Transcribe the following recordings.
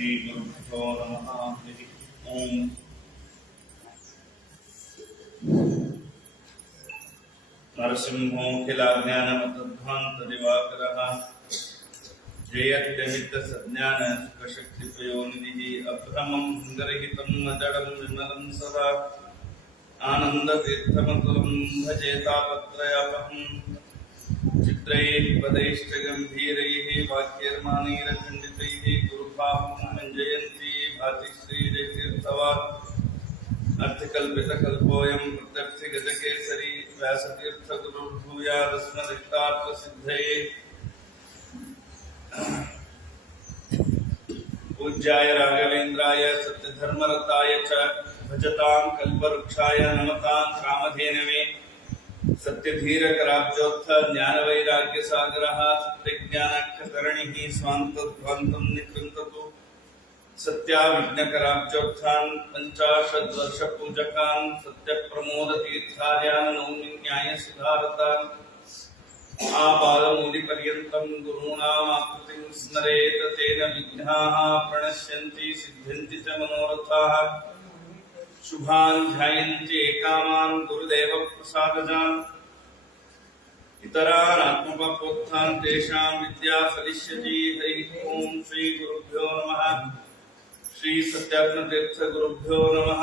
श्रीगुरुभ्यो नमः। ओम नरसिंहोऽखिलाज्ञानमतध्वान्तदिवाकरः जयत्यमितसज्ञान सुखशक्तिपयोनिधिः अभ्रमं सुन्दरहितं अजडं विमलं सदा आनन्दतीर्थमतुलं भजे तापत्रयापहं चित्रैः पदैश्च गम्भीरैः वाक्यैर्मानैरखण्डितैः गुरुभावं मञ्जयन्ती भाति श्रीजयतीर्थवाक् अर्थकल्पितकल्पोऽयं प्रत्यक्षगजकेसरी व्यासतीर्थगुरुर्भूयादस्मदिष्टार्थसिद्धये पूज्याय राघवेन्द्राय सत्यधर्मरताय च भजतां कल्पवृक्षाय नमतां रामधेनवे सत्यधीरकराब्जोत्थ ज्ञानवैराग्यसागरः सत्यज्ञानाख्यतरणिः स्वान्तध्वान्तं निकृन्ततु सत्याविघ्नकराब्जोत्थान् 50 वर्षपूजकान् सत्यप्रमोदतीर्थार्यान् नौमि न्यायसिद्धारतान् आपादमूलिपर्यन्तं गुरूणामाकृतिं स्मरेत तेन विघ्नाः प्रणश्यन्ति सिद्ध्यन्ति च मनोरथाः शुभान् ध्यायन्ति एकामान् गुरुदेवप्रसादजान् इतरान् आत्मपापोत्थान् तेषां विद्या फलिष्यति। हरिः ओं श्री गुरुभ्यो नमः। श्री सत्यात्मतीर्थ गुरुभ्यो नमः।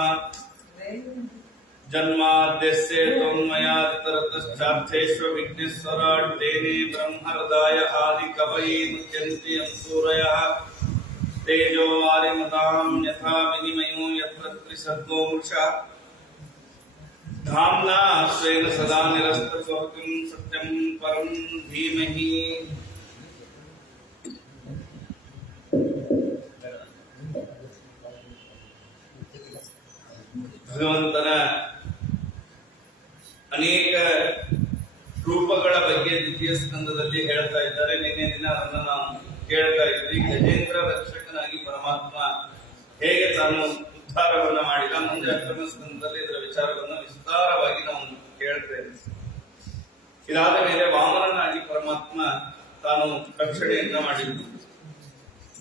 जन्माद्यस्य त्वन्मयादितरतश्चार्थेष्वविघ्नेश्वराट् तेने ब्रह्महृदाय आदिकवये मुह्यन्ति अंसूरयः तेजो वारिमतां यथा विनिमयो यत्र त्रिसर्गो मृषा धाम्ना स्वेन सदा निरस्तस्वकं सत्यं परं धीमहि। ಭಗವಂತನ ಅನೇಕ ರೂಪಗಳ ಬಗ್ಗೆ ದ್ವಿತೀಯ ಸ್ಕಂದದಲ್ಲಿ ಹೇಳ್ತಾ ಇದ್ದಾರೆ. ನಿನ್ನೆ ದಿನ ಅದನ್ನು ನಾವು ಕೇಳ್ತಾ ಇದ್ವಿ. ಗಜೇಂದ್ರ ರಕ್ಷಕನಾಗಿ ಪರಮಾತ್ಮ ಹೇಗೆ ತಾನು ಉದ್ಧಾರವನ್ನ ಮಾಡಿದ, ಮುಂದೆ ಅಕ್ರಮ ಸ್ಕಂದದಲ್ಲಿ ಇದರ ವಿಚಾರವನ್ನ ವಿಸ್ತಾರವಾಗಿ ನಾವು ಕೇಳ್ತೇವೆ. ಇದಾದ ಮೇಲೆ ವಾಮನನಾಗಿ ಪರಮಾತ್ಮ ತಾನು ರಕ್ಷಣೆಯನ್ನ ಮಾಡಿದ್ದು,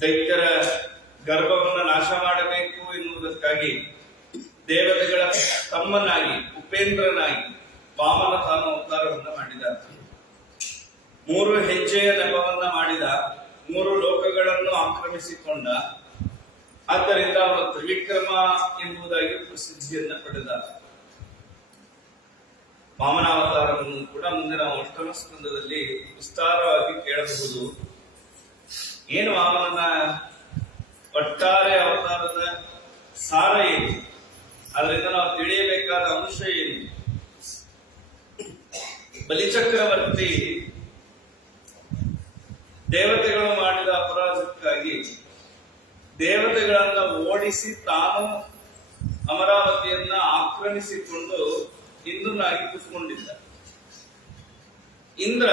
ದೈತ್ಯರ ಗರ್ಭವನ್ನ ನಾಶ ಮಾಡಬೇಕು ಎನ್ನುವುದಕ್ಕಾಗಿ ದೇವತೆಗಳ ತಮ್ಮನಾಗಿ ಉಪೇಂದ್ರನಾಗಿ ವಾಮನ ತಾನು ಅವತಾರವನ್ನ ಮಾಡಿದ. 3 ಹೆಜ್ಜೆಯ ನೆಪವನ್ನ ಮಾಡಿದ, 3 ಲೋಕಗಳನ್ನು ಆಕ್ರಮಿಸಿಕೊಂಡ. ಆದ್ದರಿಂದ ಅವನು ತ್ರಿವಿಕ್ರಮ ಎಂಬುದಾಗಿ ಪ್ರಸಿದ್ಧಿಯನ್ನ ಪಡೆದ. ವಾಮನಾವತಾರವನ್ನು ಕೂಡ ಮುಂದೆ ನಾವು ಅಷ್ಟಮ ಸ್ಕಂದದಲ್ಲಿ ವಿಸ್ತಾರವಾಗಿ ಕೇಳಬಹುದು. ಏನು ವಾಮನನ ಒಟ್ಟಾರೆ ಅವತಾರದ ಸಾರ ಏನು, ಅದರಿಂದ ನಾವು ತಿಳಿಯಬೇಕಾದ ಅಂಶ ಏನು? ಬಲಿಚಕ್ರವರ್ತಿ ದೇವತೆಗಳು ಮಾಡಿದ ಅಪರಾಧಕ್ಕಾಗಿ ದೇವತೆಗಳನ್ನ ಓಡಿಸಿ ತಾನು ಅಮರಾವತಿಯನ್ನ ಆಕ್ರಮಿಸಿಕೊಂಡು ಇಂದ್ರನಾಗಿ ಕೂತ್ಕೊಂಡಿದ್ದ. ಇಂದ್ರ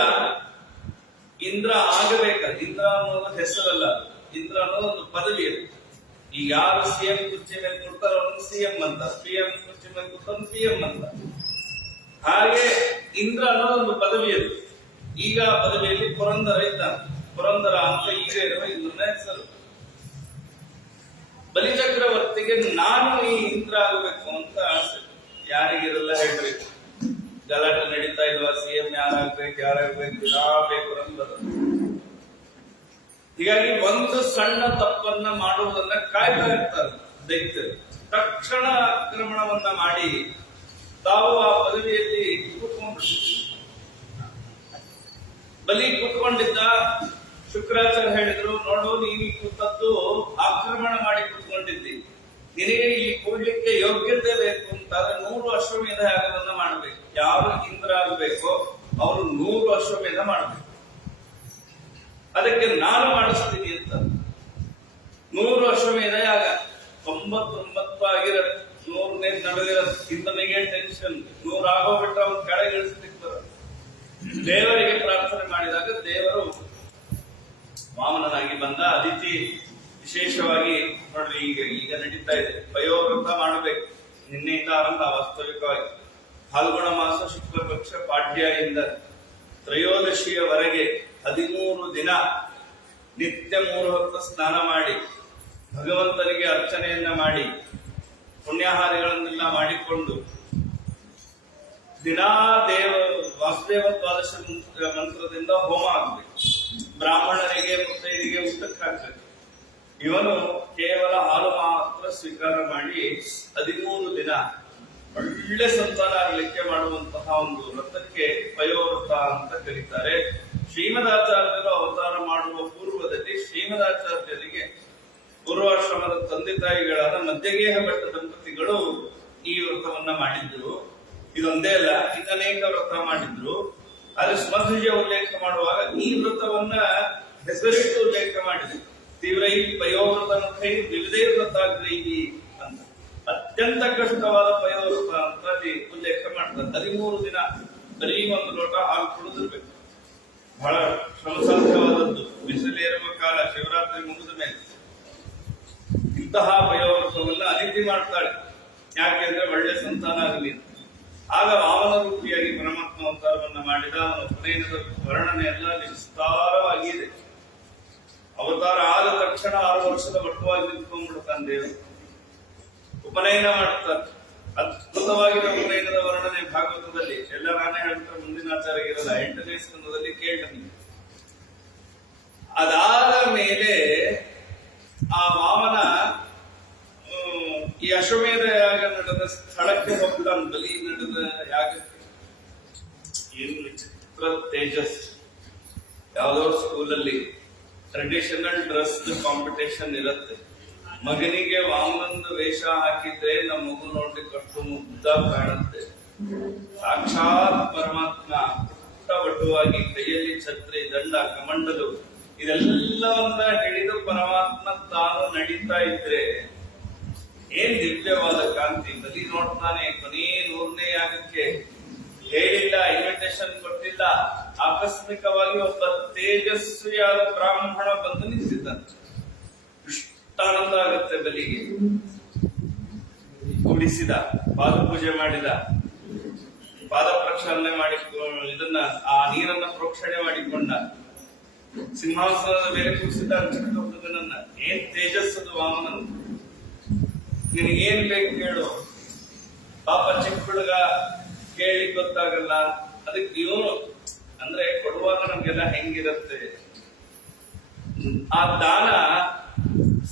ಆಗಬೇಕಾದ, ಇಂದ್ರ ಅನ್ನೋದು ಹೆಸರಲ್ಲ, ಇಂದ್ರ ಅನ್ನೋದು ಒಂದು ಪದವಿ. ಅದು ಈಗ ಯಾರು ಸಿಎಂ ಕುರ್ಚಿ ಮೇಲೆ ಕೂರ್ತಾರೋ ಅವನು ಸಿಎಂ ಅಂತ, ಪಿಎಂ ಕುರ್ಚಿ ಮೇಲೆ ಕೂರ್ತಾರ ಪಿಎಂ ಅಂತ. ಹಾಗೆ ಇಂದ್ರ ಅನ್ನೋದು ಒಂದು ಪದವಿ. ಅದು ಈಗ ಪದವಿಯಲ್ಲಿ ಪುರಂದರ ಇದ್ದಾನೆ. ಪುರಂದರ ಅಂತ ಈಗ ಇರುವ ಇಂದ್ರನ ಹೆಸರು. ಬಲಿಚಕ್ರವರ್ತಿಗೆ ನಾನು ಈ ಇಂದ್ರ ಆಗಬೇಕು ಅಂತ ಆಸೆ. ಯಾರಿಗಿರಲ್ಲ ಹೇಳ್ರಿ, ಗಲಾಟೆ ನಡೀತಾ ಇಲ್ವಾ, ಸಿಎಂ ಯಾರಾಗ್ಬೇಕು ಪುರಂದರ. ಹೀಗಾಗಿ ಒಂದು ಸಣ್ಣ ತಪ್ಪನ್ನ ಮಾಡುವುದನ್ನ ಕಾಯ್ತಾ ಇರ್ತಾರೆ ದೈತ್ಯರು. ತಕ್ಷಣ ಆಕ್ರಮಣವನ್ನ ಮಾಡಿ ತಾವು ಆ ಪದವಿಯಲ್ಲಿ ಕೂತ್ಕೊಂಡ್ರು. ಬಲಿ ಕೂತ್ಕೊಂಡಿದ್ದ. ಶುಕ್ರಾಚಾರ್ಯ ಹೇಳಿದ್ರು, ನೋಡು, ನೀನು ಕೂತದ್ದು ಆಕ್ರಮಣ ಮಾಡಿ ಕೂತ್ಕೊಂಡಿದ್ದಿ, ನಿನಗೆ ಇಲ್ಲಿ ಕೂಡ್ಲಿಕ್ಕೆ ಯೋಗ್ಯತೆ ಬೇಕು ಅಂತಾದ್ರೆ 100 ಅಶ್ವಮೇಧ ಯಾಗವನ್ನ ಮಾಡಬೇಕು. ಯಾರು ಇಂದ್ರ ಆಗಬೇಕೋ ಅವರು 100 ಅಶ್ವಮೇಧ ಮಾಡಬೇಕು. ಅದಕ್ಕೆ ನಾನು ಮಾಡಿಸ್ತೀನಿ ಅಂತ 100 ಅಶ್ವಮೇಧ ಯಾಗ. 99 ಆಗಿರತ್ತೆ, 100 ನಡೆದಿರತ್ತೆ. ಇಂದ್ರನಿಗೆ ಟೆನ್ಷನ್, 100 ಆಗೋಗ್ಬಿಟ್ರೆ ಅವ್ನ ಕೆಳಗಿಳಿಸ್ತಿರ್ತಾರೆ. ದೇವರಿಗೆ ಪ್ರಾರ್ಥನೆ ಮಾಡಿದಾಗ ದೇವರು ವಾಮನನಾಗಿ ಬಂದ. ಅದಿತಿ ವಿಶೇಷವಾಗಿ ನೋಡ್ರಿ, ಈಗ ನಡೀತಾ ಇದೆ ವಯೋವೃತ ಮಾಡಬೇಕು. ನಿನ್ನೆಯಿಂದ ಆರಂಭ ವಾಸ್ತವಿಕವಾಗಿ ಫಾಲ್ಗುಣ ಮಾಸ ಶುಕ್ಲ ಪಕ್ಷ ಪಾಡ್ಯದಿಂದ ತ್ರಯೋದಶಿಯವರೆಗೆ 13 ದಿನ ನಿತ್ಯ 3 ಹೊತ್ತು ಸ್ನಾನ ಮಾಡಿ ಭಗವಂತನಿಗೆ ಅರ್ಚನೆಯನ್ನ ಮಾಡಿ ಪುಣ್ಯಾಹಾರಗಳನ್ನೆಲ್ಲ ಮಾಡಿಕೊಂಡು ದಿನಾ ವಾಸುದೇವ ದ್ವಾದಶ ಮಂತ್ರದಿಂದ ಹೋಮ ಆಗ್ಬೇಕು. ಬ್ರಾಹ್ಮಣರಿಗೆ ಮುತ್ತೈದೆಗೆ ಊಟಕ್ಕೆ ಹಾಕ್ಬೇಕು. ಇವನು ಕೇವಲ ಹಾಲು ಮಾತ್ರ ಸ್ವೀಕಾರ ಮಾಡಿ 13 ದಿನ ಒಳ್ಳೆ ಸಂತಾನ ಆಗಲಿಕ್ಕೆ ಮಾಡುವಂತಹ ಒಂದು ವ್ರತಕ್ಕೆ ಪಯೋವ್ರತ ಅಂತ ಕರೀತಾರೆ. ಶ್ರೀಮದಾಚಾರ್ಯರು ಅವತಾರ ಮಾಡುವ ಪೂರ್ವದಲ್ಲಿ ಶ್ರೀಮದಾಚಾರ್ಯರಿಗೆ ಪೂರ್ವಾಶ್ರಮದ ತಂದೆ ತಾಯಿಗಳಾದ ಮಧ್ಯಗೇಹ ಭಟ್ಟ ದಂಪತಿಗಳು ಈ ವ್ರತವನ್ನ ಮಾಡಿದ್ರು. ಇದೊಂದೇ ಅಲ್ಲ, ಇನ್ನನೇಕ ವ್ರತ ಮಾಡಿದ್ರು. ಆದ್ರೆ ಸುಮಧ್ವಿಜಯ ಉಲ್ಲೇಖ ಮಾಡುವಾಗ ಈ ವ್ರತವನ್ನ ಹೆಸರಿಟ್ಟು ಉಲ್ಲೇಖ ಮಾಡಿದ್ರು. ತೀವ್ರೈ ಪಯೋವ್ರತೈ ವಿವಿಧೈ ವ್ರತಾಗ್ರೈಹಿ ಅಂತ. ಅತ್ಯಂತ ಕಷ್ಟವಾದ ಪಯೋವ್ರತ ಅಂತ ಅಲ್ಲಿ ಉಲ್ಲೇಖ ಮಾಡ್ತಾರೆ. 13 ದಿನ ಬರೀ ಒಂದು ಲೋಟ ಹಾಲು ಕುಡಿದಿರ್ಬೇಕು. ಬಹಳ ಶ್ರಮಸಾಧ್ಯವಾದದ್ದು. ಬಿಸಿಲೇರುವ ಕಾಲ, ಶಿವರಾತ್ರಿ ಮುಗಿದ ಮೇಲೆ ಇಂತಹ ಪಯೋವ್ರತವನ್ನ ಅತಿಥಿ ಮಾಡ್ತಾಳೆ. ಯಾಕೆಂದ್ರೆ ಒಳ್ಳೆ ಸಂತಾನ ಆಗಲಿ. ಆಗ ವಾಮನ ರೂಪಿಯಾಗಿ ಪರಮಾತ್ಮ ಅವತಾರವನ್ನ ಮಾಡಿದ. ಅವನ ಉಪನಯನದ ವರ್ಣನೆ ಎಲ್ಲ ವಿಸ್ತಾರವಾಗಿದೆ. ಅವತಾರ ಆದ ತಕ್ಷಣ 6 ವರ್ಷದ ಒಟ್ಟುವಾಗಿ ನಿಂತ್ಕೊಂಡ್ಬಿಡ್ತಾನೆ ದೇವರು. ಉಪನಯನ ಮಾಡ್ತಾರೆ. ಅದ್ಭುತವಾಗಿರೋ ಉಪನಯನದ ವರ್ಣನೆ ಭಾಗವತದಲ್ಲಿ ಎಲ್ಲ ನಾನೇ ಹೇಳ್ತಾರೆ. ಮುಂದಿನ ಆಚಾರ್ಯ ಇರಲ್ಲ. 8ನೇ ಸ್ಕಂದದಲ್ಲಿ ಕೇಳ್ತಾನೆ. ಅದಾದ ಮೇಲೆ ಆ ವಾಮನ ಈ ಅಶ್ವಮೇಧ ಯಾಗ ನಡೆದ ಸ್ಥಳಕ್ಕೆ ಹೋಗ್ತಾನೆ. ಬಲಿ ನಡೆದ ಯಾಗಕ್ಕೆ. ಏನು ವಿಚಿತ್ರ ತೇಜಸ್. ಯಾವ್ದೋ ಸ್ಕೂಲಲ್ಲಿ ಟ್ರೆಡಿಷನಲ್ ಡ್ರೆಸ್ ಕಾಂಪಿಟೇಷನ್ ಇರುತ್ತೆ. ಮಗನಿಗೆ ವಾಮನಂದು ವೇಷ ಹಾಕಿದ್ರೆ ನಮ್ಮ ಮಗು ನೋಡ್ಲಿಕ್ಕೆ ಅಷ್ಟು ಮುಗ್ಧ ಕಾಣುತ್ತೆ. ಸಾಕ್ಷಾತ್ ಪರಮಾತ್ಮ ಪುಟ್ಟವಟುವಾಗಿ ಕೈಯಲ್ಲಿ ಛತ್ರಿ, ದಂಡ, ಕಮಂಡಲು ಇದೆಲ್ಲವನ್ನ ಹಿಡಿದು ಪರಮಾತ್ಮ ತಾನು ನಡೀತಾ ಇದ್ರೆ ಏನ್ ದಿವ್ಯವಾದ ಕಾಂತಿ. ಬಲಿ ನೋಡ್ತಾನೆ. ಕೊನೆ 100ನೇ ಯಾಗಕ್ಕೆ ಹೇಳಿಲ್ಲ, ಇನ್ವಿಟೇಷನ್ ಕೊಟ್ಟಿಲ್ಲ. ಆಕಸ್ಮಿಕವಾಗಿ ಒಬ್ಬ ತೇಜಸ್ವಿಯಾದ ಬ್ರಾಹ್ಮಣ ಬಂದು ನಿಂತಿದ್ದಾನೆ. ಇಷ್ಟಾನಂದ ಆಗುತ್ತೆ ಬಲಿಗೆ. ಕುಡಿಸಿದ, ಪಾದ ಪೂಜೆ ಮಾಡಿದ, ಪಾದ ಪ್ರಕ್ಷಾಲನೆ ಮಾಡಿಕೊಂಡು ಇದನ್ನ ಆ ನೀರನ್ನ ಪ್ರೋಕ್ಷಣೆ ಮಾಡಿಕೊಂಡ. ಸಿಂಹಾಸನದ ಮೇಲೆ ಕೂರಿಸಿದ ಚಿಕ್ಕಬುದ್ಧನನ್ನ. ಏನ್ ತೇಜಸ್ಸದು ವಾಮನ. ನಿನಗೇನ್ ಬೇಕು ಕೇಳು. ಪಾಪ ಚಿಕ್ಕ ಹುಡುಗ ಕೇಳಿ ಗೊತ್ತಾಗಲ್ಲ. ಅದಕ್ಕೆ ಇವನು ಅಂದ್ರೆ ಕೊಡುವಾಗ ನಮ್ಗೆಲ್ಲ ಹೆಂಗಿರುತ್ತೆ. ಆ ದಾನ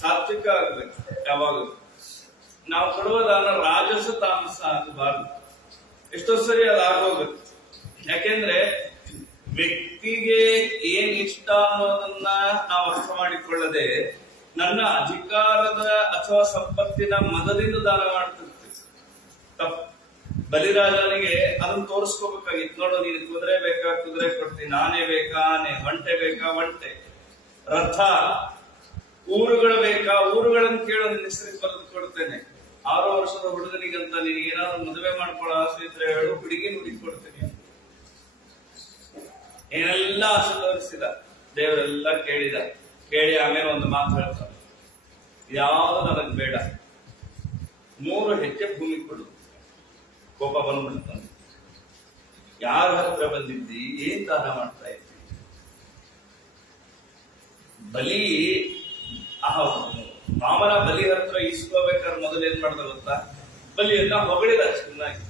ಸಾತ್ವಿಕ ಆಗ್ಬೇಕು. ಯಾವಾಗ ನಾವು ಕೊಡುವ ದಾನ ರಾಜಸ ತಾಮಸ ಆಗಬಾರ್ದು. ಎಷ್ಟೋ ಸರಿ ಅದಾಗೋಗುತ್ತೆ. ಯಾಕೆಂದ್ರೆ ವ್ಯಕ್ತಿಗೆ ಏನ್ ಇಷ್ಟ ಅನ್ನೋದನ್ನ ನಾವು ಅರ್ಥ ಮಾಡಿಕೊಳ್ಳದೆ ನನ್ನ ಅಧಿಕಾರದ ಅಥವಾ ಸಂಪತ್ತಿನ ಮದದಿಂದ ದಾನ ಮಾಡ್ತಿರ್ತೀವಿ. ತಪ್ಪು. ಬಲಿರಾಜನಿಗೆ ಅದನ್ನ ತೋರಿಸ್ಕೋಬೇಕಾಗಿತ್ತು. ನೋಡು, ನೀನು ಕುದುರೆ ಬೇಕಾ, ಕುದುರೆ ಕೊಡ್ತೀನಿ. ಆನೆ ಬೇಕಾ, ಆನೆ. ಒಂಟೆ ಬೇಕಾ, ಒಂಟೆ. ರಥ, ಊರುಗಳು ಬೇಕಾ, ಊರುಗಳನ್ನು ಕೇಳೋ ನಿನ್ನ ಹೆಸರಿಗೆ ಬರೆದು ಕೊಡ್ತೇನೆ. 6 ವರ್ಷದ ಹುಡುಗನಿಗಂತ ನೀನು ಏನಾದ್ರು ಮದುವೆ ಮಾಡ್ಕೊಳ್ಳೋ ಆಸೆ ಇದ್ರೆ ಹೇಳು, ಹುಡುಗಿ ನುಡಿ ಕೊಡ್ತೇನೆ. ಏನೆಲ್ಲ ಆಸೆ ತೋರಿಸಿದ. ದೇವರೆಲ್ಲ ಕೇಳಿದ. ಕೇಳಿ ಆಮೇಲೆ ಒಂದು ಮಾತು ಹೇಳ್ತಾರೆ. ಯಾವುದು ನನಗ್ ಬೇಡ, 3 ಹೆಜ್ಜೆ ಭೂಮಿ ಕೊಡು. ಕೋಪ ಬಂದ್ಬಿಡ್ತಾನೆ. ಯಾರ ಹತ್ರ ಬಂದಿದ್ದಿ, ಏನ್ ದಾನ ಮಾಡ್ತಾ ಇದ್ದಿ? ಬಲಿ ವಾಮನ ಬಲಿ ಹತ್ರ ಇಸ್ಕೋಬೇಕಾದ್ರೆ ಮೊದಲು ಏನ್ ಮಾಡ್ದ ಗೊತ್ತಾ? ಬಲಿಯನ್ನ ಹೊಗಳಿದ ಚೆನ್ನಾಗಿ.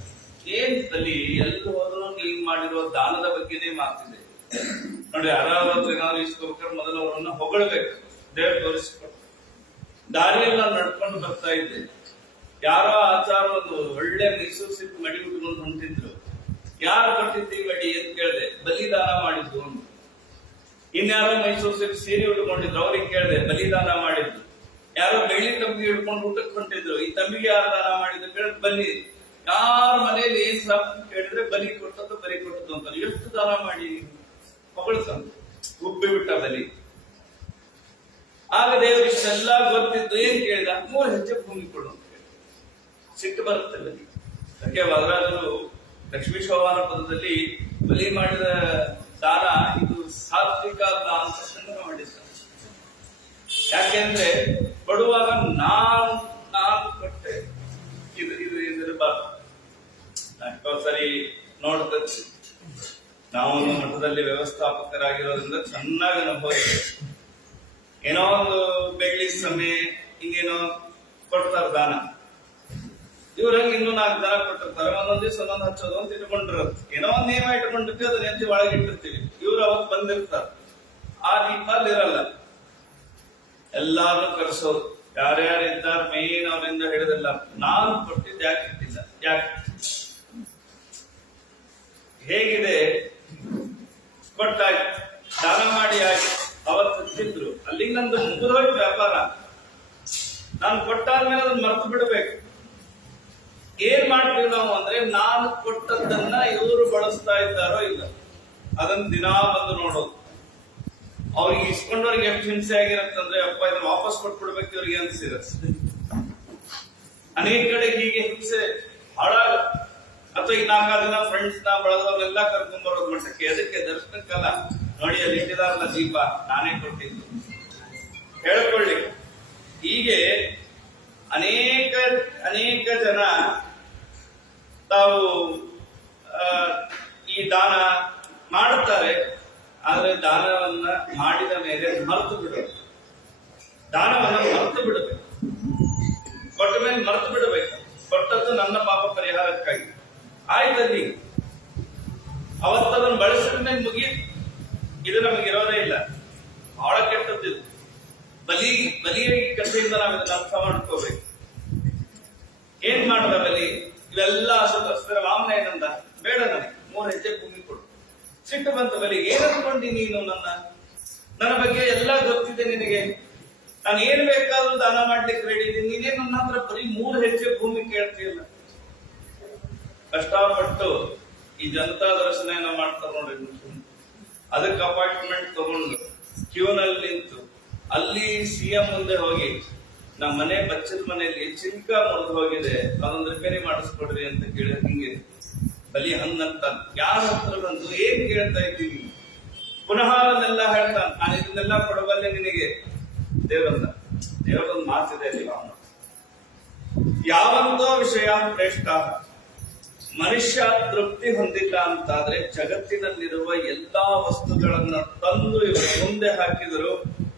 ಏನ್ ಬಲಿ, ಎಲ್ಲಿ ಹೋದ್ರು ನೀನ್ ಮಾಡಿರೋ ದಾನದ ಬಗ್ಗೆನೇ ಮಾತಿದೆ ನೋಡಿ. ಯಾರಾದ್ರೂ ಏನಾದ್ರು ಇಸ್ಕೋಬೇಕಾದ್ರೆ ಮೊದಲು ಅವರನ್ನ ಹೊಗಳಬೇಕು. ದೇವ್ರು ತೋರಿಸ್ಕೊಟ್ಟು. ದಾರಿಯಲ್ಲಿ ನಾನು ನಡ್ಕೊಂಡು ಬರ್ತಾ ಇದ್ದೆ. ಯಾರೋ ಆಚಾರ ಒಂದು ಒಳ್ಳೆ ಮೈಸೂರು ಸಿಲ್ಕ್ ಮಡಿ ಉಟ್ಕೊಂಡು ಹೊಂಟಿದ್ರು. ಯಾರು ಕೊಟ್ಟಿದ್ದಿ ಮಡಿ ಅಂತ ಕೇಳಿದೆ. ಬಲಿದಾನ ಮಾಡಿದ್ದು ಒಂದು. ಇನ್ಯಾರೋ ಮೈಸೂರು ಸಿಲ್ಕ್ ಸೀರೆ ಉಟ್ಕೊಂಡಿದ್ರು. ಅವ್ರಿಗೆ ಕೇಳಿದೆ, ಬಲಿದಾನ ಮಾಡಿದ್ದು. ಯಾರೋ ಬೆಳ್ಳಿ ತಂಬಿಗೆ ಹಿಡ್ಕೊಂಡು ಊಟಕ್ಕೆ ಹೊಂಟಿದ್ರು. ಈ ತಂಬಿಗೆ ಯಾರು ದಾನ ಮಾಡಿದ್ರು ಕೇಳಿದ್ ಬಲಿ. ಯಾರ ಮನೆಯಲ್ಲಿ ಏನ್ ಸಾಕು ಕೇಳಿದ್ರೆ ಬಲಿ ಕೊಟ್ಟದ್ದು, ಬಲಿ ಕೊಟ್ಟದ್ದು ಅಂತ. ಎಷ್ಟು ದಾನ ಮಾಡಿ ಹೊಗಳ್ತಾನೆ. ಉಬ್ಬಿ ಬಿಟ್ಟ ಬಲಿ. ಆಗ ದೇವರು ಇಷ್ಟೆಲ್ಲ ಗೊತ್ತಿದ್ದು ಏನ್ ಕೇಳಿದ? 3 ಹೆಜ್ಜೆ ಭೂಮಿ ಕೊಡು ಅಂತ ಕೇಳಿದ. ಸಿಟ್ಟು ಬರುತ್ತೆ ಬಲಿ. ಅದಕ್ಕೆ ವರರಾಜರು ಲಕ್ಷ್ಮೀ ಶೋಭಾನ ಪದದಲ್ಲಿ ಬಲಿ ಮಾಡಿದ ದಾನ ಇದು ಸಾತ್ವಿಕ ದಾನ ಅಂತ ಸಂಗ್ರಹ ಮಾಡಿದ್ದಾರೆ. ಯಾಕೆಂದ್ರೆ ಕೊಡುವಾಗ ನಾನು ಕೊಟ್ಟೆ, ಇದು ಇರಬಾರ್ದು. ಸರಿ ನೋಡ್ತದೆ. ನಾವು ಮಠದಲ್ಲಿ ವ್ಯವಸ್ಥಾಪಕರಾಗಿರೋದ್ರಿಂದ ಚೆನ್ನಾಗಿ ಅನುಭವ ಇದೆ. ಏನೋ ಒಂದು ಬೆಳ್ಳಿ ಸಮಯ ಹಿಂಗೇನೋ ಕೊಡ್ತಾರ ದಾನ. ಇವ್ರಂಗೆ ಇನ್ನೂ 4 ಜನ ಕೊಟ್ಟಿರ್ತಾರೆ, ಒಂದೊಂದ್ ದಿವ್ಸ ಒಂದೊಂದು ಹಚ್ಚೋದು ಅಂತ ಇಟ್ಕೊಂಡಿರತ್ತೆ. ಏನೋ ಒಂದ್ ನಿಯಮ ಇಟ್ಕೊಂಡಿರ್ತೀವಿ, ಅದನ್ನ ಎತ್ತಿ ಒಳಗೆ ಇಟ್ಟಿರ್ತೀವಿ. ಇವ್ರು ಅವತ್ತು ಬಂದಿರ್ತಾರ, ಆ ದೀಪ ಅಲ್ಲಿರಲ್ಲ. ಎಲ್ಲಾರು ಕರೆಸೋದು, ಯಾರ್ಯಾರು ಇದ್ದಾರ ಮೇನ್ ಅವರಿಂದ ಹಿಡಿದಿಲ್ಲ. ನಾನು ಕೊಟ್ಟಿದ್ದು ಯಾಕೆ ಇಟ್ಟಿಲ್ಲ, ಯಾಕೆ ಹೇಗಿದೆ ಕೊಟ್ಟಾಗಿ ದಾನ ಮಾಡಿ ಆಗಿ ಅವತ್ತು ಹಚ್ಚಿದ್ರು, ಅಲ್ಲಿಗೆ ನಂದು ಮುಗಿದೋಯ್ತು ವ್ಯಾಪಾರ. ನಾನು ಕೊಟ್ಟಾದ್ಮೇಲೆ ಅದನ್ನ ಮರೆತು ಬಿಡಬೇಕು. ಏನ್ ಮಾಡ್ತೀವಿ ನಾವು ಅಂದ್ರೆ, ನಾನು ಕೊಟ್ಟದ್ದನ್ನ ಇವರು ಬಳಸ್ತಾ ಇದ್ದಾರೋ ಇಲ್ಲ ಅದನ್ನ ದಿನಾ ಬಂದು ನೋಡೋದು. ಅವ್ರಿಗೆ ಇಸ್ಕೊಂಡವ್ರಿಗೆ ಎಷ್ಟು ಹಿಂಸೆ ಆಗಿರತ್ತಂದ್ರೆ, ಅಪ್ಪ ಇದನ್ನ ವಾಪಸ್ ಕೊಟ್ಬಿಡ್ಬೇಕು ಇವ್ರಿಗೆ ಅನ್ಸಿರತ್ತೆ. ಅನೇಕ ಕಡೆ ಹೀಗೆ ಹಿಂಸೆ ಹಾಳಾಗ, ಅಥವಾ ಈ 4 ಜನ ಫ್ರೆಂಡ್ಸ್ ನ ಬಳದವ್ರೆಲ್ಲ ಕರ್ಕೊಂಡ್ ಬರೋದ್ ಮಟ್ಟಕ್ಕೆ. ಅದಕ್ಕೆ ದರ್ಶನಕ್ಕಲ್ಲ, ನೋಡಿ ಅಲ್ಲಿ ಇಟ್ಟಿದಾರಲ್ಲ ದೀಪ, ನಾನೇ ಕೊಟ್ಟಿದ್ದು ಹೇಳ್ಕೊಳ್ಳಿ. ಹೀಗೆ ಅನೇಕ ಜನ ತಾವು ಈ ದಾನ ಮಾಡುತ್ತಾರೆ, ಆದ್ರೆ ದಾನವನ್ನ ಮಾಡಿದ ಮೇಲೆ ಮರೆತು ಬಿಡಬೇಕು. ದಾನವನ್ನ ಮರೆತು ಬಿಡಬೇಕು, ಕೊಟ್ಟ ಮೇಲೆ ಮರೆತು ಬಿಡಬೇಕು. ಕೊಟ್ಟದ್ದು ನನ್ನ ಪಾಪ ಪರಿಹಾರಕ್ಕಾಗಿ ಆಯ್ತಲ್ಲಿ, ಅವತ್ತದನ್ನು ಬಳಸಿದ ಮೇಲೆ ಮುಗಿಯಿತು. ಇದು ನಮಗಿರೋದೇ ಇಲ್ಲ, ಬಹಳ ಕೆಟ್ಟದ್ದು. ಬಲಿಯ ಕಥೆಯಿಂದ ನಾವು ಇದನ್ನ ಅರ್ಥ ಮಾಡ್ಕೋಬೇಕು. ಏನ್ ಮಾಡದ ಬಲಿ? ಇವೆಲ್ಲ ಅಸ್ತ್ರ ವಾಮನ ಏನಂದ, ಬೇಡ ನನಗೆ 3 ಹೆಜ್ಜೆ ಭೂಮಿ ಕೊಡು. ಸಿಟ್ಟು ಬಂತು ಬಲಿ, ಏನ್ ಅನ್ಕೊಂಡಿ ನೀನು? ನನ್ನ ಬಗ್ಗೆ ಎಲ್ಲ ಗೊತ್ತಿದೆ ನಿನಗೆ, ನಾನು ಏನ್ ಬೇಕಾದ್ರೂ ದಾನ ಮಾಡ್ಲಿಕ್ಕೆ ರೆಡಿ ಇದ್ದೀನಿ, ನೀನೇನು ನನ್ನ ಹತ್ರ ಬರೀ 3 ಹೆಜ್ಜೆ ಭೂಮಿ ಕೇಳ್ತಿಲ್ಲ. ಕಷ್ಟಪಟ್ಟು ಈ ಜನತಾ ದರ್ಶನ ಏನೋ ಮಾಡ್ತಾರೆ ನೋಡ್ರಿ, ಅದಕ್ಕೆ ಅಪಾಯಿಂಟ್ಮೆಂಟ್ ತಗೊಂಡು ಕ್ಯೂನಲ್ಲಿ ನಿಂತು ಅಲ್ಲಿ ಸಿಎಂ ಮುಂದೆ ಹೋಗಿ, ನಮ್ಮ ಮನೆ ಬಚ್ಚದ ಮನೆಯಲ್ಲಿ ಚಿಂಕ ಮುರಿದು ಹೋಗಿದೆ, ಅದೊಂದು ರಿಪೇರಿ ಮಾಡಿಸ್ಕೊಡ್ರಿ ಅಂತ ಕೇಳಿ, ಹಿಂಗೆ ಬಲಿ ಹಂಗಂತ ಯಾರ ಹತ್ರ ಬಂದು ಏನ್ ಕೇಳ್ತಾ ಇದ್ದೀವಿ? ಪುನಃ ಅದನ್ನೆಲ್ಲ ಹೇಳ್ತಾನೆ, ನಾನು ಇದನ್ನೆಲ್ಲ ಕೊಡಬಲ್ಲೆ ನಿನಗೆ. ದೇವರೊಂದು ಮಾತಿದೆ ಅಲ್ಲಿ, ಯಾವಂತೋ ವಿಷಯ ಶ್ರೇಷ್ಠ. ಮನುಷ್ಯ ತೃಪ್ತಿ ಹೊಂದಿಲ್ಲ ಅಂತಾದ್ರೆ ಜಗತ್ತಿನಲ್ಲಿರುವ ಎಲ್ಲಾ ವಸ್ತುಗಳನ್ನ ತಂದು ಇವರ ಮುಂದೆ ಹಾಕಿದರೂ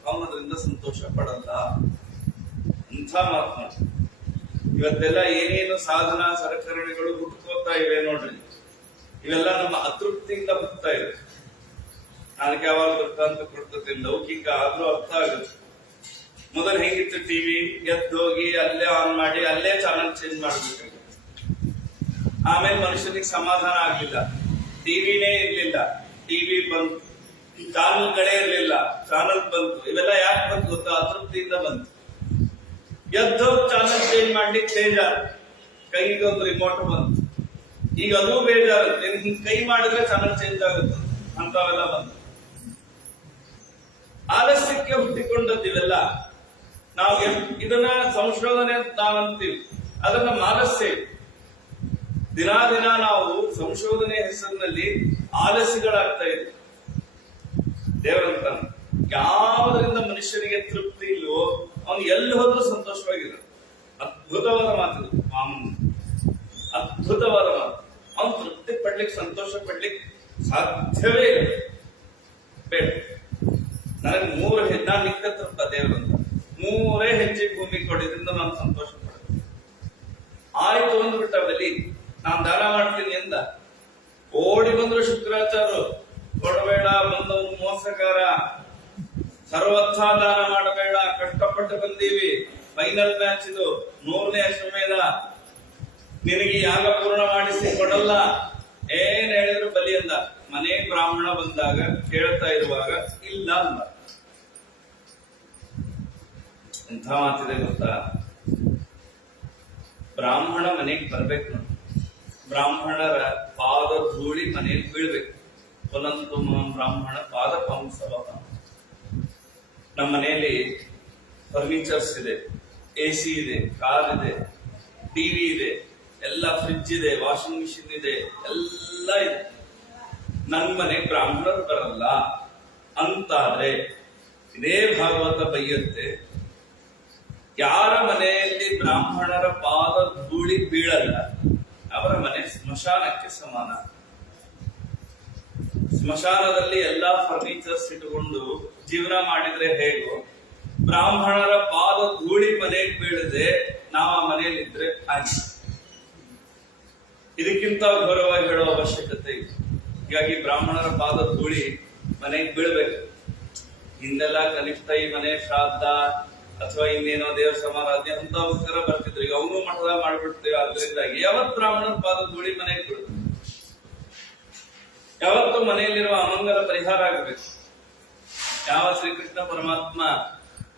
ಅವನದ್ರಿಂದ ಸಂತೋಷ ಪಡಲ್ಲ. ಇಂಥ ಮಾತು. ಇವತ್ತೆಲ್ಲ ಏನೇನು ಸಾಧನ ಸಲಕರಣೆಗಳು ಹುಟ್ಟುಕೋತಾ ಇವೆ ನೋಡ್ರಿ, ಇವೆಲ್ಲ ನಮ್ಮ ಅತೃಪ್ತಿಯಿಂದ ಹುಟ್ಟುತ್ತಾ ಇದೆ. ನನಗೆ ಯಾವಾಗ ವೃತ್ತಾಂತ ಕೊಡ್ತದೆ, ಲೌಕಿಕ ಆದ್ರೂ ಅರ್ಥ ಆಗುತ್ತೆ. ಮೊದಲು ಹೆಂಗಿತ್ತು ಟಿವಿ, ಎದ್ದೋಗಿ ಅಲ್ಲೇ ಆನ್ ಮಾಡಿ ಅಲ್ಲೇ ಚಾನಲ್ ಚೇಂಜ್ ಮಾಡ್ಬೇಕಾಗುತ್ತೆ. ಆಮೇಲೆ ಮನುಷ್ಯನಿಗೆ ಸಮಾಧಾನ ಆಗ್ಲಿಲ್ಲ, ಟಿವಿನೇ ಇರ್ಲಿಲ್ಲ, ಟಿವಿ ಬಂತು. ಚಾನಲ್ಗಳೇ ಇರ್ಲಿಲ್ಲ, ಚಾನಲ್ ಬಂತು. ಇವೆಲ್ಲ ಯಾಕೆ ಬಂತು ಗೊತ್ತಾ? ಅತೃಪ್ತಿಯಿಂದ ಬಂತು. ಎದ್ದು ಚಾನಲ್ ಚೇಂಜ್ ಮಾಡ್ಲಿಕ್ಕೆ ಬೇಜಾರು, ಕೈಗೊಂದು ರಿಮೋಟ್ ಬಂತು. ಈಗ ಅದು ಬೇಜಾರುತ್ತೆ, ಹಿಂಗ್ ಕೈ ಮಾಡಿದ್ರೆ ಚಾನಲ್ ಚೇಂಜ್ ಆಗುತ್ತೆ ಅಂತವೆಲ್ಲ ಬಂತು. ಆಲಸ್ಯಕ್ಕೆ ಹುಟ್ಟಿಕೊಂಡದ್ದು ಇವೆಲ್ಲ. ನಾವು ಇದನ್ನ ಸಂಶೋಧನೆ ನಾವಂತೀವಿ, ಅದನ್ನ ಮಾಲಸ್ಯ. ದಿನ ನಾವು ಸಂಶೋಧನೆ ಹೆಸರಿನಲ್ಲಿ ಆಲಸ್ಯಗಳಾಗ್ತಾ ಇದೆ. ದೇವರಂತ ಯಾವುದರಿಂದ ಮನುಷ್ಯನಿಗೆ ತೃಪ್ತಿ ಇಲ್ವೋ ಅವನು ಎಲ್ಲಿ ಹೋದ್ರೂ ಸಂತೋಷವಾಗಿರ. ಅದ್ಭುತವಾದ ಮಾತು, ಅದ್ಭುತವಾದ ಮಾತು. ಅವನು ತೃಪ್ತಿ ಪಡ್ಲಿಕ್ಕೆ, ಸಂತೋಷ ಪಡ್ಲಿಕ್ಕೆ ಸಾಧ್ಯವೇ ಇಲ್ಲ. ಬೇಡ, ನನಗೆ 3 ಹೆಜ್ಜೆ, ನಾನು ನಿಕ್ಕ ತೃಪ್ತ ದೇವರಂತ 3 ಹೆಜ್ಜೆ ಭೂಮಿ ಕೊಡಿದ್ರಿಂದ ನಾನು ಸಂತೋಷ ಪಡ್ತೀನಿ. ಆಯ್ತು ಅಂದ್ಬಿಟ್ಟ ಬಲಿ, ನಾನು ದಾನ ಮಾಡ್ತೀನಿ ಎಂದ. ಓಡಿ ಬಂದ್ರು ಶುಕ್ರಾಚಾರ್ಯರು, ಕೊಡಬೇಡ, ಬಂದವನು ಮೋಸಗಾರ, ಸರ್ವಥ ದಾನ ಮಾಡಬೇಡ, ಕಷ್ಟಪಟ್ಟು ಬಂದೀವಿ, ಫೈನಲ್ ಮ್ಯಾಚ್ ಇದು, 100ನೇ ಅಶ್ವಮೇಧ, ನಿನಗೆ ಯಾಗ ಪೂರ್ಣ ಮಾಡಿಸಿ ಕೊಡಲ್ಲ. ಏನ್ ಹೇಳಿದ್ರು ಬಲಿ ಅಂದ. ಮನೆ ಬ್ರಾಹ್ಮಣ ಬಂದಾಗ ಕೇಳ್ತಾ ಇರುವಾಗ ಇಲ್ಲ ಅಂದ. ಎಂಥ ಮಾತಿದೆ ಗೊತ್ತಾ? ಬ್ರಾಹ್ಮಣ ಮನೆಗೆ ಬರ್ಬೇಕು ನೋಡಿ, ಬ್ರಾಹ್ಮಣರ ಪಾದ ಧೂಳಿ ಮನೆಯಲ್ಲಿ ಬೀಳ್ಬೇಕು. ಒಲಂತು ಬ್ರಾಹ್ಮಣ ಪಾದ ಪಂಸವ. ನಮ್ಮ ಮನೆಯಲ್ಲಿ ಫರ್ನಿಚರ್ಸ್ ಇದೆ, AC ಇದೆ, ಕಾರ್ ಇದೆ, ಟಿವಿ ಇದೆ, ಎಲ್ಲ ಫ್ರಿಡ್ಜ್ ಇದೆ, ವಾಷಿಂಗ್ ಮಿಷಿನ್ ಇದೆ, ಎಲ್ಲ ಇದೆ. ನನ್ನ ಮನೆ ಬ್ರಾಹ್ಮಣರು ಬರಲ್ಲ ಅಂತಾದ್ರೆ ಇದೇ ಭಾಗವತ ಬೈಯುತ್ತೆ. ಯಾರ ಮನೆಯಲ್ಲಿ ಬ್ರಾಹ್ಮಣರ ಪಾದ ಧೂಳಿ ಬೀಳಲ್ಲ ಅವರ ಮನೆ ಸ್ಮಶಾನಕ್ಕೆ ಸಮಾನ. ಸ್ಮಶಾನದಲ್ಲಿ ಎಲ್ಲಾ ಫರ್ನಿಚರ್ಸ್ ಇಟ್ಟುಕೊಂಡು ಜೀವನ ಮಾಡಿದ್ರೆ ಹೇಗೋ, ಬ್ರಾಹ್ಮಣರ ಪಾದ ಧೂಳಿ ಮನೆಗೆ ಬೀಳದೆ ನಾವು ಆ ಮನೆಯಲ್ಲಿ ಇದ್ರೆ ಆಗಿ. ಇದಕ್ಕಿಂತ ಘೋರವಾಗಿ ಹೇಳೋ ಅವಶ್ಯಕತೆ ಇದೆ. ಹೀಗಾಗಿ ಬ್ರಾಹ್ಮಣರ ಪಾದ ಧೂಳಿ ಮನೆಗೆ ಬೀಳ್ಬೇಕು. ಹಿಂದೆಲ್ಲ ಕನಿಷ್ಠ ಈ ಮನೆ ಶ್ರಾದ್ದ ಅಥವಾ ಇನ್ನೇನೋ ದೇವರ ಸಮಾರಾಧನೆ ಅಂತವಕ್ಕಾರ ಬರ್ತಿದ್ರು. ಈಗ ಅವನು ಮಠದ ಮಾಡ್ಬಿಡ್ತೀವಿ. ಆದ್ರಿಂದಾಗಿ ಯಾವತ್ತು ಬ್ರಾಹ್ಮಣರ ಪಾದ ಧೂಳಿ ಮನೆಗೆ ಬೀಳುತ್ತೆ, ಯಾವತ್ತು ಮನೆಯಲ್ಲಿರುವ ಅಮಂಗಲ ಪರಿಹಾರ ಆಗಬೇಕು. ಯಾವ ಶ್ರೀಕೃಷ್ಣ ಪರಮಾತ್ಮ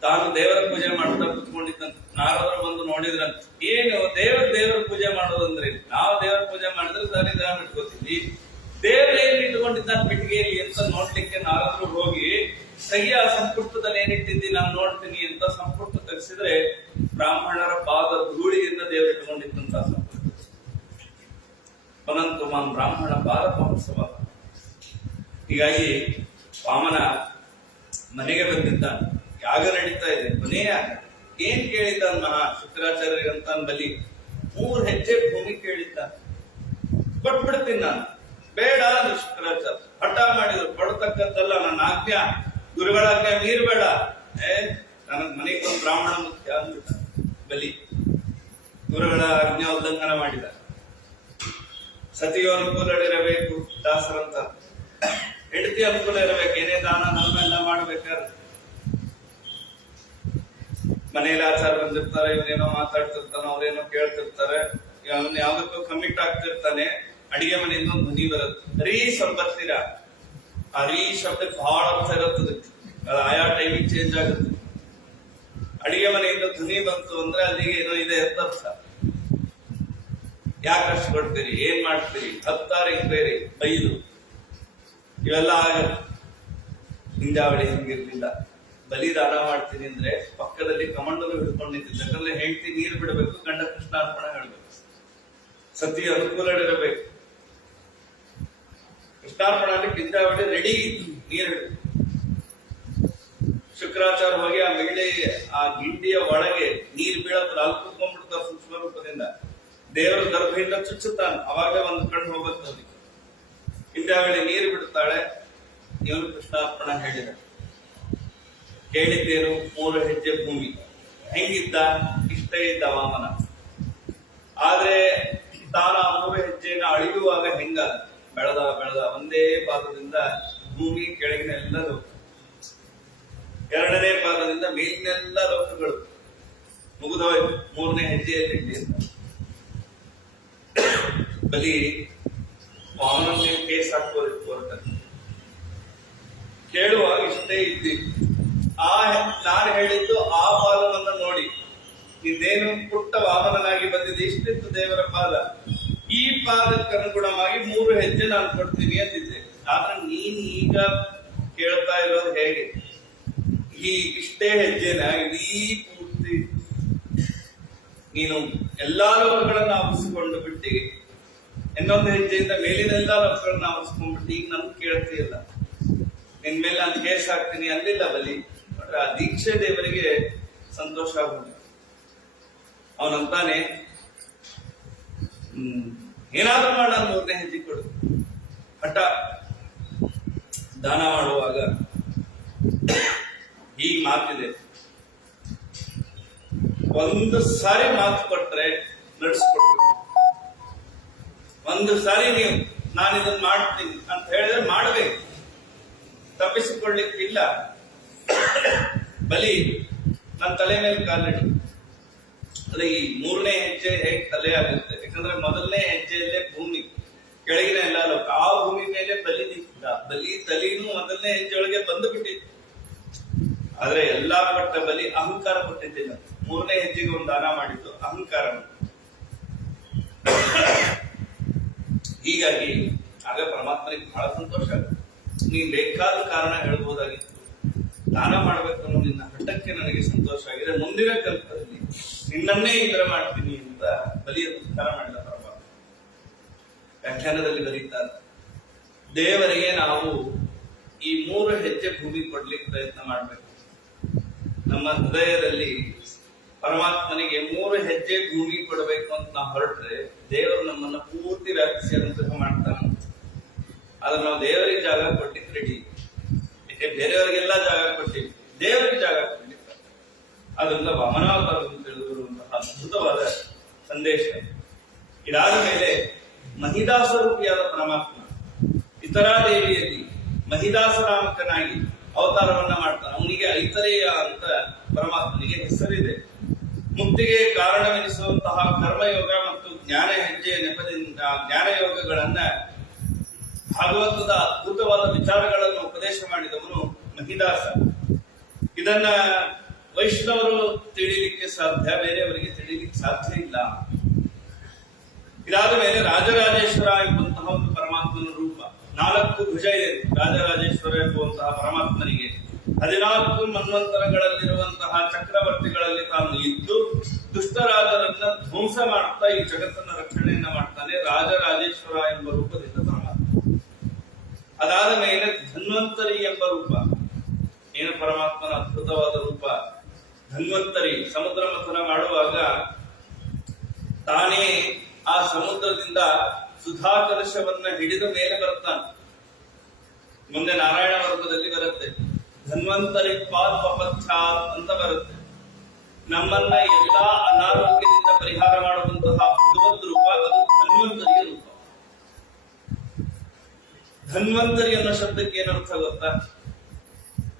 ತಾನು ದೇವರ ಪೂಜೆ ಮಾಡ್ತಾ ಕುತ್ಕೊಂಡಿದ್ದಂತ ನಾರದರು ಬಂದು ನೋಡಿದ್ರಂತ. ಏನು ದೇವರ ಪೂಜೆ ಮಾಡೋದಂದ್ರೆ, ನಾವು ದೇವರ ಪೂಜೆ ಮಾಡಿದ್ರೆ ಸರಿದಾರ ಇಟ್ಕೋತೀವಿ, ದೇವರೇನು ಇಟ್ಕೊಂಡಿದ್ದ ಪೆಟ್ಟಿಗೆಯಲ್ಲಿ ಅಂತ ನೋಡ್ಲಿಕ್ಕೆ ನಾರದರು ಹೋಗಿ ಸಹಿಯ ಸಂಪುಟದಲ್ಲಿ ಏನಿಟ್ಟಿದ್ದಿ ನಾನು ನೋಡ್ತೀನಿ ಅಂತ ಸಂಪುಟ ತೆಗೆಸಿದ್ರೆ ಬ್ರಾಹ್ಮಣರ ಪಾದ ಧೂಳಿಯಿಂದ ದೇವರು ಇಟ್ಕೊಂಡಿದ್ದಂತ ಸಂಪುಟ. ಪನಂತು ಮಾಂ ಬ್ರಾಹ್ಮಣ ಪಾದ ಮಹೋತ್ಸವ. ಹೀಗಾಗಿ ವಾಮನ ಮನೆಗೆ ಬಂದಿದ್ದಾನೆ. ಯಾಗ ನಡೀತಾ ಇದೆ, ಮನೆಯ ಏನ್ ಕೇಳಿದ್ದಾನ ಮಹಾ ಶುಕ್ರಾಚಾರ್ಯರಂತ ಬಲಿ 3 ಹೆಜ್ಜೆ ಭೂಮಿ ಕೇಳಿದ್ದಾನೆ. ಕೊಟ್ಬಿಡ್ತೀನಿ ನಾನು, ಬೇಡ ಅಂದ್ರೆ ಶುಕ್ರಾಚಾರ್ಯ ಹಠ ಮಾಡಿದ್ರು. ಕೊಡತಕ್ಕದ್ದಲ್ಲ, ನನ್ನ ಆಜ್ಞಾ ಗುರುಗಳ ಆಜ್ಞೆ ಮೀರ್ಬೇಡ, ನನಗ್ ಮನೆಗೊಂದು ಬ್ರಾಹ್ಮಣ ಮುಖ್ಯ ಅಂದ್ಬಿಟ್ಟ ಬಲಿ. ಗುರುಗಳ ಆಜ್ಞಾ ಉಲ್ಲಂಘನ ಮಾಡಿದ. ಸತಿಯು ಅನುಕೂಲ ಇರಬೇಕು ದಾಸರಂತ, ಹೆಂಡತಿ ಅನುಕೂಲ ಇರಬೇಕು. ಏನೇ ದಾನ ಧರ್ಮ ಎಲ್ಲ ಮಾಡ್ಬೇಕಾದ್ರೆ ಮನೆಯಲ್ಲಿ ಆಚಾರ ಬಂದಿರ್ತಾರೆ, ಇವನೇನೋ ಮಾತಾಡ್ತಿರ್ತಾನೆ, ಅವ್ರೇನೋ ಕೇಳ್ತಿರ್ತಾರೆ, ಅವನ್ ಯಾವ್ದಕ್ಕೂ ಕಮಿಟ್ ಆಗ್ತಿರ್ತಾನೆ. ಅಡಿಗೆ ಮನೆಯಿಂದ ಒಂದು ಧ್ವನಿ ಬರುತ್ತೆ, ರೀ ಸ್ವಲ್ಪ ಬರ್ತೀರಾ. ಆ ರೀ ಶಬ್ದಕ್ಕೆ ಬಹಳ ಅರ್ಥ ಇರುತ್ತದೆ, ಆಯಾ ಟೈಮಿಂಗ್ ಚೇಂಜ್ ಆಗುತ್ತೆ. ಅಡಿಗೆ ಮನೆಯಿಂದ ಧ್ವನಿ ಬಂತು ಅಂದ್ರೆ ಅಲ್ಲಿಗೆ ಏನೋ ಇದೆ ಅಂತ ಅರ್ಥ. ಯಾಕೆ ಅಷ್ಟು ಕೊಡ್ತೀರಿ, ಏನ್ ಮಾಡ್ತೀರಿ, 10 ತಾರೀಕು ಬೇರೆ ಬೈದು ಇವೆಲ್ಲ ಆಗತ್ತೆ. ಹಿಂದಾವಳಿ ಹಿಂಗಿರ್ಲಿಲ್ಲ. ಬಲಿದಾನ ಮಾಡ್ತೀನಿ ಅಂದ್ರೆ ಪಕ್ಕದಲ್ಲಿ ಕಮಂಡಲು ಹಿಡ್ಕೊಂಡು ನಿಂತಿದ್ದ. ಯಾಕಂದ್ರೆ ಹೆಂಡತಿ ನೀರು ಬಿಡಬೇಕು, ಗಂಡ ಕೃಷ್ಣಾರ್ಪಣ ಹೇಳ್ಬೇಕು, ಸತಿ ಅನುಕೂಲ ಇರಬೇಕು. ಕೃಷ್ಣಾರ್ಪಣ ಆಗ್ಲಿಕ್ಕೆ ಹಿಂದಾವಳಿ ರೆಡಿ ನೀರು ಹಿಡಿದು. ಶುಕ್ರಾಚಾರ್ಯ ಹೋಗಿ ಆ ಮಹಿಳೆ ಆ ಗಿಂಡಿಯ ಒಳಗೆ ನೀರು ಬೀಳತ್ರ ಅಲ್ಲಿ ಕುತ್ಕೊಂಡ್ಬಿಡ್ತಾರ ಸೂಕ್ಷ್ಮ ರೂಪದಿಂದ. ದೇವರ ಗರ್ಭದಿಂದ ಚುಚ್ಚುತ್ತಾನೆ, ಅವಾಗ ಒಂದು ಕಣ್ಣು ಹೋಗುತ್ತೆ ಅವನಿಗೆ. ಹಿಂದಾವಳಿ ನೀರು ಬಿಡುತ್ತಾಳೆ. ಇವನು ಕೃಷ್ಣಾರ್ಪಣ ಹೇಳಿದ. ಕೇಳಿದ್ದೇನು 3 ಹೆಜ್ಜೆ ಭೂಮಿ. ಹೆಂಗಿದ್ದ, ಇಷ್ಟ ಇದ್ದ ವಾಮನ. ಆದ್ರೆ ತಾನು ಆ 3 ಹೆಜ್ಜೆಯನ್ನು ಅಳಿಯುವಾಗ ಹೆಂಗ ಬೆಳೆದ ಒಂದೇ ಪಾದದಿಂದ ಭೂಮಿ ಕೆಳಗಿನ ಎಲ್ಲ ಲೋಕ, 2ನೇ ಪಾದದಿಂದ ಮೇಲಿನೆಲ್ಲ ಲೋಕಗಳು ಮುಗಿದೋಯ್ತು. 3ನೇ ಹೆಜ್ಜೆಯಲ್ಲಿ ಬಲಿ ವಾಮನನ್ನೇ ಕೇಸ್ ಹಾಕೋದಿತ್ತು ಅಂತ ಕೇಳುವಾಗ ಇಷ್ಟೇ ಇದ್ದಿ. ನಾನು ಹೇಳಿದ್ದು ಆ ಪಾದವನ್ನು ನೋಡಿ, ಇದೇನು ಪುಟ್ಟ ವಾಮನನಾಗಿ ಬಂದಿದೆ, ಇಷ್ಟಿತ್ತು ದೇವರ ಪಾದ, ಈ ಪಾದಕ್ಕೆ ಅನುಗುಣವಾಗಿ 3 ಹೆಜ್ಜೆ ನಾನು ಕೊಡ್ತೀನಿ ಅಂತಿದ್ದೆ. ಆದ್ರೆ ನೀನ್ ಈಗ ಕೇಳ್ತಾ ಇರೋದು ಹೇಗೆ, ಈ ಇಷ್ಟೇ ಹೆಜ್ಜೆನ ಇಡೀ ಪೂರ್ತಿ ನೀನು ಎಲ್ಲಾ ಲೋಕಗಳನ್ನ ಆವರಿಸಿಕೊಂಡು ಬಿಟ್ಟಿ, ಇನ್ನೊಂದು ಹೆಜ್ಜೆಯಿಂದ ಮೇಲಿನ ಎಲ್ಲಾ ಲೋಕಗಳನ್ನ ಆವರಿಸ್ಕೊಂಡ್ಬಿಟ್ಟು ಈಗ ನನ್ ಕೇಳ್ತೀಯಲ್ಲ, ನಿನ್ ಮೇಲೆ ನಾನು ಕೇಸ್ ಹಾಕ್ತೀನಿ ಅಲ್ಲಿಲ್ಲ ಬಲಿ. ಆ ದೀಕ್ಷೆ ದೇವರಿಗೆ ಸಂತೋಷ ಆಗುದು. ಅವನಂತಾನೆ ಏನಾದ್ರೂ ಮಾಡ 3ನೇ ಹೆಜ್ಜೆ ಕೊಡು. ಹಠ ದಾನ ಮಾಡುವಾಗ ಹೀಗೆ ಮಾತಿದೆ, ಒಂದು ಸಾರಿ ಮಾತು ಕೊಟ್ರೆ ನಡೆಸ್ಕೊಡ್ಬೇಕು. ಒಂದು ಸಾರಿ ನೀವು ನಾನು ಇದನ್ನ ಮಾಡ್ತೀನಿ ಅಂತ ಹೇಳಿದ್ರೆ ಮಾಡ್ಬೇಕು, ತಪ್ಪಿಸಿಕೊಳ್ಳಿಕ್ಕಿಲ್ಲ. ಬಲಿ ನನ್ನ ತಲೆ ಮೇಲೆ ಕಾಲಿಡಿ. ಅಂದ್ರೆ ಈ 3ನೇ ಹೆಜ್ಜೆ ಹೇಗೆ ತಲೆ ಆಗುತ್ತೆ, ಯಾಕಂದ್ರೆ ಮೊದಲನೇ ಹೆಜ್ಜೆಯಲ್ಲೇ ಭೂಮಿ, ಕೆಳಗಿನ ಎಲ್ಲ ಲೋಕ, ಆ ಭೂಮಿ ಮೇಲೆ ಬಲಿ ನಿಂತಿದ್ದ. ಬಲಿ ತಲೆನೂ ಮೊದಲನೇ ಹೆಜ್ಜೆಯೊಳಗೆ ಬಂದು ಬಿಟ್ಟಿತ್ತು. ಆದ್ರೆ ಎಲ್ಲಾ ಕೊಟ್ಟ ಬಲಿ ಅಹಂಕಾರ ಕೊಟ್ಟಿದ್ದಿಲ್ಲ. 3ನೇ ಹೆಜ್ಜೆಗೆ ಒಂದು ದಾನ ಮಾಡಿದ್ದು ಅಹಂಕಾರ. ಹೀಗಾಗಿ ಆಗ ಪರಮಾತ್ಮನಿಗೆ ಬಹಳ ಸಂತೋಷ ಆಗುತ್ತೆ. ನೀನ್ ಬೇಕಾದ ಕಾರಣ ಹೇಳ್ಬೋದಾಗಿತ್ತು, ದಾನ ಮಾಡ್ಬೇಕು ಅನ್ನೋ ನಿನ್ನ ಹಠಕ್ಕೆ ನನಗೆ ಸಂತೋಷ ಆಗಿದೆ, ಮುಂದಿನ ಕಲ್ಪದಲ್ಲಿ ನಿನ್ನನ್ನೇ ಈ ತರ ಮಾಡ್ತೀನಿ ಅಂತ ಬಲಿಯ ಉದ್ಧಾರ ಮಾಡಿದ ಪರಮಾತ್ಮ. ವ್ಯಾಖ್ಯಾನದಲ್ಲಿ ಬರೀತಾರೆ, ದೇವರಿಗೆ ನಾವು ಈ 3 ಹೆಜ್ಜೆ ಭೂಮಿ ಕೊಡ್ಲಿಕ್ಕೆ ಪ್ರಯತ್ನ ಮಾಡ್ಬೇಕು. ನಮ್ಮ ಹೃದಯದಲ್ಲಿ ಪರಮಾತ್ಮನಿಗೆ 3 ಹೆಜ್ಜೆ ಭೂಮಿ ಕೊಡಬೇಕು ಅಂತ ನಾವು ಹೊರಟ್ರೆ ದೇವರು ನಮ್ಮನ್ನ ಪೂರ್ತಿ ವ್ಯಾಪಿಸಿ ಅನುಗ್ರಹ ಮಾಡ್ತಾನ. ಆದ್ರೆ ನಾವು ದೇವರಿಗೆ ಜಾಗ ಕೊಟ್ಟಿದ್ದು ರೆಡಿ, ಬೇರೆಯವರಿಗೆಲ್ಲ ಜಾಗ ಕೊಟ್ಟಿವಿ, ದೇವರಿಗೆ ಜಾಗ ಕೊಡ್ಲಿಕ್ಕೆ ಅದರಿಂದ ವಾಮನಾವತಾರವನ್ನು ತಿಳಿದುಕೊಳ್ಳುವಂತಹ ಅದ್ಭುತವಾದ ಸಂದೇಶ. ಇದಾದ ಮೇಲೆ ಮಹಿದಾಸರೂಪಿಯಾದ ಪರಮಾತ್ಮ ಇತರಾದೇವಿಯಲ್ಲಿ ಮಹಿದಾಸರಾಮಕನಾಗಿ ಅವತಾರವನ್ನ ಮಾಡ್ತಾನೆ. ಅವನಿಗೆ ಐತರೇಯ ಅಂತ ಪರಮಾತ್ಮನಿಗೆ ಹೆಸರಿದೆ. ಮುಕ್ತಿಗೆ ಕಾರಣವೆನಿಸುವಂತಹ ಕರ್ಮಯೋಗ ಮತ್ತು ಜ್ಞಾನ ಹೆಜ್ಜೆಯ ನೆಪದಿಂದ ಜ್ಞಾನಯೋಗಗಳನ್ನ ಭಾಗವತದ ಅದ್ಭುತವಾದ ವಿಚಾರಗಳನ್ನು ಉಪದೇಶ ಮಾಡಿದವನು ಮಹಿದಾಸ. ಇದನ್ನ ವೈಷ್ಣವರು ತಿಳಿಲಿಕ್ಕೆ ಸಾಧ್ಯ, ಬೇರೆಯವರಿಗೆ ತಿಳಿಲಿಕ್ಕೆ ಸಾಧ್ಯ ಇಲ್ಲ. ಇದಾದ ಮೇಲೆ ರಾಜರಾಜೇಶ್ವರ ಎಂಬಂತಹ ಒಂದು ಪರಮಾತ್ಮನ ರೂಪ, 4 ಭುಜ ಇದೆ ರಾಜರಾಜೇಶ್ವರ ಎಂಬುವಂತಹ ಪರಮಾತ್ಮನಿಗೆ. 14 ಮನ್ವಂತರಗಳಲ್ಲಿರುವಂತಹ ಚಕ್ರವರ್ತಿಗಳಲ್ಲಿ ತಾನು ಇದ್ದು ದುಷ್ಟರಾಜರನ್ನ ಧ್ವಂಸ ಮಾಡ್ತಾ ಈ ಜಗತ್ತನ್ನ ರಕ್ಷಣೆಯನ್ನ ಮಾಡ್ತಾನೆ ರಾಜರಾಜೇಶ್ವರ ಎಂಬ ರೂಪದಿಂದ ಪರಮಾತ್ಮ. ಅದಾದ ಮೇಲೆ ಧನ್ವಂತರಿ ಎಂಬ ರೂಪ. ಏನು ಪರಮಾತ್ಮನ ಅದ್ಭುತವಾದ ರೂಪ ಧನ್ವಂತರಿ. ಸಮುದ್ರ ಮಥನ ಮಾಡುವಾಗ ತಾನೇ ಆ ಸಮುದ್ರದಿಂದ ಸುಧಾಕಲಶವನ್ನ ಹಿಡಿದ ಮೇಲೆ ಬರುತ್ತಾನೆ. ಮುಂದೆ ನಾರಾಯಣ ವರ್ಗದಲ್ಲಿ ಬರುತ್ತೆ ಧನ್ವಂತರಿ ಪಾಲ್ಪಪಥ್ಯ ಅಂತ ಬರುತ್ತೆ. ನಮ್ಮನ್ನ ಎಲ್ಲಾ ಅನಾರೋಗ್ಯದಿಂದ ಪರಿಹಾರ ಮಾಡುವಂತಹ ಭಗವದ್ ರೂಪ ಅದು ಧನ್ವಂತರಿಯ ರೂಪ. ಧನ್ವಂತರಿ ಅನ್ನೋ ಶಬ್ದಕ್ಕೆ ಏನರ್ಥ ಗೊತ್ತಾ?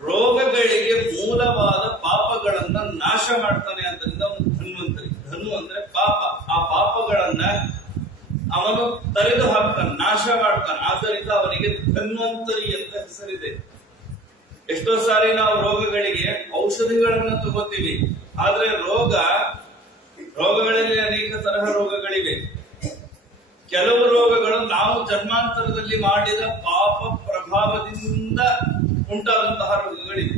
ರೋಗಗಳಿಗೆ ಮೂಲವಾದ ಪಾಪಗಳನ್ನ ನಾಶ ಮಾಡ್ತಾನೆ. ಆದ್ದರಿಂದ ಅವನು ಧನ್ವಂತರಿ. ಧನು ಅಂದ್ರೆ ಪಾಪ. ಆ ಪಾಪಗಳನ್ನ ಅವನು ತರೆದು ಹಾಕ್ತಾನೆ, ನಾಶ ಮಾಡ್ತಾನೆ. ಆದ್ದರಿಂದ ಅವನಿಗೆ ಧನ್ವಂತರಿ ಅಂತ ಹೆಸರಿದೆ. ಎಷ್ಟೋ ಸಾರಿ ನಾವು ರೋಗಗಳಿಗೆ ಔಷಧಿಗಳನ್ನ ತಗೋತೀವಿ, ಆದ್ರೆ ರೋಗಗಳಲ್ಲಿ ಅನೇಕ ತರಹ ರೋಗಗಳಿವೆ. ಕೆಲವು ರೋಗಗಳು ನಾವು ಜನ್ಮಾಂತರದಲ್ಲಿ ಮಾಡಿದ ಪಾಪ ಪ್ರಭಾವದಿಂದ ಉಂಟಾದಂತಹ ರೋಗಗಳಿವೆ.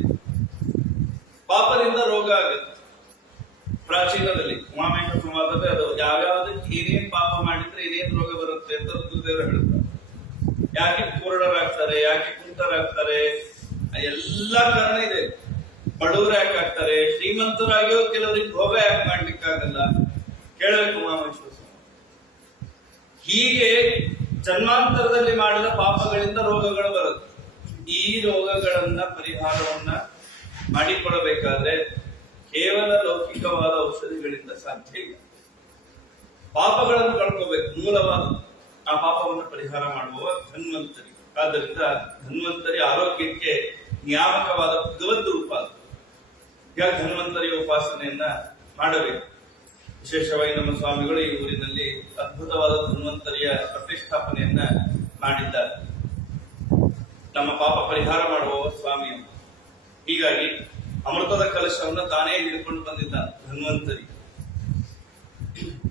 ಪಾಪದಿಂದ ರೋಗ ಆಗುತ್ತೆ. ಪ್ರಾಚೀನದಲ್ಲಿ ಉಮಾಮೇಶ್ವರ ಸಂವಾದದಲ್ಲಿ ಅದು ಯಾವ್ಯಾವ್ದಕ್ಕೆ ಏನೇನ್ ಪಾಪ ಮಾಡಿದ್ರೆ ಏನೇನ್ ರೋಗ ಬರುತ್ತೆ ಅಂತ ಗುರುದೇವರು ಹೇಳ್ತಾರೆ. ಯಾಕೆ ಪೂರ್ಣರಾಗ್ತಾರೆ, ಯಾಕೆ ಕುಂಟರಾಗ್ತಾರೆ, ಎಲ್ಲ ಕಾರಣ ಇದೆ. ಬಡವರು ಯಾಕೆ ಆಗ್ತಾರೆ, ಶ್ರೀಮಂತರಾಗಿಯೋ ಕೆಲವರಿಗೆ ಭೋಗ ಯಾಕೆ ಮಾಡ್ಲಿಕ್ಕಾಗಲ್ಲ ಕೇಳಬೇಕು ಉಮಾಮೇಶ್ವರ. ಹೀಗೆ ಜನ್ಮಾಂತರದಲ್ಲಿ ಮಾಡಿದ ಪಾಪಗಳಿಂದ ರೋಗಗಳು ಬರುತ್ತೆ. ಈ ರೋಗಗಳನ್ನ ಪರಿಹಾರವನ್ನ ಮಾಡಿಕೊಳ್ಳಬೇಕಾದ್ರೆ ಕೇವಲ ಲೌಕಿಕವಾದ ಔಷಧಿಗಳಿಂದ ಸಾಧ್ಯ ಇಲ್ಲ. ಪಾಪಗಳನ್ನು ಕಳ್ಕೋಬೇಕು. ಮೂಲವಾದ ಆ ಪಾಪವನ್ನು ಪರಿಹಾರ ಮಾಡುವ ಧನ್ವಂತರಿ. ಆದ್ದರಿಂದ ಧನ್ವಂತರಿ ಆರೋಗ್ಯಕ್ಕೆ ನಿಯಾಮಕವಾದ ಭಗವದ್ ರೂಪ. ಹೀಗಾಗಿ ಧನ್ವಂತರಿಯ ಉಪಾಸನೆಯನ್ನ ಮಾಡಬೇಕು. ವಿಶೇಷವಾಗಿ ನಮ್ಮ ಸ್ವಾಮಿಗಳು ಈ ಊರಿನಲ್ಲಿ ಅದ್ಭುತವಾದ ಧನ್ವಂತರಿಯ ಪ್ರತಿಷ್ಠಾಪನೆಯನ್ನ ಮಾಡಿದ್ದಾರೆ. ನಮ್ಮ ಪಾಪ ಪರಿಹಾರ ಮಾಡುವ ಸ್ವಾಮಿ. ಹೀಗಾಗಿ ಅಮೃತದ ಕಲಶವನ್ನು ತಾನೇ ಹಿಡ್ಕೊಂಡು ಬಂದಿದ್ದಾನೆ ಧನ್ವಂತರಿ.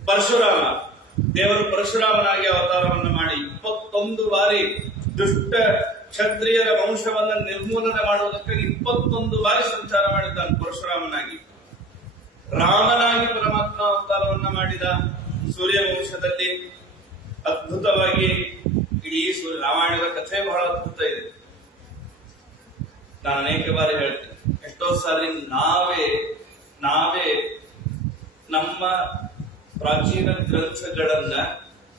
ಪರಶುರಾಮ ದೇವರು ಪರಶುರಾಮನಾಗಿ ಅವತಾರವನ್ನು ಮಾಡಿ 21 ಬಾರಿ ದುಷ್ಟ ಕ್ಷತ್ರಿಯರ ವಂಶವನ್ನ ನಿರ್ಮೂಲನೆ ಮಾಡುವುದಕ್ಕಾಗಿ 21 ಬಾರಿ ಸಂಚಾರ ಮಾಡಿದ್ದಾನೆ ಪರಶುರಾಮನಾಗಿ. ರಾಮನಾಗಿ ಪರಮಾತ್ಮ ಅವತಾರವನ್ನ ಮಾಡಿದ ಸೂರ್ಯ ವಂಶದಲ್ಲಿ ಅದ್ಭುತವಾಗಿ ಇಡೀ ರಾಮಾಯಣದ ಕಥೆ ಬಹಳ ಅದ್ಭುತ ಇದೆ. ನಾನು ಅನೇಕ ಬಾರಿ ಹೇಳ್ತೇನೆ. ಎಷ್ಟೋ ಸಾರಿ ನಾವೇ ನಮ್ಮ ಪ್ರಾಚೀನ ಗ್ರಂಥಗಳನ್ನ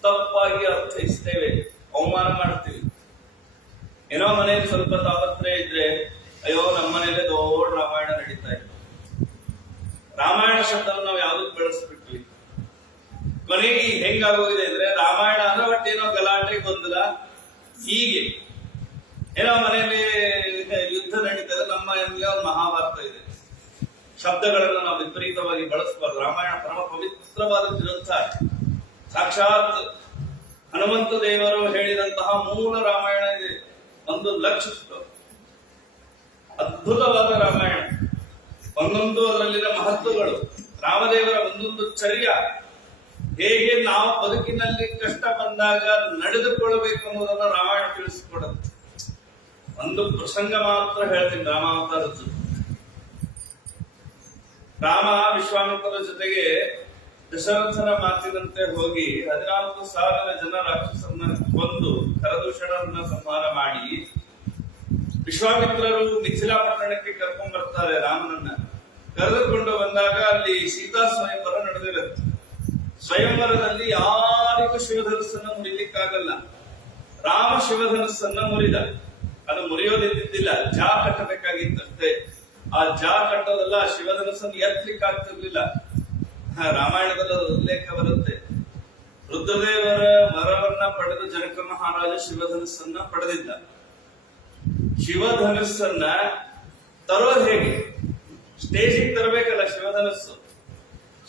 ತಪ್ಪಾಗಿ ಅರ್ಥೈಸ್ತೇವೆ, ಅವಮಾನ ಮಾಡ್ತೀವಿ. ಏನೋ ಮನೆಯಲ್ಲಿ ಸ್ವಲ್ಪ ತಾಪತ್ರೆ ಇದ್ರೆ ಅಯ್ಯೋ ನಮ್ಮ ಮನೇಲೆ ದೊಡ್ಡ ರಾಮಾಯಣ ನಡೀತಾ ಇದೆ. ರಾಮಾಯಣ ಶಬ್ದ ನಾವು ಯಾವ್ದಕ್ ಬೆಳೆಸ್ಬಿಟ್ವಿ. ಕೊನೆಗೆ ಹೆಂಗಾಗೋಗಿದೆ ಅಂದ್ರೆ ರಾಮಾಯಣ ಅಂದ್ರೆ ಒಟ್ಟೇನೋ ಗಲಾಟೆ ಗೊಂದಲ. ಹೀಗೆ ಏನೋ ಮನೆಯಲ್ಲಿ ಯುದ್ಧ ನಡೀತದೆ, ನಮ್ಮ ಒಂದು ಮಹಾಭಾರತ ಇದೆ. ಶಬ್ದಗಳನ್ನು ನಾವು ವಿಪರೀತವಾಗಿ ಬಳಸಬಾರ್ದು. ರಾಮಾಯಣ ಪರಮ ಪವಿತ್ರವಾದ ಗ್ರಂಥ. ಸಾಕ್ಷಾತ್ ಹನುಮಂತ ದೇವರು ಹೇಳಿದಂತಹ ಮೂಲ ರಾಮಾಯಣ ಇದೆ. 1 ಲಕ್ಷ ಶ್ಲೋಕ. ಅದ್ಭುತವಾದ ರಾಮಾಯಣ. ಒಂದೊಂದು ಅದರಲ್ಲಿನ ಮಹತ್ವಗಳು, ರಾಮದೇವರ ಒಂದೊಂದು ಚರ್ಯ, ಹೇಗೆ ನಾವು ಬದುಕಿನಲ್ಲಿ ಕಷ್ಟ ಬಂದಾಗ ನಡೆದುಕೊಳ್ಳಬೇಕು ಅನ್ನೋದನ್ನ ರಾಮಾಯಣ ತಿಳಿಸಿಕೊಡುತ್ತೆ. ಒಂದು ಪ್ರಸಂಗ ಮಾತ್ರ ಹೇಳ್ತೀನಿ ರಾಮಾವತಾರದ್ದು. ರಾಮ ವಿಶ್ವಾಮಿತ್ರರ ಜೊತೆಗೆ ದಶರಥನ ಮಾತಿನಂತೆ ಹೋಗಿ 14,000 ಜನ ರಾಕ್ಷಸರನ್ನ ಕೊಂದು ಖರದೂಷಣರನ್ನ ಸಂಹಾರ ಮಾಡಿ ವಿಶ್ವಾಮಿತ್ರರು ಮಿಥಿಲಾ ಪಟ್ಟಣಕ್ಕೆ ಕರ್ಕೊಂಡ್ ಬರ್ತಾರೆ. ರಾಮನನ್ನ ಕರೆದುಕೊಂಡು ಬಂದಾಗ ಅಲ್ಲಿ ಸೀತಾ ಸ್ವಯಂವರ ನಡೆದಿರುತ್ತೆ. ಸ್ವಯಂವರದಲ್ಲಿ ಯಾರಿಗೂ ಶಿವಧನಸ್ಸನ್ನ ಮುರಿಲಿಕ್ಕಾಗಲ್ಲ. ರಾಮ ಶಿವಧನಸ್ಸನ್ನ ಮುರಿದ. ಅದು ಮುರಿಯೋದಿದ್ದಿಲ್ಲ, ಜಾ ಕಟ್ಟಬೇಕಾಗಿತ್ತಂತೆ. ಆ ಜಾ ಕಟ್ಟೋದಲ್ಲ, ಶಿವಧನಸ್ಸನ್ನು ಎತ್ತಲಿಕ್ಕೆ ಆಗ್ತಿರ್ಲಿಲ್ಲ. ರಾಮಾಯಣದಲ್ಲಿ ಉಲ್ಲೇಖ ಬರುತ್ತೆ, ರುದ್ರದೇವರ ವರವನ್ನ ಪಡೆದು ಜನಕ ಮಹಾರಾಜ ಶಿವಧನಸ್ಸನ್ನ ಪಡೆದಿದ್ದ. ಶಿವಧನಸ್ಸನ್ನ ತರೋದು ಹೇಗೆ? ಸ್ಟೇಜಿಗೆ ತರಬೇಕಲ್ಲ ಶಿವಧನಸ್ಸು.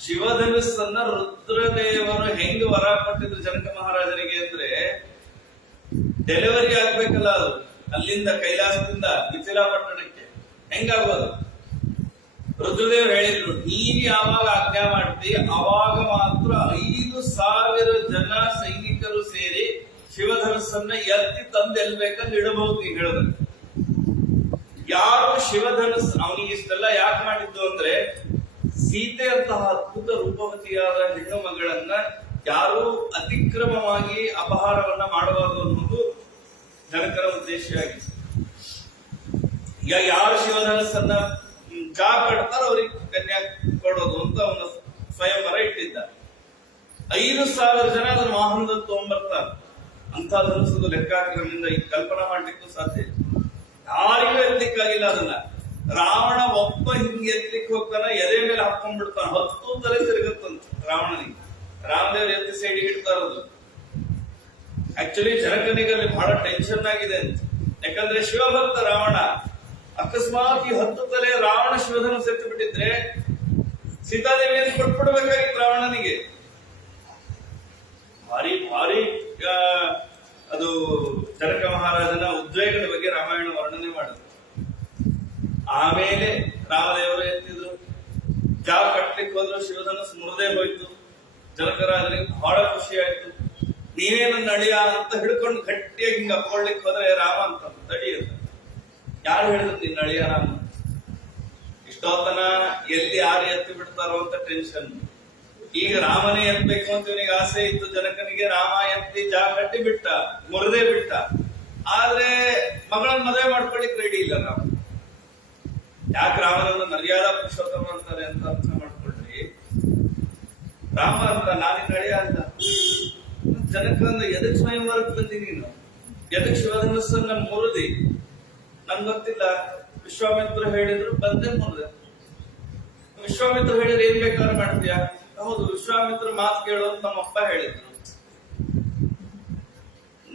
ಶಿವಧನಸ್ಸನ್ನ ರುದ್ರದೇವರು ಹೆಂಗ್ ವರ ಕೊಟ್ಟಿದ್ರು ಜನಕ ಮಹಾರಾಜನಿಗೆ ಅಂದ್ರೆ, ಡೆಲಿವರಿ ಆಗ್ಬೇಕಲ್ಲ ಅದು ಅಲ್ಲಿಂದ ಕೈಲಾಸದಿಂದ ಮಿಥಿಲಾಪಟ್ಟಣಕ್ಕೆ. ಹೆಂಗಾಗೋದು? ರುದ್ರದೇವರು ಹೇಳಿದ್ರು, ನೀನು ಯಾವಾಗ ಆಜ್ಞಾ ಮಾಡ್ತಿ ಅವಾಗ ಮಾತ್ರ 5,000 ಜನ ಸೈನಿಕರು ಸೇರಿ ಶಿವಧನಸ್ಸನ್ನ ಎತ್ತಿ ತಂದು ಎಲ್ಲಿ ಬೇಕಂದ್ರೆ ಇಡಬಹುದು. ನೀ ಹೇಳಿದ್ರೆ ಯಾರು ಶಿವಧನಸ್ ಅವನಿಗೆ ಇಷ್ಟೆಲ್ಲ ಯಾಕೆ ಮಾಡಿದ್ದು ಅಂದ್ರೆ, ಸೀತೆ ಅಂತಹ ಅದ್ಭುತ ರೂಪವತಿಯಾದ ಹೆಣ್ಣು ಮಗಳನ್ನ ಯಾರು ಅತಿಕ್ರಮವಾಗಿ ಅಪಹಾರವನ್ನ ಮಾಡಬಾರದು ಅನ್ನೋದು ಜನಕರ ಉದ್ದೇಶ ಆಗಿದೆ. ಈಗ ಯಾರು ಶಿವಧನಸ್ಸನ್ನ ಜಾ ಕಟ್ತಾರ ಅವ್ರಿಗೆ ಕನ್ಯಾ ಕೊಡೋದು ಅಂತ ಅವನ ಸ್ವಯಂವರ ಇಟ್ಟಿದ್ದ. 5,000 ಜನ ಅದನ್ನ ವಾಹನದಲ್ಲಿ ತಗೊಂಡ್ಬರ್ತಾರೆ. ಅಂತ ಧನಸ್ಸದ ಲೆಕ್ಕಾಚಾರದಿಂದ ಈ ಕಲ್ಪನಾ ಮಾಡ್ಲಿಕ್ಕೂ ಸಾಧ್ಯ ಇಲ್ಲ. ಯಾರಿಗೂ ಎತ್ತಲಿಕ್ಕಾಗಿಲ್ಲ ಅದನ್ನ. ರಾವಣ ಒಬ್ಬ ಹಿಂಗೆ ಎತ್ತಲಿಕ್ಕೆ ಹೋಗ್ತಾನ, ಎದೆ ಮೇಲೆ ಹಾಕೊಂಡ್ಬಿಡ್ತಾನ, 10 ತಲೆ ತಿರುಗುತ್ತಂತ ರಾವಣನಿಗೆ. ರಾಮದೇವ್ರ ಎತ್ತಿ ಸೈಡಿಗೆ ಇಡ್ತಾ ಇರೋದು. ಆಕ್ಚುಲಿ ಜನಕನಿಗೆ ಅಲ್ಲಿ ಬಹಳ ಟೆನ್ಷನ್ ಆಗಿದೆ ಅಂತ. ಯಾಕಂದ್ರೆ ಶಿವಭಕ್ತ ರಾವಣ. ಅಕಸ್ಮಾತ್ ಈ 10 ತಲೆ ರಾವಣ ಶಿವಧನಸ್ಸು ಎತ್ತು ಬಿಟ್ಟಿದ್ರೆ ಸೀತಾದೇವಿಯನ್ನು ಕೊಟ್ಬಿಡ್ಬೇಕಾಗಿತ್ತು ರಾವಣನಿಗೆ. ಭಾರಿ ಭಾರಿ ಅದು ಜನಕ ಮಹಾರಾಜನ ಉದ್ವೇಗದ ಬಗ್ಗೆ ರಾಮಾಯಣ ವರ್ಣನೆ ಮಾಡಿದ್ರು. ಆಮೇಲೆ ರಾಮದೇವರು ಎತ್ತಿದ್ರು, ಜಾ ಕಟ್ಲಿಕ್ಕೆ ಹೋದ್ರು, ಶಿವಧನಸ್ಸು ಮುರಿದೇ ಹೋಯ್ತು. ಜನಕರಾಜನಿಗೆ ಬಹಳ ಖುಷಿ ಆಯ್ತು. ನೀನೇ ನನ್ನ ಅಳಿಯ ಅಂತ ಹಿಡ್ಕೊಂಡು ಗಟ್ಟಿಯಾಗಿ ಹಿಂಗ ಅಪ್ಕೊಳ್ಳಿಕ್ ಹೋದ್ರೆ ರಾಮ ಅಂತ ತಡಿ ಅಂತ. ಯಾರು ಹೇಳಿದ್ರು ನಿನ್ನ ಅಳಿಯ ರಾಮ? ಇಷ್ಟೋತನ ಎಲ್ಲಿ ಯಾರು ಎತ್ತಿ ಬಿಡ್ತಾರೋ ಅಂತ ಟೆನ್ಷನ್. ಈಗ ರಾಮನೇ ಎತ್ತಬೇಕು ಅಂತ ಇವನಿಗೆ ಆಸೆ ಇತ್ತು ಜನಕನಿಗೆ. ರಾಮ ಎತ್ತಿ ಜಾ ಕಟ್ಟಿ ಬಿಟ್ಟ, ಮುರಿದೇ ಬಿಟ್ಟ. ಆದ್ರೆ ಮಗಳನ್ನ ಮದುವೆ ಮಾಡ್ಕೊಳ್ಳಿಕ್ ರೆಡಿ ಇಲ್ಲ ರಾಮ. ಯಾಕೆ ರಾಮನನ್ನು ಮರ್ಯಾದಾ ಪುರುಷೋತ್ತಮ ಅಂತಾರೆ ಅಂತ ಅರ್ಥ ಮಾಡ್ಕೊಳ್ರಿ. ರಾಮ ಅಂತ ನಾನಿನ ಅಳಿಯ ಅಂತ. ಜನಕರಿಂದ ಎದಕ್ ಸ್ವಯಂವರಕ್ಕೆ ಬಂದಿ ನೀನು? ಎದಕ್ ಶಿವಧನಸ್ಸನ್ನ ಮುರಿದಿ? ನನ್ಗೆ ಗೊತ್ತಿಲ್ಲ. ವಿಶ್ವಾಮಿತ್ರ ಹೇಳಿದ್ರು ಬಂದೆ ಮುರಿದೆ. ವಿಶ್ವಾಮಿತ್ರ ಹೇಳಿದ್ರೆ ಏನ್ ಬೇಕಾದ್ರೆ ಮಾಡ್ತೀಯಾ? ಹೌದು, ವಿಶ್ವಾಮಿತ್ರ ಮಾತು ಕೇಳೋದು ನಮ್ಮಪ್ಪ ಹೇಳಿದ್ರು.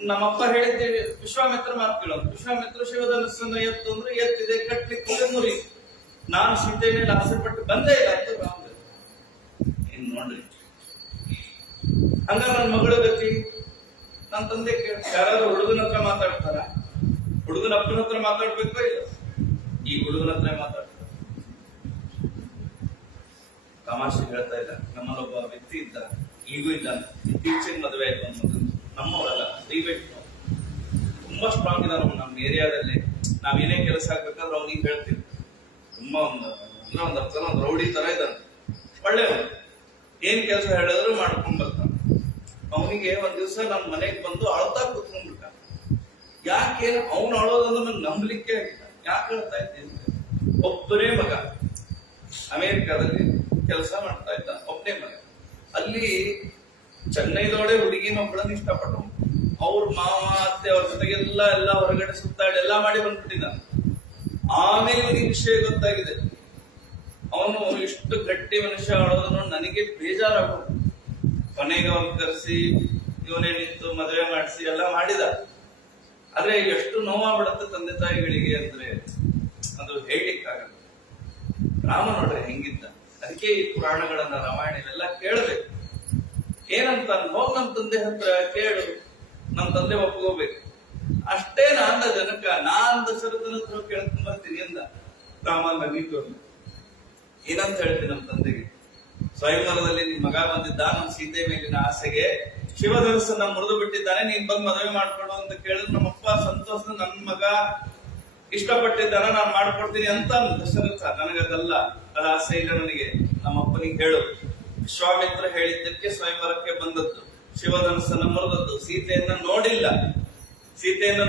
ನಮ್ಮಪ್ಪ ಹೇಳಿದ್ದೇವೆ ವಿಶ್ವಾಮಿತ್ರ ಮಾತು ಕೇಳೋದು. ವಿಶ್ವಾಮಿತ್ರ ಶಿವಧನಸ್ಸನ್ನ ಎತ್ತು ಅಂದ್ರೆ ಎತ್ತಿದೆ, ಕಟ್ಲಿಕ್ಕೆ ಮುರಿ. ನಾನು ಸೀತೆ ಮೇಲೆ ಆಸೆ ಪಟ್ಟು ಬಂದೇ ಇಲ್ಲ ಅಂತ ರಾಮದೇವ್. ಇನ್ ನೋಡ್ರಿ, ಹಂಗ ನನ್ನ ಮಗಳ ಗತಿ. ನನ್ನ ತಂದೆ ಯಾರಾದ್ರೂ ಹುಡುಗನ ಹತ್ರ ಮಾತಾಡ್ತಾರ? ಹುಡುಗನ ಅಪ್ಪನ ಹತ್ರ ಮಾತಾಡ್ಬೇಕೋ ಇಲ್ಲ? ಈ ಹುಡುಗನ ಹತ್ರ ಮಾತಾಡ್ತಾರೆ. ತಮಾಷೆ ಹೇಳ್ತಾ ಇಲ್ಲ. ನಮ್ಮಲ್ಲೊಬ್ಬ ವ್ಯಕ್ತಿ ಇದ್ದ, ಈಗೂ ಇದ್ದ. ಇತ್ತೀಚೆಗೆ ಮದುವೆ ಆಯ್ತು ಅನ್ನೋದು. ನಮ್ಮವರಲ್ಲ, ದಯವಿಟ್ಟು ತುಂಬಾ ಸ್ಟ್ರಾಂಗ್ ಇದಾರ ನಮ್ಮ ಏರಿಯಾದಲ್ಲಿ. ನಾವೇನೇ ಕೆಲಸ ಆಗ್ಬೇಕಾದ್ರೆ ಅವ್ನಿಗೆ ಹೇಳ್ತೀವಿ. ತುಂಬಾ ಒಂದು ಅರ್ಥ ಒಂದು ರೌಡಿ ತರ ಇದ್ದಾನೆ, ಒಳ್ಳೆಯವನು. ಏನ್ ಕೆಲಸ ಹೇಳಿದ್ರು ಮಾಡ್ಕೊಂಡ್ ಬರ್ತಾನೆ. ಅವನಿಗೆ ಒಂದ್ ದಿವಸ ನಮ್ಮ ಮನೆಗೆ ಬಂದು ಅಳ್ತಾ ಕೂತ್ಕೊಂಡ್ಬಿಟ್ಟ. ಯಾಕೇನು ಅವನು ಅಳೋದನ್ನು ನನ್ಗೆ ನಂಬಲಿಕ್ಕೆ ಆಗಿಲ್ಲ. ಯಾಕೆ ಹೇಳ್ತಾ ಇದ್ದೀನಿ? ಒಬ್ಬನೇ ಮಗ, ಅಮೆರಿಕಾದಲ್ಲಿ ಕೆಲಸ ಮಾಡ್ತಾ ಇದ್ದ, ಒಬ್ಬನೇ ಮಗ. ಅಲ್ಲಿ ಚೆನ್ನೈದೊಳೆ ಹುಡುಗಿನೊಬ್ಬಳನ್ನ ಇಷ್ಟಪಟ್ಟು ಅವ್ರ ಮಾವ ಅತ್ತೆ ಅವ್ರ ಜೊತೆಗೆಲ್ಲ ಹೊರಗಡೆ ಸುತ್ತಾಡಿ ಎಲ್ಲ ಮಾಡಿ ಬಂದ್ಬಿಟ್ಟಿದ್ದಾನೆ. ಆಮೇಲೆ ಇವನಿಗೆ ವಿಷಯ ಗೊತ್ತಾಗಿದೆ. ಅವನು ಇಷ್ಟು ಗಟ್ಟಿ ಮನುಷ್ಯ ಆಡೋದನ್ನು ನನಗೆ ಬೇಜಾರಾಗೋದು. ಕೊನೆಗೆ ಅವ್ರು ಕರೆಸಿ ಇವನೇ ನಿಂತು ಮದುವೆ ಮಾಡಿಸಿ ಎಲ್ಲ ಮಾಡಿದ. ಆದ್ರೆ ಎಷ್ಟು ನೋವಾಗ್ಬಿಡುತ್ತೆ ತಂದೆ ತಾಯಿಗಳಿಗೆ ಅಂದ್ರೆ ಅದು ಹೇಳಿಕ್ಕಾಗಲ್ಲ. ರಾಮ ನೋಡ್ರಿ ಹೆಂಗಿದ್ದ. ಅದಕ್ಕೆ ಈ ಪುರಾಣಗಳನ್ನ, ರಾಮಾಯಣ ಇವೆಲ್ಲ ಕೇಳಬೇಕು. ಏನಂತ ಹೋಗ್ ನಮ್ ತಂದೆ ಹತ್ರ ಕೇಳು, ನಮ್ ತಂದೆ ಒಪ್ಕೋಬೇಕು ಅಷ್ಟೇ. ನಾಂದ ಜನಕ, ನಾನ್ ದಶರಥನ ಹತ್ರ ಕೇಳ್ಕೊಂಡ್ ಬರ್ತೀನಿ ಅಂದ. ರಾಮ ನಗೀತು. ಏನಂತ ಹೇಳ್ತೀನಿ ನಮ್ ತಂದೆಗೆ? ಸ್ವಯಂವರದಲ್ಲಿ ನಿನ್ ಮಗ ಬಂದಿದ್ದ, ನಮ್ ಸೀತೆ ಮೇಲಿನ ಆಸೆಗೆ ಶಿವಧನಸ್ಸನ್ನ ಮುರಿದು ಬಿಟ್ಟಿದ್ದಾನೆ, ನೀನ್ ಬಂದ್ ಮದುವೆ ಮಾಡ್ಕೊಡು ಅಂತ ಕೇಳಿದ್ರು ನಮ್ಮಪ್ಪ ಸಂತೋಷ, ನನ್ ಮಗ ಇಷ್ಟಪಟ್ಟಿದ್ದಾನ, ನಾನ್ ಮಾಡ್ಕೊಡ್ತೀನಿ ಅಂತ ದಶರಥ. ನನಗದಲ್ಲ, ಅದ ಆಸೆ ಇಲ್ಲ ನನಗೆ. ನಮ್ಮಪ್ಪನಿಗೆ ಹೇಳು. ವಿಶ್ವಾಮಿತ್ರ ಹೇಳಿದ್ದಕ್ಕೆ ಸ್ವಯಂವರಕ್ಕೆ ಬಂದದ್ದು, ಶಿವಧನಸ್ಸನ್ನ ಮುರಿದದ್ದು. ಸೀತೆಯನ್ನ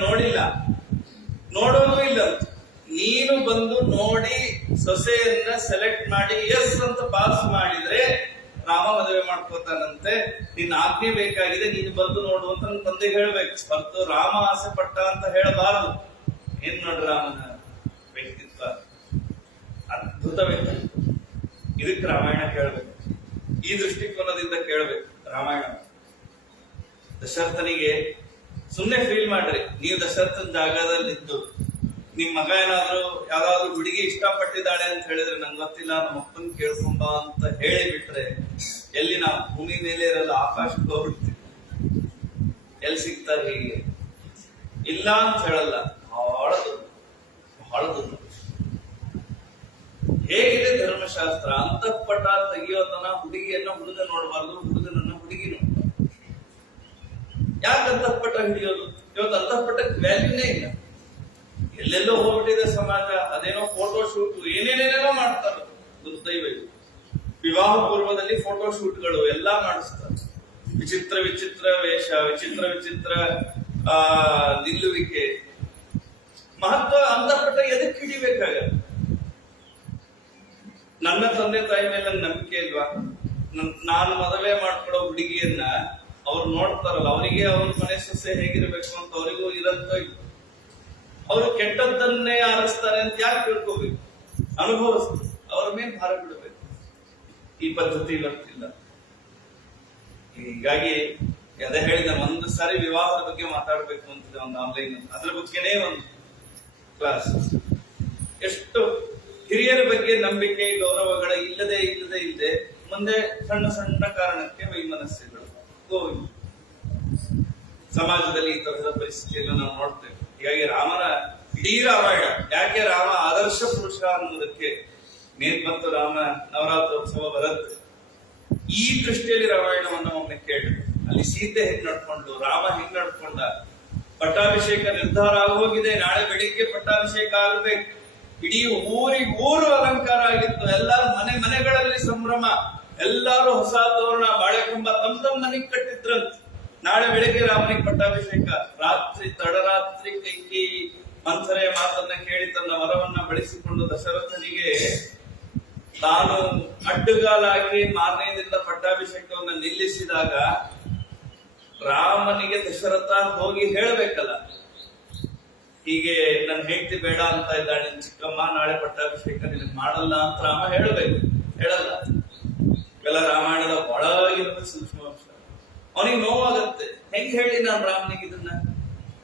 ನೋಡಿಲ್ಲ, ನೋಡೋದು ಇಲ್ಲ. ನೀನು ಬಂದು ನೋಡಿ ಸೊಸೆಯನ್ನ ಸೆಲೆಕ್ಟ್ ಮಾಡಿ ಎಸ್ ಅಂತ ಪಾಸ್ ಮಾಡಿದ್ರೆ ರಾಮ ಮದುವೆ ಮಾಡ್ಕೋತಾನಂತೆ. ನಿನ್ನ ಆಜ್ಞೆ ಬೇಕಾಗಿದೆ, ನೀನು ಬಂದು ನೋಡು ಅಂತ ನನ್ನ ತಂದೆಗೆ ಹೇಳ್ಬೇಕು ಹೊರತು ರಾಮ ಆಸೆ ಪಟ್ಟ ಅಂತ ಹೇಳಬಾರದು. ಏನ್ ನೋಡ್ರಿ ರಾಮನ ವ್ಯಕ್ತಿತ್ವ. ಅದ್ಭುತ ವ್ಯಕ್ತಿ. ಇದಕ್ಕೆ ರಾಮಾಯಣ ಕೇಳಬೇಕು, ಈ ದೃಷ್ಟಿಕೋನದಿಂದ ಕೇಳಬೇಕು ರಾಮಾಯಣ. ದಶರಥನಿಗೆ ಸುಮ್ಮನೆ ಫೀಲ್ ಮಾಡ್ರಿ, ನೀವು ದಶರಥನ ಜಾಗದಲ್ಲಿದ್ದು ನಿಮ್ ಮಗ ಏನಾದ್ರು ಯಾವ್ದಾದ್ರು ಹುಡುಗಿ ಇಷ್ಟಪಟ್ಟಿದ್ದಾಳೆ ಅಂತ ಹೇಳಿದ್ರೆ ನಂಗೆ ಗೊತ್ತಿಲ್ಲ, ನಮ್ಮ ಅಪ್ಪನ್ ಕೇಳ್ಕೊಂಬ ಅಂತ ಹೇಳಿಬಿಟ್ರೆ ಎಲ್ಲಿ ನಾವು ಭೂಮಿ ಮೇಲೆ ಇರಲ್ಲ, ಆಕಾಶಕ್ಕೆ ಹೋಗ್ಬಿಡ್ತೀವಿ. ಎಲ್ಲಿ ಸಿಗ್ತಾರೆ ಹೀಗೆ? ಇಲ್ಲ ಅಂತ ಹೇಳಲ್ಲ, ಬಹಳ ಬಹಳ ದೂರ. ಹೇಗಿದೆ ಧರ್ಮಶಾಸ್ತ್ರ? ಅಂತಃಪಟ ತೆಗಿಯೋದನ್ನ ಹುಡುಗಿಯನ್ನ ಹುಡುಗ ನೋಡಬಾರ್ದು, ಹುಡುಗನನ್ನ ಹುಡುಗಿ ನೋಡಬಾರ್ದು. ಯಾಕೆ ಅಂತಃಪಟ ಹಿಡಿಯೋದು? ಇವತ್ತು ಅಂತಃಪಟಕ್ಕೆ ವ್ಯಾಲ್ಯೂನೇ ಇಲ್ಲ. ಎಲ್ಲೆಲ್ಲೋ ಹೋಗ್ಬಿಟ್ಟಿದೆ ಸಮಾಜ. ಅದೇನೋ ಫೋಟೋ ಶೂಟ್ ಏನೇನೇನೇನೋ ಮಾಡ್ತಾರೆ. ದುರ್ದೈವ ಇದು. ವಿವಾಹ ಪೂರ್ವದಲ್ಲಿ ಫೋಟೋ ಶೂಟ್ಗಳು ಎಲ್ಲಾ ಮಾಡಿಸ್ತಾರೆ. ವಿಚಿತ್ರ ವಿಚಿತ್ರ ವೇಷ, ವಿಚಿತ್ರ ವಿಚಿತ್ರ ನಿಲ್ಲುವಿಕೆ. ಮಹತ್ವ ಅಂತಃಪಟ ಎದಕ್ಕೆ ಹಿಡಿಬೇಕಾಗಲ್ಲ? ನನ್ನ ತಂದೆ ತಾಯಿ ಮೇಲೆ ನಂಬಿಕೆ ಇಲ್ವಾ? ನಾನು ಮದುವೆ ಮಾಡ್ಕೊಳ್ಳೋ ಹುಡುಗಿಯನ್ನ ಅವ್ರು ನೋಡ್ತಾರಲ್ಲ, ಅವರಿಗೆ ಅವ್ರ ಮನೆ ಸೊಸೆ ಹೇಗಿರ್ಬೇಕು ಅಂತ ಅವರಿಗೂ ಇರಂತ ಇತ್ತು. ಅವರು ಕೆಟ್ಟದ್ದನ್ನೇ ಆರಿಸ್ತಾರೆ ಅಂತ ಯಾಕೆ ತಿಳ್ಕೋಬೇಕು? ಅನುಭವಿಸ್ತಾರೆ, ಅವರ ಮೇಲೆ ಭಾರ ಬಿಡಬೇಕು. ಈ ಪದ್ಧತಿ ಇವತ್ತಿಲ್ಲ. ಹೀಗಾಗಿ ಅದೇ ಹೇಳಿದ, ಒಂದು ಸಾರಿ ವಿವಾಹದ ಬಗ್ಗೆ ಮಾತಾಡ್ಬೇಕು ಅಂತಿದೆ ಒಂದು ಆನ್ಲೈನ್, ಅದ್ರ ಬಗ್ಗೆನೇ ಒಂದು ಕ್ಲಾಸ್. ಎಷ್ಟು ಹಿರಿಯರ ಬಗ್ಗೆ ನಂಬಿಕೆ ಗೌರವಗಳ ಇಲ್ಲದೆ ಮುಂದೆ ಸಣ್ಣ ಸಣ್ಣ ಕಾರಣಕ್ಕೆ ವೈಮನಸ್ಯಗಳು. ಸಮಾಜದಲ್ಲಿ ಈ ತರಹದ ಪರಿಸ್ಥಿತಿಯನ್ನು ನಾವು ನೋಡ್ತೇವೆ. ಹೀಗಾಗಿ ರಾಮನ ಇಡೀ ರಾಮಾಯಣ, ಯಾಕೆ ರಾಮ ಆದರ್ಶ ಪುರುಷ ಅನ್ನೋದಕ್ಕೆ ಮೇಲ್ ಬಂತು. ರಾಮ ನವರಾತ್ರೋತ್ಸವ ಬರುತ್ತೆ. ಈ ದೃಷ್ಟಿಯಲ್ಲಿ ರಾಮಾಯಣವನ್ನು ಒಮ್ಮೆ ಕೇಳಿ, ಅಲ್ಲಿ ಸೀತೆ ಹೆಂಗ್ ನಡ್ಕೊಂಡು, ರಾಮ ಹೆಂಗ್ ನಡ್ಕೊಂಡ. ಪಟ್ಟಾಭಿಷೇಕ ನಿರ್ಧಾರ ಆಗೋಗಿದೆ, ನಾಳೆ ಬೆಳಿಗ್ಗೆ ಪಟ್ಟಾಭಿಷೇಕ ಆಗ್ಬೇಕು. ಇಡೀ ಊರು ಅಲಂಕಾರ ಆಗಿತ್ತು. ಎಲ್ಲಾರು ಮನೆಗಳಲ್ಲಿ ಸಂಭ್ರಮ. ಎಲ್ಲಾರು ಹೊಸ ತೋರಣ, ಬಾಳೆಕಂಬ ತಮ್ಮ ಮನೆಗೆ ಕಟ್ಟಿದ್ರಂತ. ನಾಳೆ ಬೆಳಿಗ್ಗೆ ರಾಮನಿಗೆ ಪಟ್ಟಾಭಿಷೇಕ. ರಾತ್ರಿ ತಡರಾತ್ರಿ ಕೈಕೇಯಿ ಮಂಥರೆಯ ಮಾತನ್ನ ಕೇಳಿ ತನ್ನ ವರವನ್ನ ಬಳಸಿಕೊಂಡು ದಶರಥನಿಗೆ ತಾನು ಅಡ್ಡುಗಾಲಾಗಿ ಮಾರನೆಯಿಂದ ಪಟ್ಟಾಭಿಷೇಕವನ್ನ ನಿಲ್ಲಿಸಿದಾಗ ರಾಮನಿಗೆ ದಶರಥ ಹೋಗಿ ಹೇಳಬೇಕಲ್ಲ, ಹೀಗೆ ನನ್ನ ಹೆಂಡತಿ ಬೇಡ ಅಂತ ಇದ್ದಾಳೆ ಚಿಕ್ಕಮ್ಮ, ನಾಳೆ ಪಟ್ಟಾಭಿಷೇಕ ನಿನಗೆ ಮಾಡಲ್ಲ ಅಂತ ರಾಮ ಹೇಳಬೇಕು. ಹೇಳಲ್ಲ. ಇವೆಲ್ಲ ರಾಮಾಯಣದ ಒಳಗಿರುವ ಸೂಕ್ಷ್ಮಾಂಶ. ಅವನಿಗೆ ನೋವಾಗತ್ತೆ. ಹೆಂಗ್ ಹೇಳಿ ನಾನು ರಾಮನಿಗೆ ಇದನ್ನ?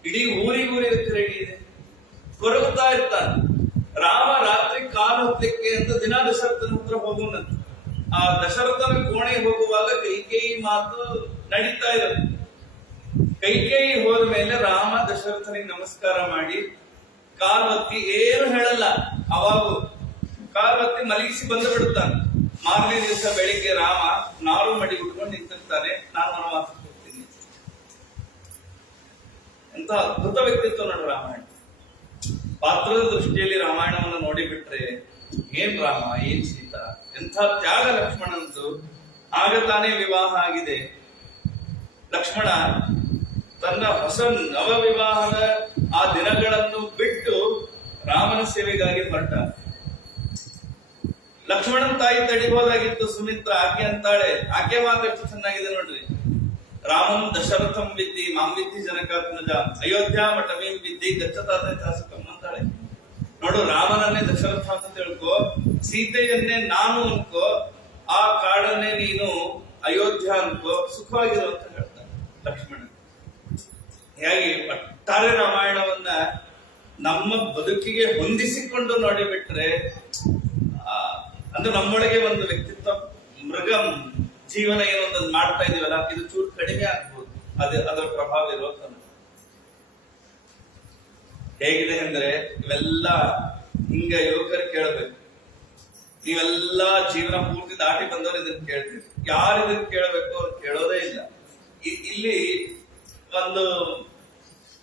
ಇಡೀ ಊರಿಗೆ ರೆಡಿ ಇದೆ, ಕೊರಗುತ್ತಾ ಇರ್ತಾನೆ. ರಾಮ ರಾತ್ರಿ ಕಾಲು ಹೊತ್ತಲಿಕ್ಕೆ ಅಂತ ದಿನ ದಶರಥನ ಹತ್ರ ಹೋಗೋಣಂತ. ಆ ದಶರಥನ ಕೋಣೆ ಹೋಗುವಾಗ ಕೈಕೇಯಿ ಮಾತು ನಡೀತಾ ಇರುತ್ತೆ. ಕೈಕೇಯಿ ಹೋದ ಮೇಲೆ ರಾಮ ದಶರಥನಿಗೆ ನಮಸ್ಕಾರ ಮಾಡಿ ಕಾಲು ಹೊತ್ತಿ ಏನು ಹೇಳಲ್ಲ. ಅವಾಗ ಕಾಲು ಹೊತ್ತಿ ಮಲಗಿಸಿ ಬಂದು ಬಿಡುತ್ತಾನೆ. ಮಾರನೇ ದಿವಸ ಬೆಳಿಗ್ಗೆ ರಾಮ ನಾರು ಮಡಿ ಉಟ್ಕೊಂಡು ನಿಂತಿರ್ತಾನೆ. ನಾನು ವನವಾಸಕ್ಕೆ ಹೋಗ್ತೀನಿ. ಎಂತ ಅದ್ಭುತ ವ್ಯಕ್ತಿತ್ವ ನೋಡ್ರಿ ರಾಮಾಯಣ. ಪಾತ್ರದ ದೃಷ್ಟಿಯಲ್ಲಿ ರಾಮಾಯಣವನ್ನು ನೋಡಿಬಿಟ್ರೆ ಏನ್ ರಾಮ, ಏನ್ ಸೀತಾ, ಎಂಥ ತ್ಯಾಗ ಲಕ್ಷ್ಮಣಂದು. ಆಗ ತಾನೇ ವಿವಾಹ ಆಗಿದೆ. ಲಕ್ಷ್ಮಣ ತನ್ನ ಹೊಸ ನವ ವಿವಾಹದ ಆ ದಿನಗಳನ್ನು ಬಿಟ್ಟು ರಾಮನ ಸೇವೆಗಾಗಿ ಹೊರಟ. ಲಕ್ಷ್ಮಣನ ತಾಯಿ ತಡಿಬೋದಾಗಿತ್ತು ಸುಮಿತ್ರ. ಆಕೆ ಅಂತಾಳೆ, ಆಕೆ ಮಾತು ಎಷ್ಟು ಚೆನ್ನಾಗಿದೆ ನೋಡ್ರಿ. ರಾಮಂ ದಶರಥಂ ವಿದ್ದಿ ಮಾಂ ವಿದ್ದಿ ಜನಕಾತ್ಮಜ ಅಯೋಧ್ಯ ಮಠಮೀಂ ವಿದ್ದಿ ಗಚ್ಚತಾತ ಶಾಸಕಂ ಅಂತಾಳೆ. ನೋಡು, ರಾಮನನ್ನೇ ದಶರಥ ಅಂತ ತಿಳ್ಕೊ, ಸೀತೆಯನ್ನೇ ನಾನು ಅನ್ಕೋ, ಆ ಕಾಡನ್ನೇ ನೀನು ಅಯೋಧ್ಯ ಅನ್ಕೋ, ಸುಖವಾಗಿರು ಅಂತ ಹೇಳ್ತಾನೆ ಲಕ್ಷ್ಮಣ. ಹೀಗಾಗಿ ಒಟ್ಟಾರೆ ರಾಮಾಯಣವನ್ನ ನಮ್ಮ ಬದುಕಿಗೆ ಹೊಂದಿಸಿಕೊಂಡು ನೋಡಿಬಿಟ್ರೆ, ಅಂದ್ರೆ ನಮ್ಮೊಳಗೆ ಒಂದು ವ್ಯಕ್ತಿತ್ವ, ಮೃಗ ಜೀವನ ಏನೊಂದನ್ನು ಮಾಡ್ತಾ ಇದೀವಲ್ಲ, ಇದು ಚೂರು ಕಡಿಮೆ ಆಗ್ಬೋದು. ಅದರ ಪ್ರಭಾವ ಇರೋದು ಹೇಗಿದೆ ಅಂದ್ರೆ, ಇವೆಲ್ಲ ಹಿಂಗ ಯುವಕರು ಕೇಳಬೇಕು. ನೀವೆಲ್ಲಾ ಜೀವನ ಪೂರ್ತಿ ದಾಟಿ ಬಂದವರು ಇದನ್ನ ಕೇಳ್ತೀವಿ. ಯಾರು ಇದನ್ನ ಕೇಳಬೇಕು ಅವ್ರು ಕೇಳೋದೇ ಇಲ್ಲ. ಇಲ್ಲಿ ಒಂದು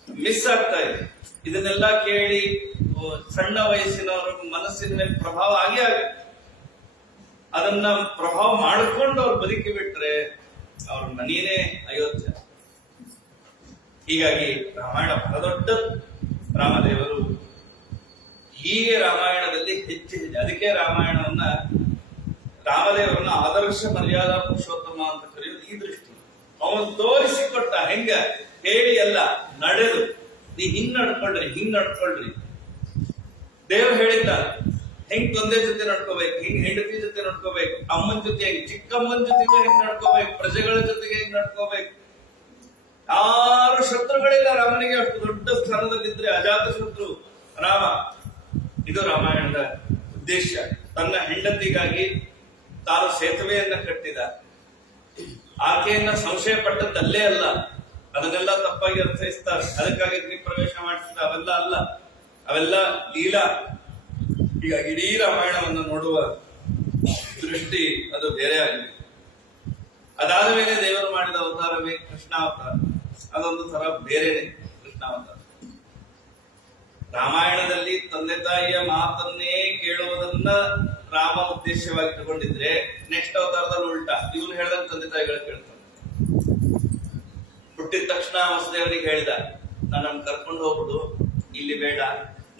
ಮಿಸ್ ಆಗ್ತಾ ಇದೆ. ಇದನ್ನೆಲ್ಲ ಕೇಳಿ ಸಣ್ಣ ವಯಸ್ಸಿನವರು ಮನಸ್ಸಿನ ಮೇಲೆ ಪ್ರಭಾವ ಆಗೇ ಆಗುತ್ತೆ. ಅದನ್ನ ಪ್ರಭಾವ ಮಾಡಿಕೊಂಡು ಅವ್ರು ಬದುಕಿ ಬಿಟ್ರೆ ಅವ್ರ ಮನೆಯೇ ಅಯೋಧ್ಯ. ಹೀಗಾಗಿ ರಾಮಾಯಣ ಬಹಳ ದೊಡ್ಡ. ರಾಮದೇವರು ಹೀಗೆ ರಾಮಾಯಣದಲ್ಲಿ ಹೆಚ್ಚು ಅದಕ್ಕೆ ರಾಮಾಯಣವನ್ನ ರಾಮದೇವರನ್ನ ಆದರ್ಶ ಮರ್ಯಾದಾ ಪುರುಷೋತ್ತಮ ಅಂತ ಕರೆಯೋದು ಈ ದೃಷ್ಟಿ. ಅವನು ತೋರಿಸಿಕೊಟ್ಟ, ಹೆಂಗ ಹೇಳಿ ಎಲ್ಲ ನಡೆದು, ನೀ ಹಿಂಗ್ ನಡ್ಕೊಳ್ರಿ, ಹಿಂಗ್ ನಡ್ಕೊಳ್ರಿ. ದೇವರು ಹೇಳಿದ್ದಾರೆ, ಹೆಂಗ್ ತಂದೆ ಜೊತೆ ನಡ್ಕೋಬೇಕು, ಹಿಂಗ್ ಹೆಂಡತಿ ಜೊತೆ ನಡ್ಕೋಬೇಕು, ಅಮ್ಮನ ಜೊತೆ ಹೆಂಗ್, ಚಿಕ್ಕಮ್ಮನ ಜೊತೆಗೆ ಹೆಂಗ್ ನಡ್ಕೋಬೇಕು, ಪ್ರಜೆಗಳ ಜೊತೆಗೆ ಹೆಂಗ್ ನಡ್ಕೋಬೇಕು. ಯಾರು ಶತ್ರುಗಳಿಲ್ಲ ರಾಮನಿಗೆ. ಅಷ್ಟು ದೊಡ್ಡ ಸ್ಥಾನದಲ್ಲಿದ್ರೆ ಅಜಾತ ಶತ್ರು ರಾಮ. ಇದು ರಾಮಾಯಣದ ಉದ್ದೇಶ. ತನ್ನ ಹೆಂಡತಿಗಾಗಿ ತಾನು ಸೇತುವೆಯನ್ನ ಕಟ್ಟಿದ. ಆಕೆಯನ್ನ ಸಂಶಯ ಪಟ್ಟದ್ದಲ್ಲೇ ಅಲ್ಲ, ಅದನ್ನೆಲ್ಲ ತಪ್ಪಾಗಿ ಅರ್ಥೈಸ್ತಾರೆ. ಅದಕ್ಕಾಗಿ ಅಗ್ನಿ ಪ್ರವೇಶ ಮಾಡಿಸಿದ, ಅವೆಲ್ಲ ಅಲ್ಲ, ಅವೆಲ್ಲ ಲೀಲಾ. ಈಗ ಇಡೀ ರಾಮಾಯಣವನ್ನು ನೋಡುವ ದೃಷ್ಟಿ ಅದು ಬೇರೆ ಆಗಿದೆ. ಅದಾದ ಮೇಲೆ ದೇವರು ಮಾಡಿದ ಅವತಾರವೇ ಕೃಷ್ಣಾವತಾರ. ಅದೊಂದು ತರ ಬೇರೆನೆ ಕೃಷ್ಣಾವತಾರ. ರಾಮಾಯಣದಲ್ಲಿ ತಂದೆ ತಾಯಿಯ ಮಾತನ್ನೇ ಕೇಳುವುದನ್ನ ರಾಮ ಉದ್ದೇಶವಾಗಿ ತಗೊಂಡಿದ್ರೆ, ನೆಕ್ಸ್ಟ್ ಅವತಾರದಲ್ಲಿ ಉಲ್ಟಾ, ಇವನು ಹೇಳಿದಾಗ ತಂದೆ ತಾಯಿಗಳು ಕೇಳ್ತಾನೆ. ಹುಟ್ಟಿದ ತಕ್ಷಣ ವಸುದೇವನಿಗೆ ಹೇಳಿದ, ನನ್ನನ್ನು ಕರ್ಕೊಂಡು ಹೋಗ್ಬಿಡು, ಇಲ್ಲಿ ಬೇಡ,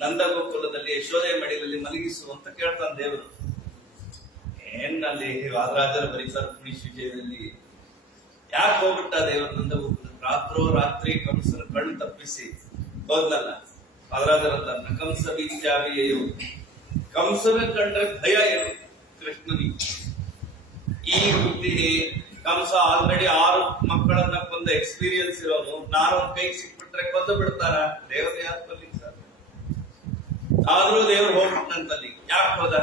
ನಂದ ಗೋಕುಲದಲ್ಲಿ ಯಶೋದೆ ಮಡಿಲಲ್ಲಿ ಮಲಗಿಸು ಅಂತ ಕೇಳ್ತಾನೆ ದೇವರು. ಅಲ್ಲಿ ವಾದರಾಜರ ಬರೀತಾರೆ ಪುಣೀಶ್ ವಿಜಯದಲ್ಲಿ. ಯಾಕೆ ಹೋಗ್ಬಿಟ್ಟ ದೇವರು ನಂದ ಗೋಕುಲ? ರಾತ್ರಿ ಕಂಸನ ಕಣ್ಣು ತಪ್ಪಿಸಿ ಹೋದ್ನಲ್ಲ. ವಾದರಾಜರ ಅಂತ ಕಂಸ ಬೀಜಾವಿಯು, ಕಂಸನ ಕಂಡ್ರೆ ಭಯ ಏನು ಕೃಷ್ಣನಿಗೆ. ಈ ಬುದ್ಧಿಗೆ ಕಂಸ ಆಲ್ರೆಡಿ 6 ಮಕ್ಕಳನ್ನ ಕೊಂದ ಎಕ್ಸ್ಪೀರಿಯನ್ಸ್ ಇರೋನು. ನಾನು ಕೈಗೆ ಸಿಕ್ಬಿಟ್ರೆ ಕೊಂದು ಬಿಡ್ತಾರ, ದೇವ್ರ ಯಾರು ಕೊಲ್ಲಿಕ್ ಸಾಧ್ಯ? ಆದ್ರೂ ದೇವ್ರು ಹೋಗ್ಬಿಟ್ಟಂತಲ್ಲಿ. ಯಾಕೆ ಹೋದ?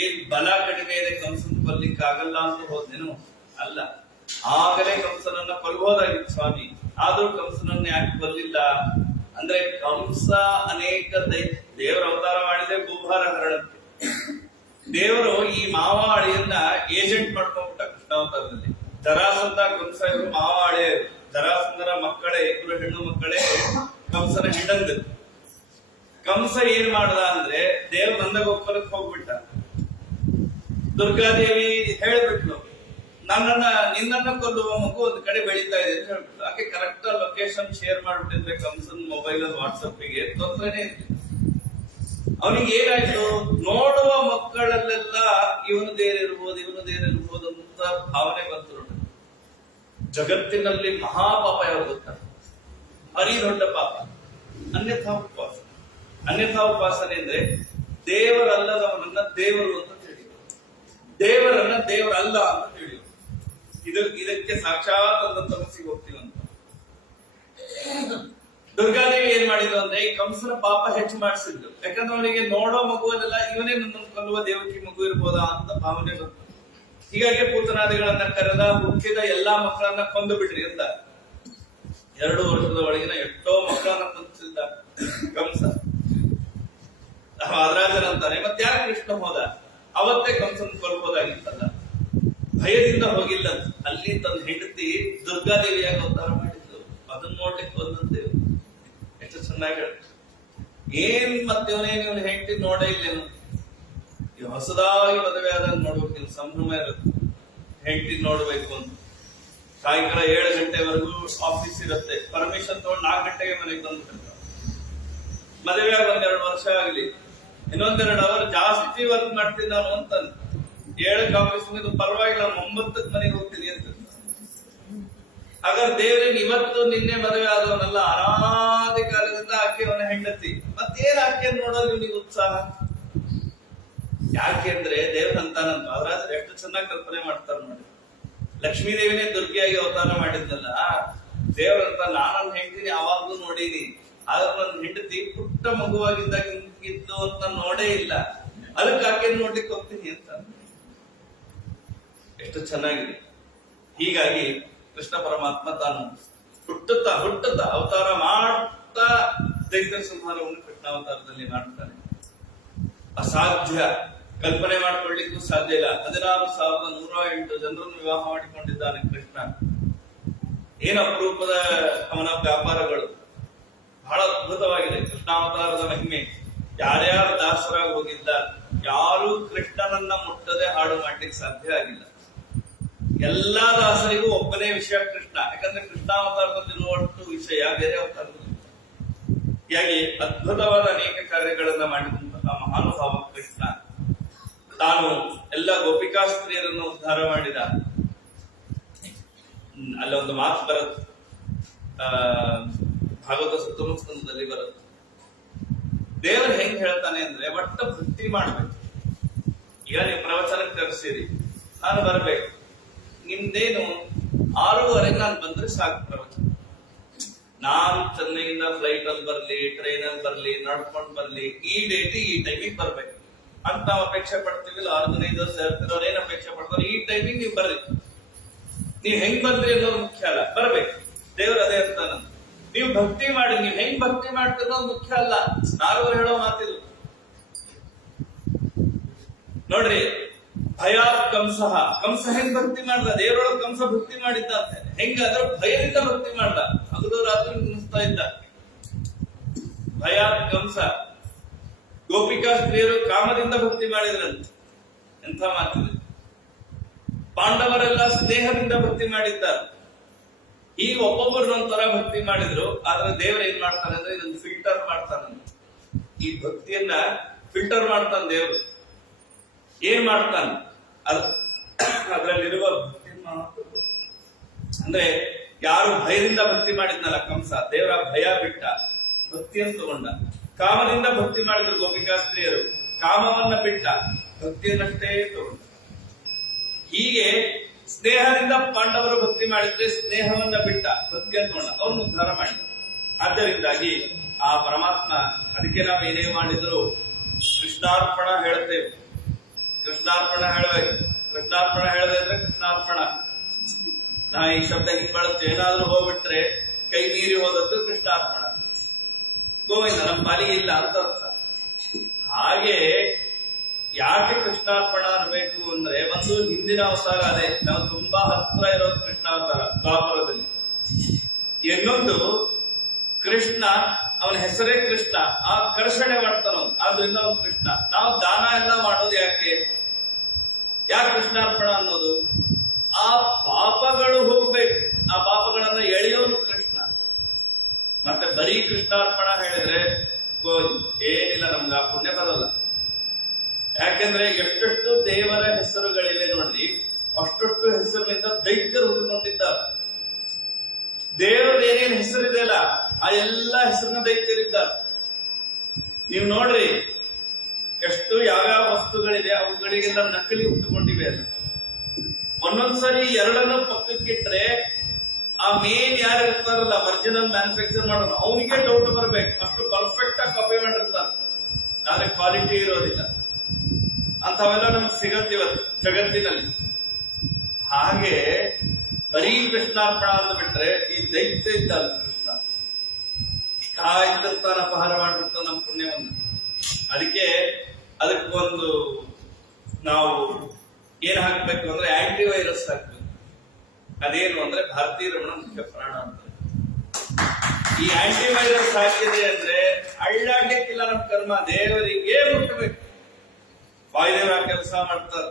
ಏನ್ ಬಲ ಕಡಿಮೆ ಇದೆ, ಕಂಸನ ಕೊಲ್ಲಿಕ್ ಆಗಲ್ಲ ಅಂತ ಹೋದ್ನೇನು? ಅಲ್ಲ, ಆಗಲೇ ಕಂಸನನ್ನ ಕೊಲ್ಬೋದಾಗಿತ್ತು ಸ್ವಾಮಿ. ಆದ್ರೂ ಕಂಸನನ್ನ ಯಾಕೆ ಕೊಲ್ಲಿಲ್ಲ ಅಂದ್ರೆ, ಕಂಸ ಅನೇಕ ದೇವರ ಅವತಾರ ಮಾಡಿದೆ ಭೂಭಾರ ಹರಣಕ್ಕೆ. ದೇವರು ಈ ಮಾವ ಅಳಿಯನ್ನ ಏಜೆಂಟ್ ಮಾಡ್ಕೊಂಡ್ಬಿಟ್ಟ ಕೃಷ್ಣಾವತಾರದಲ್ಲಿ. ಜರಾಸಂಧ ಕಂಸ ಇವರು ಮಾವ ಅಳಿಯರು. ಜರಾಸಂಧರ ಮಕ್ಕಳೇ, 2 ಹೆಣ್ಣು ಮಕ್ಕಳೇ ಕಂಸನ ಹೆಂಡಂದ್ರು. ಕಂಸ ಏನ್ ಮಾಡ್ದ ಅಂದ್ರೆ, ದೇವ್ ನಂದಗೋಕುಲಕ್ಕೆ ಹೋಗ್ಬಿಟ್ಟ. ದುರ್ಗಾದೇವಿ ಹೇಳ್ಬಿಟ್ಲು, ನಿನ್ನನ್ನ ಕೊಲ್ಲುವ ಮಗು ಒಂದು ಕಡೆ ಬೆಳೀತಾ ಇದೆ ಅಂತ ಹೇಳ್ಬಿಟ್ಟು. ಆಕೆ ಕರೆಕ್ಟ್ ಲೊಕೇಶನ್ ಶೇರ್ ಮಾಡ್ಬಿಟ್ಟಿದ್ರೆ ಕಂಸನ್ ಮೊಬೈಲ್ ಅಲ್ಲಿ ವಾಟ್ಸಪ್ ಗೆ ತೊಂದರೆನೇ ಇರ್ಲಿಲ್ಲ. ಅವನಿಗೆ ಏನಾಯ್ತು, ನೋಡುವ ಮಕ್ಕಳಲ್ಲೆಲ್ಲ ಇವನು ದೇರಿರ್ಬೋದು ಅಂತ ಭಾವನೆ ಬಂತು. ನೋಡಿ, ಜಗತ್ತಿನಲ್ಲಿ ಮಹಾಪಾಪ ಯಾವ್ದು ಗೊತ್ತಾ? ಹರಿ ದೊಡ್ಡ ಪಾಪ ಅನ್ಯಥಾ ಉಪವಾಸ. ಅನ್ಯಥಾ ಉಪಾಸನೆ ಅಂದ್ರೆ ದೇವರಲ್ಲದವನನ್ನ ದೇವರು ಅಂತ ತಿಳಿಯುವುದು, ದೇವರನ್ನ ದೇವರಲ್ಲ ಅಂತ ತಿಳಿಯುವುದು. ಇದಕ್ಕೆ ಸಾಕ್ಷಾತ್ ಅಂತ ತಮಸ್ಸಿಗೆ ಹೋಗ್ತೀವಂತ. ದುರ್ಗಾದೇವಿ ಏನ್ ಮಾಡಿದ್ರು ಅಂದ್ರೆ, ಈ ಕಂಸನ ಪಾಪ ಹೆಚ್ಚು ಮಾಡಿಸಿದ್ರು. ಯಾಕಂದ್ರೆ ಅವನಿಗೆ ನೋಡೋ ಮಗುವಲ್ಲೆಲ್ಲ ಇವನೇ ನನ್ನನ್ನು ಕೊಲ್ಲುವ ದೇವಕಿ ಮಗು ಇರ್ಬೋದಾ ಅಂತ ಭಾವನೆ ಬಂತು. ಹೀಗಾಗಿ ಪೂತನಾದಿಗಳನ್ನ ಕರೆದ, ಹುಟ್ಟಿದ ಎಲ್ಲಾ ಮಕ್ಕಳನ್ನ ಕೊಂದು ಬಿಡ್ರಿ ಅಂತ. 2 ವರ್ಷದ ಒಳಗಿನ ಎಷ್ಟೋ ಮಕ್ಕಳನ್ನ ಕೊಂದಿಸಿದ್ದ ಕಂಸ. ವಾದರಾಜರ ಅಂತಾನೆ, ಮತ್ತೆ ಯಾಕೆ ಕೃಷ್ಣ ಹೋದ? ಅವತ್ತೇ ಕಂಸನ್ ಕೊಲ್ಬೋದಾಗಿತ್ತಲ್ಲ, ಭಯದಿಂದ ಹೋಗಿಲ್ಲ. ಅಲ್ಲಿ ತನ್ನ ಹೆಂಡತಿ ದುರ್ಗಾದೇವಿಯಾಗಿ ಅವತಾರ ಮಾಡಿದ್ಲು. ಅದನ್ನ ನೋಡ್ಲಿಕ್ಕೆ ಬಂದಂತೆ ಎಷ್ಟು ಚೆನ್ನಾಗಿ ಏನ್ ಮತ್ತೆ ಇವನು ಹೆಂಡತಿ ನೋಡೇ ಇಲ್ಲೇನು. ಹೊಸದಾಗಿ ಮದುವೆ ಆದಾಗ ನೋಡ್ಬೇಕು, ನೀವು ಸಂಭ್ರಮ ಇರುತ್ತೆ. ಹೆಂಡತಿ ನೋಡ್ಬೇಕು ಅಂತ ಸಾಯಂಕಾಲ 7 ಗಂಟೆವರೆಗೂ ಆಫೀಸ್ ಇರುತ್ತೆ. ಪರ್ಮಿಷನ್ ತಗೊಂಡು 4 ಗಂಟೆಗೆ ಮನೆಗೆ ಬಂದ್ಬಿಟ್ಟಿರ್ತಾರೆ. ಮದುವೆ ಆಗ 1-2 ವರ್ಷ ಆಗ್ಲಿ, ಇನ್ನೊಂದೆರಡು ಅವರ್ ಜಾಸ್ತಿ ವರ್ಕ್ ಮಾಡ್ತೀನಿ ನಾನು ಅಂತ. 7ಕ್ಕೆ ಆಫೀಸ್ ಪರವಾಗಿಲ್ಲ, 9ಕ್ಕೆ ಮನೆಗೆ ಹೋಗ್ತೀನಿ ಅಂತ. ಹಾಗಾದ್ರೆ ದೇವ್ರೇನ್ ಇವತ್ತು ನಿನ್ನೆ ಮದುವೆ ಆದವನಲ್ಲ, ಅನಾದಿ ಕಾಲದಿಂದ ಆಕೆ ಅವನ ಹೆಂಡತಿ. ಮತ್ತೇನ್ ಆಕೆ ನೋಡೋದು ಇವನಿಗೆ ಉತ್ಸಾಹ? ಯಾಕೆಂದ್ರೆ ದೇವ್ರ ಅಂತಾನಂತ. ಆದ್ರೆ ಎಷ್ಟು ಚೆನ್ನಾಗಿ ಕಲ್ಪನೆ ಮಾಡ್ತಾರೆ ನೋಡಿ. ಲಕ್ಷ್ಮೀ ದೇವಿನೇ ದುರ್ಗಿಯಾಗಿ ಅವತಾರ ಮಾಡಿದ್ನಲ್ಲ, ದೇವ್ರಂತ ನಾನು ಹೆಂಡತಿನಿ ಯಾವಾಗ್ಲೂ ನೋಡೀನಿ, ಆದ್ರೆ ನನ್ನ ಹೆಂಡತಿ ಪುಟ್ಟ ಮಗುವಾಗಿದ್ದಾಗ ಇದ್ದು ಅಂತ ನೋಡೇ ಇಲ್ಲ, ಅದಕ್ಕೆ ಆಕೆ ನೋಡ್ಲಿಕ್ಕೆ ಹೋಗ್ತೀನಿ ಅಂತ. ಎಷ್ಟು ಚೆನ್ನಾಗಿದೆ. ಹೀಗಾಗಿ ಕೃಷ್ಣ ಪರಮಾತ್ಮ ತಾನು ಹುಟ್ಟುತ್ತಾ ಅವತಾರ ಮಾಡ್ತಾ ದೈತ್ಯ ಸಂಹಾರವನ್ನು ಕೃಷ್ಣಾವತಾರದಲ್ಲಿ ಮಾಡ್ತಾನೆ. ಅಸಾಧ್ಯ, ಕಲ್ಪನೆ ಮಾಡ್ಕೊಳ್ಳಿಕ್ಕೂ ಸಾಧ್ಯ ಇಲ್ಲ. 16,108 ಜನರನ್ನು ವಿವಾಹ ಮಾಡಿಕೊಂಡಿದ್ದಾನೆ ಕೃಷ್ಣ. ಏನ್ ಅಪರೂಪದ ಅವನ ವ್ಯಾಪಾರಗಳು, ಬಹಳ ಅದ್ಭುತವಾಗಿದೆ ಕೃಷ್ಣಾವತಾರದ ಮಹಿಮೆ. ಯಾರ್ಯಾರು ದಾಸರಾಗಿ ಹೋಗಿದ್ದ, ಯಾರು ಕೃಷ್ಣನನ್ನ ಮುಟ್ಟದೆ ಹಾಡು ಮಾಡ್ಲಿಕ್ಕೆ ಸಾಧ್ಯ ಆಗಿಲ್ಲ. ಎಲ್ಲಾ ದಾಸರಿಗೂ ಒಬ್ಬನೇ ವಿಷಯ ಕೃಷ್ಣ. ಯಾಕಂದ್ರೆ ಕೃಷ್ಣಾವತಾರದಲ್ಲಿರುವಷ್ಟು ವಿಷಯ ಬೇರೆ ಅವತಾರದಲ್ಲಿ. ಹೀಗಾಗಿ ಅದ್ಭುತವಾದ ಅನೇಕ ಕಾರ್ಯಗಳನ್ನ ಮಾಡಿದಂತಹ ಮಹಾನುಭಾವ ಕೃಷ್ಣ. ತಾನು ಎಲ್ಲ ಗೋಪಿಕಾ ಸ್ತ್ರೀಯರನ್ನು ಉದ್ಧಾರ ಮಾಡಿದ. ಅಲ್ಲೊಂದು ಮಾತು ಬರುತ್ತೆ, ಭಾಗವತ 7ನೇ ಸ್ಕಂದದಲ್ಲಿ ಬರುತ್ತೆ. ದೇವರು ಹೆಂಗ್ ಹೇಳ್ತಾನೆ ಅಂದ್ರೆ, ಒಟ್ಟ ಭಕ್ತಿ ಮಾಡ್ಬೇಕು. ಈಗ ನೀವು ಪ್ರವಚನಕ್ಕೆ ಕರೆಸಿರಿ, ನಾನು ಬರ್ಬೇಕು. ನಿಮ್ದೇನು 6:30 ನಾನು ಬಂದ್ರೆ ಸಾಕು ಪ್ರವಚನ. ನಾನು ಚೆನ್ನೈಯಿಂದ ಫ್ಲೈಟ್ ಅಲ್ಲಿ ಬರ್ಲಿ, ಟ್ರೈನ್ ಅಲ್ಲಿ ಬರ್ಲಿ, ನಡ್ಕೊಂಡ್ ಬರ್ಲಿ, ಈ ಡೇಟ್ ಈ ಟೈಮಿಗೆ ಬರ್ಬೇಕು ಅಂತ ನಾವು ಅಪೇಕ್ಷೆ ಪಡ್ತೀವಿ. ಆರ್ಗನೈಸರ್ಸ್ ಹೇಳ್ತಿರೋರು ಏನ್ ಅಪೇಕ್ಷೆ ಪಡ್ತಾರೆ, ಈ ಟೈಮಿಗೆ ನೀವು ಬರ್ರಿ. ನೀವ್ ಹೆಂಗ್ ಬಂದ್ರಿ ಅನ್ನೋದು ಮುಖ್ಯ ಅಲ್ಲ, ಬರ್ಬೇಕು. ದೇವ್ರು ಅದೇ ಇರ್ತಾನ. ನೀವು ಭಕ್ತಿ ಮಾಡಿ, ನೀವ್ ಹೆಂಗ್ ಭಕ್ತಿ ಮಾಡ್ತಿರೋದು ಮುಖ್ಯ ಅಲ್ಲ. ನಾಲ್ವರು ಹೇಳೋ ಮಾತಿದು ನೋಡ್ರಿ. ಭಯಾತ್ ಕಂಸಃ, ಕಂಸ ಹೆಂಗ್ ಭಕ್ತಿ ಮಾಡ್ದ, ದೇವರೊಳಗೆ ಕಂಸ ಭಕ್ತಿ ಮಾಡಿದ್ದ ಅಂತ. ಹೆಂಗಾದ್ರೆ ಭಯದಿಂದ ಭಕ್ತಿ ಮಾಡ್ದ, ಹಗಲು ರಾತ್ರಿ ಮುಗಿಸ್ತಾ ಇದ್ದ. ಭಯಾತ್ ಕಂಸ. ಗೋಪಿಕಾ ಸ್ತ್ರೀಯರು ಕಾಮದಿಂದ ಭಕ್ತಿ ಮಾಡಿದ್ರಂತೆ, ಎಂಥ ಮಾತಿದೆ. ಪಾಂಡವರೆಲ್ಲ ಸ್ನೇಹದಿಂದ ಭಕ್ತಿ ಮಾಡಿದ್ದಾರೆ. ಈಗ ಒಬ್ಬೊಬ್ಬರನ್ನೊಂಥರ ಭಕ್ತಿ ಮಾಡಿದ್ರು. ಆದ್ರೆ ದೇವರು ಏನ್ ಮಾಡ್ತಾನೆ ಅಂದ್ರೆ ಇದನ್ನು ಫಿಲ್ಟರ್ ಮಾಡ್ತಾನಂತೆ. ಈ ಭಕ್ತಿಯನ್ನ ಫಿಲ್ಟರ್ ಮಾಡ್ತಾನೆ ದೇವರು. ಏನ್ ಮಾಡ್ತಾನೆ, ಅದರಲ್ಲಿರುವ ಭಕ್ತಿ ಅಂದ್ರೆ ಯಾರು ಭಯದಿಂದ ಭಕ್ತಿ ಮಾಡಿದ್ನಲ್ಲ ಕಂಸ, ದೇವರ ಭಯ ಬಿಟ್ಟ, ಭಕ್ತಿಯನ್ನು ತಗೊಂಡ. ಕಾಮದಿಂದ ಭಕ್ತಿ ಮಾಡಿದ್ರು ಗೋಪಿಕಾ ಸ್ತ್ರೀಯರು, ಕಾಮವನ್ನ ಬಿಟ್ಟ, ಭಕ್ತಿಯನ್ನಷ್ಟೇ ತಗೊಂಡ. ಹೀಗೆ ಸ್ನೇಹದಿಂದ ಪಾಂಡವರು ಭಕ್ತಿ ಮಾಡಿದ್ರೆ ಸ್ನೇಹವನ್ನ ಬಿಟ್ಟ, ಭಕ್ತಿಯನ್ನು ತಗೊಂಡ, ಅವನು ಉದ್ಧಾರ ಮಾಡಿದ. ಆದ್ದರಿಂದಾಗಿ ಆ ಪರಮಾತ್ಮ, ಅದಕ್ಕೆ ನಾವು ಏನೇ ಮಾಡಿದ್ರು ಕೃಷ್ಣಾರ್ಪಣ ಹೇಳ್ತೇವೆ. ಕೃಷ್ಣಾರ್ಪಣ ಹೇಳ್ಬೇಕು. ಕೃಷ್ಣಾರ್ಪಣ ಹೇಳದೆ ಅಂದ್ರೆ ಕೃಷ್ಣಾರ್ಪಣ. ನಾ ಈ ಶಬ್ದ ಹಿಂಗ್ ಬಳಸ್ತೇವೆ. ಏನಾದ್ರೂ ಹೋಗ್ಬಿಟ್ರೆ, ಕೈ ಮೀರಿ ಹೋದದ್ದು ಕೃಷ್ಣಾರ್ಪಣ. ಗೋವಿಂದ ನಮ್ಮ ಪಾಲಿಗೆ ಇಲ್ಲ ಅಂತ ಅರ್ಥ. ಹಾಗೆ ಯಾಕೆ ಕೃಷ್ಣಾರ್ಪಣ ಅನ್ಬೇಕು ಅಂದ್ರೆ, ಒಂದು ಹಿಂದಿನ ಅವತಾರ ಅದೇ, ನಾವು ತುಂಬಾ ಹತ್ರ ಇರೋದು ಕೃಷ್ಣಾವತಾರ ದ್ವಾಪರದಲ್ಲಿ. ಇನ್ನೊಂದು ಕೃಷ್ಣ, ಅವನ ಹೆಸರೇ ಕೃಷ್ಣ, ಆ ಕರ್ಷಣೆ ಮಾಡ್ತಾನ, ಆದ್ರಿಂದ ಅವನು ಕೃಷ್ಣ. ನಾವು ದಾನ ಎಲ್ಲ ಮಾಡೋದು ಯಾಕೆ ಕೃಷ್ಣಾರ್ಪಣ ಅನ್ನೋದು? ಆ ಪಾಪಗಳು ಹೋಗ್ಬೇಕು, ಆ ಪಾಪಗಳನ್ನ ಎಳೆಯೋನು ಕೃಷ್ಣ. ಮತ್ತೆ ಬರೀ ಕೃಷ್ಣಾರ್ಪಣ ಹೇಳಿದ್ರೆ ಏನಿಲ್ಲ, ನಮ್ಗೆ ಆ ಪುಣ್ಯ ಬರಲ್ಲ. ಯಾಕೆಂದ್ರೆ ಎಷ್ಟೆಷ್ಟು ದೇವರ ಹೆಸರುಗಳಿವೆ ನೋಡ್ರಿ, ಅಷ್ಟಷ್ಟು ಹೆಸರಿನಿಂದ ದೈತ್ಯರು ಹುಟ್ಟಿಕೊಂಡಿದ್ದಾರೆ. ದೇವರದ ಏನೇನು ಹೆಸರಿದೆ ಅಲ್ಲ, ಆ ಎಲ್ಲಾ ಹೆಸರಿನ ದೈತ್ಯರಿದ್ದಾರೆ. ನೀವು ನೋಡ್ರಿ, ಎಷ್ಟು ಯಾವ್ಯಾವ ವಸ್ತುಗಳಿದೆ ಅವುಗಳಿಗೆಲ್ಲ ನಕಲಿ ಹುಟ್ಟುಕೊಂಡಿವೆ ಅಲ್ಲ. ಒಂದೊಂದ್ಸರಿ ಎರಡನ್ನು ಪಕ್ಕಕ್ಕಿಟ್ರೆ ಆ ಮೇನ್ ಯಾರು ಇರ್ತಾರಲ್ಲ, ಒರಿಜಿನಲ್ ಮ್ಯಾನುಫ್ಯಾಕ್ಚರ್ ಮಾಡೋರು, ಅವನಿಗೆ ಡೌಟ್ ಬರ್ಬೇಕು, ಅಷ್ಟು ಪರ್ಫೆಕ್ಟ್ ಆಗಿ ಕಾಪಿ ಮಾಡಿರ್ತಾರೆ, ಆದ್ರೆ ಕ್ವಾಲಿಟಿ ಇರೋದಿಲ್ಲ. ಅಂತವೆಲ್ಲ ನಮ್ಗೆ ಸಿಗತ್ತಿವತ್ತು ಜಗತ್ತಿನಲ್ಲಿ. ಹಾಗೆ ಬರೀ ಕೃಷ್ಣಾರ್ಪಣ ಅಂತ ಬಿಟ್ರೆ, ಈ ದೈತ್ಯ ಇದ್ದಲ್ಲ ಕೃಷ್ಣ, ಕಾಯ್ತಿರ್ತಾನ, ಅಪಹಾರ ಮಾಡಿರ್ತಾನ ನಮ್ಮ ಪುಣ್ಯವನ್ನ. ಅದಕ್ಕೊಂದು ನಾವು ಏನ್ ಹಾಕ್ಬೇಕು ಅಂದ್ರೆ ಆಂಟಿ ವೈರಸ್ ಹಾಕ್ಬೇಕು. ಅದೇನು ಅಂದ್ರೆ ಭಾರತೀಯ ರಮಣ ಮುಖ್ಯ ಪ್ರಾಣ ಅಂತ. ಈ ಆಂಟಿ ವೈರಸ್ ಹಾಕಿದೆ ಅಂದ್ರೆ ಅಳ್ಳಾಡ್ಲಿಕ್ಕಿಲ್ಲ ನಮ್ಮ ಕರ್ಮ, ದೇವರಿಗೆ ಮುಟ್ಟಬೇಕು. ವಾಯುದೇವ ಕೆಲಸ ಮಾಡ್ತಾರೆ.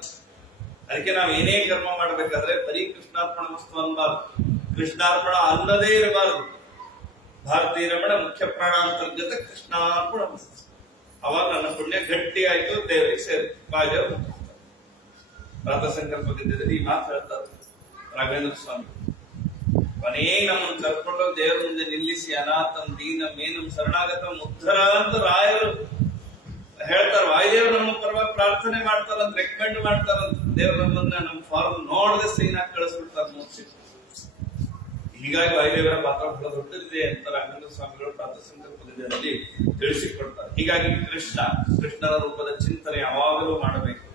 ಅದಕ್ಕೆ ನಾವು ಏನೇ ಕರ್ಮ ಮಾಡ್ಬೇಕಾದ್ರೆ ಬರೀ ಕೃಷ್ಣಾರ್ಪಣ ವಸ್ತು ಅನ್ಬಾರ್ದು, ಕೃಷ್ಣಾರ್ಪಣ ಅನ್ನದೇ ಇರಬಾರ್ದು. ಭಾರತೀಯ ರಮಣ ಮುಖ್ಯ ಪ್ರಾಣ ಅಂತರ್ಗತ ಕೃಷ್ಣಾರ್ಪಣ ವಸ್ತು. ಅವಾಗ ನನ್ನ ಪುಣ್ಯ ಗಟ್ಟಿ ಆಯ್ತು, ದೇವರಿಗೆ ಸೇರಿ. ವಾಯುದೇವ ಪ್ರಾತ ಸಂಕಲ್ಪ ಗದ್ಯದಲ್ಲಿ ಈ ಮಾತು ಹೇಳ್ತಾರೆ ರಾಘವೇಂದ್ರ ಸ್ವಾಮಿ. ಕೊನೆಗೆ ನಮ್ಮನ್ನು ಕರ್ಕೊಂಡು ದೇವರ ಮುಂದೆ ನಿಲ್ಲಿಸಿ, ಅನಾಥಂ ದೀನಂ ಏನಂ ಶರಣಾಗತಂ ಉದ್ಧರ ಅಂತ ರಾಯರು ಹೇಳ್ತಾರೆ. ವಾಯುದೇವರು ನಮ್ಮ ಪರವಾಗಿ ಪ್ರಾರ್ಥನೆ ಮಾಡ್ತಾರಂತ, ರೆಕಮೆಂಡ್ ಮಾಡ್ತಾರಂತ. ದೇವ್ರ ನಮ್ಮನ್ನ ನಮ್ಮ ಫಾರ್ಮ್ ನೋಡದೆ ಸೈನ್ ಹಾಕಿ ಕಳಿಸ್ಬಿಡ್ತಾರೆ ಮೋಕ್ಷ. ಹೀಗಾಗಿ ವಾಯುದೇವರ ಪಾತ್ರ ಬಹಳ ದೊಡ್ಡದಿದೆ ಅಂತ ರಾಘವೇಂದ್ರ ಸ್ವಾಮಿಗಳು ಪ್ರಾತ ಸಂಕಲ್ಪದಲ್ಲಿ ತಿಳಿಸಿಕೊಡ್ತಾರೆ. ಹೀಗಾಗಿ ಕೃಷ್ಣನ ರೂಪದ ಚಿಂತನೆ ಯಾವಾಗಲೂ ಮಾಡಬೇಕು.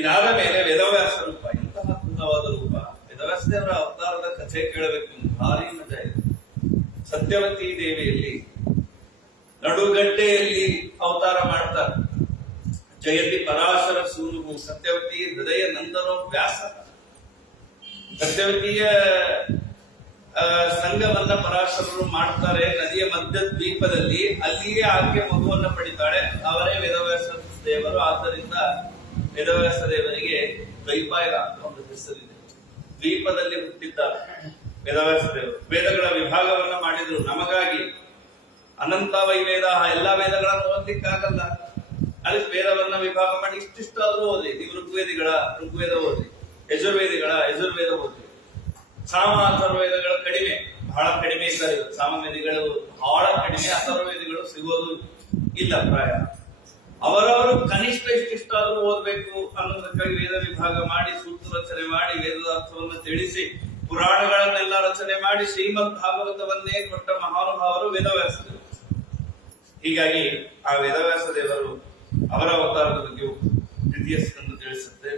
ಇದಾದ ಮೇಲೆ ವೇದವ್ಯಾಸ ರೂಪ, ಇಂತಹ ಅದ್ಭುತವಾದ ರೂಪ. ವೇದವ್ಯಾಸ ದೇವರ ಅವತಾರದ ಕಥೆ ಕೇಳಬೇಕು, ಭಾರಿ ಮಜಾ ಇದೆ. ಸತ್ಯವತಿ ದೇವಿಯಲ್ಲಿ ನಡುಗಡ್ಡೆಯಲ್ಲಿ ಅವತಾರ ಮಾಡ್ತಾರೆ. ಜಯತಿ ಪರಾಶರ ಸೂನು ಸತ್ಯವತಿ ಹೃದಯ ನಂದನೋ ವ್ಯಾಸ. ಸತ್ಯವತಿಯ ಸಂಘವನ್ನ ಪರಾಶರರು ಮಾಡ್ತಾರೆ ನದಿಯ ಮಧ್ಯ ದ್ವೀಪದಲ್ಲಿ. ಅಲ್ಲಿಯೇ ಆಕೆ ಮಗುವನ್ನ ಪಡಿತಾಳೆ, ಅವರೇ ವೇದವ್ಯಾಸ ದೇವರು. ಆದ್ದರಿಂದ ವೇದವ್ಯಾಸ ದೇವರಿಗೆ ದ್ವೈಪಾಯನ ಅಂತ ಒಂದು ಹೆಸರಿದೆ. ದ್ವೀಪದಲ್ಲಿ ಹುಟ್ಟಿದ್ದಾರೆ ವೇದವ್ಯಾಸ ದೇವರು. ವೇದಗಳ ವಿಭಾಗವನ್ನ ಮಾಡಿದ್ರು ನಮಗಾಗಿ. ಅನಂತ ವೈವೇದ, ಎಲ್ಲಾ ವೇದಗಳನ್ನು ಓದ್ಲಿಕ್ಕಾಗಲ್ಲ. ಅದಕ್ಕೆ ವೇದವನ್ನ ವಿಭಾಗ ಮಾಡಿ ಇಷ್ಟಿಷ್ಟಾದ್ರೂ ಓದ್ಲಿ. ನೀವು ಋಗ್ವೇದ ಓದ್ಲಿ, ಯಜುರ್ವೇದ ಓದ್ಲಿ. ಸಾಮ ಅಥರ್ವೇದಗಳು ಕಡಿಮೆ, ಬಹಳ ಕಡಿಮೆ ಇದ್ದಾರೆ. ಸಾಮವೇದಿಗಳು ಬಹಳ ಕಡಿಮೆ, ಅಥರ್ವೇದಿಗಳು ಸಿಗೋದು ಇಲ್ಲ ಪ್ರಾಯ. ಅವರವರು ಕನಿಷ್ಠ ಇಷ್ಟಿಷ್ಟಾದ್ರೂ ಓದ್ಬೇಕು ಅನ್ನೋದಕ್ಕಾಗಿ ವೇದ ವಿಭಾಗ ಮಾಡಿ ಸೂತ್ರ ರಚನೆ ಮಾಡಿ ವೇದದ ಅರ್ಥವನ್ನು ತಿಳಿಸಿ ಪುರಾಣಗಳನ್ನೆಲ್ಲ ರಚನೆ ಮಾಡಿ ಶ್ರೀಮದ್ ಭಾಗವತವನ್ನೇ ಕೊಟ್ಟ ಮಹಾನುಭಾವರು ವೇದವ್ಯಾಸದೇವರು. ಹೀಗಾಗಿ ಆ ವೇದವ್ಯಾಸ ದೇವರು ಅವರ ಅವತಾರದ ಬಗ್ಗೆ ದ್ವಿತೀಯ ಸ್ಕಂದ ತಿಳಿಸುತ್ತೆ.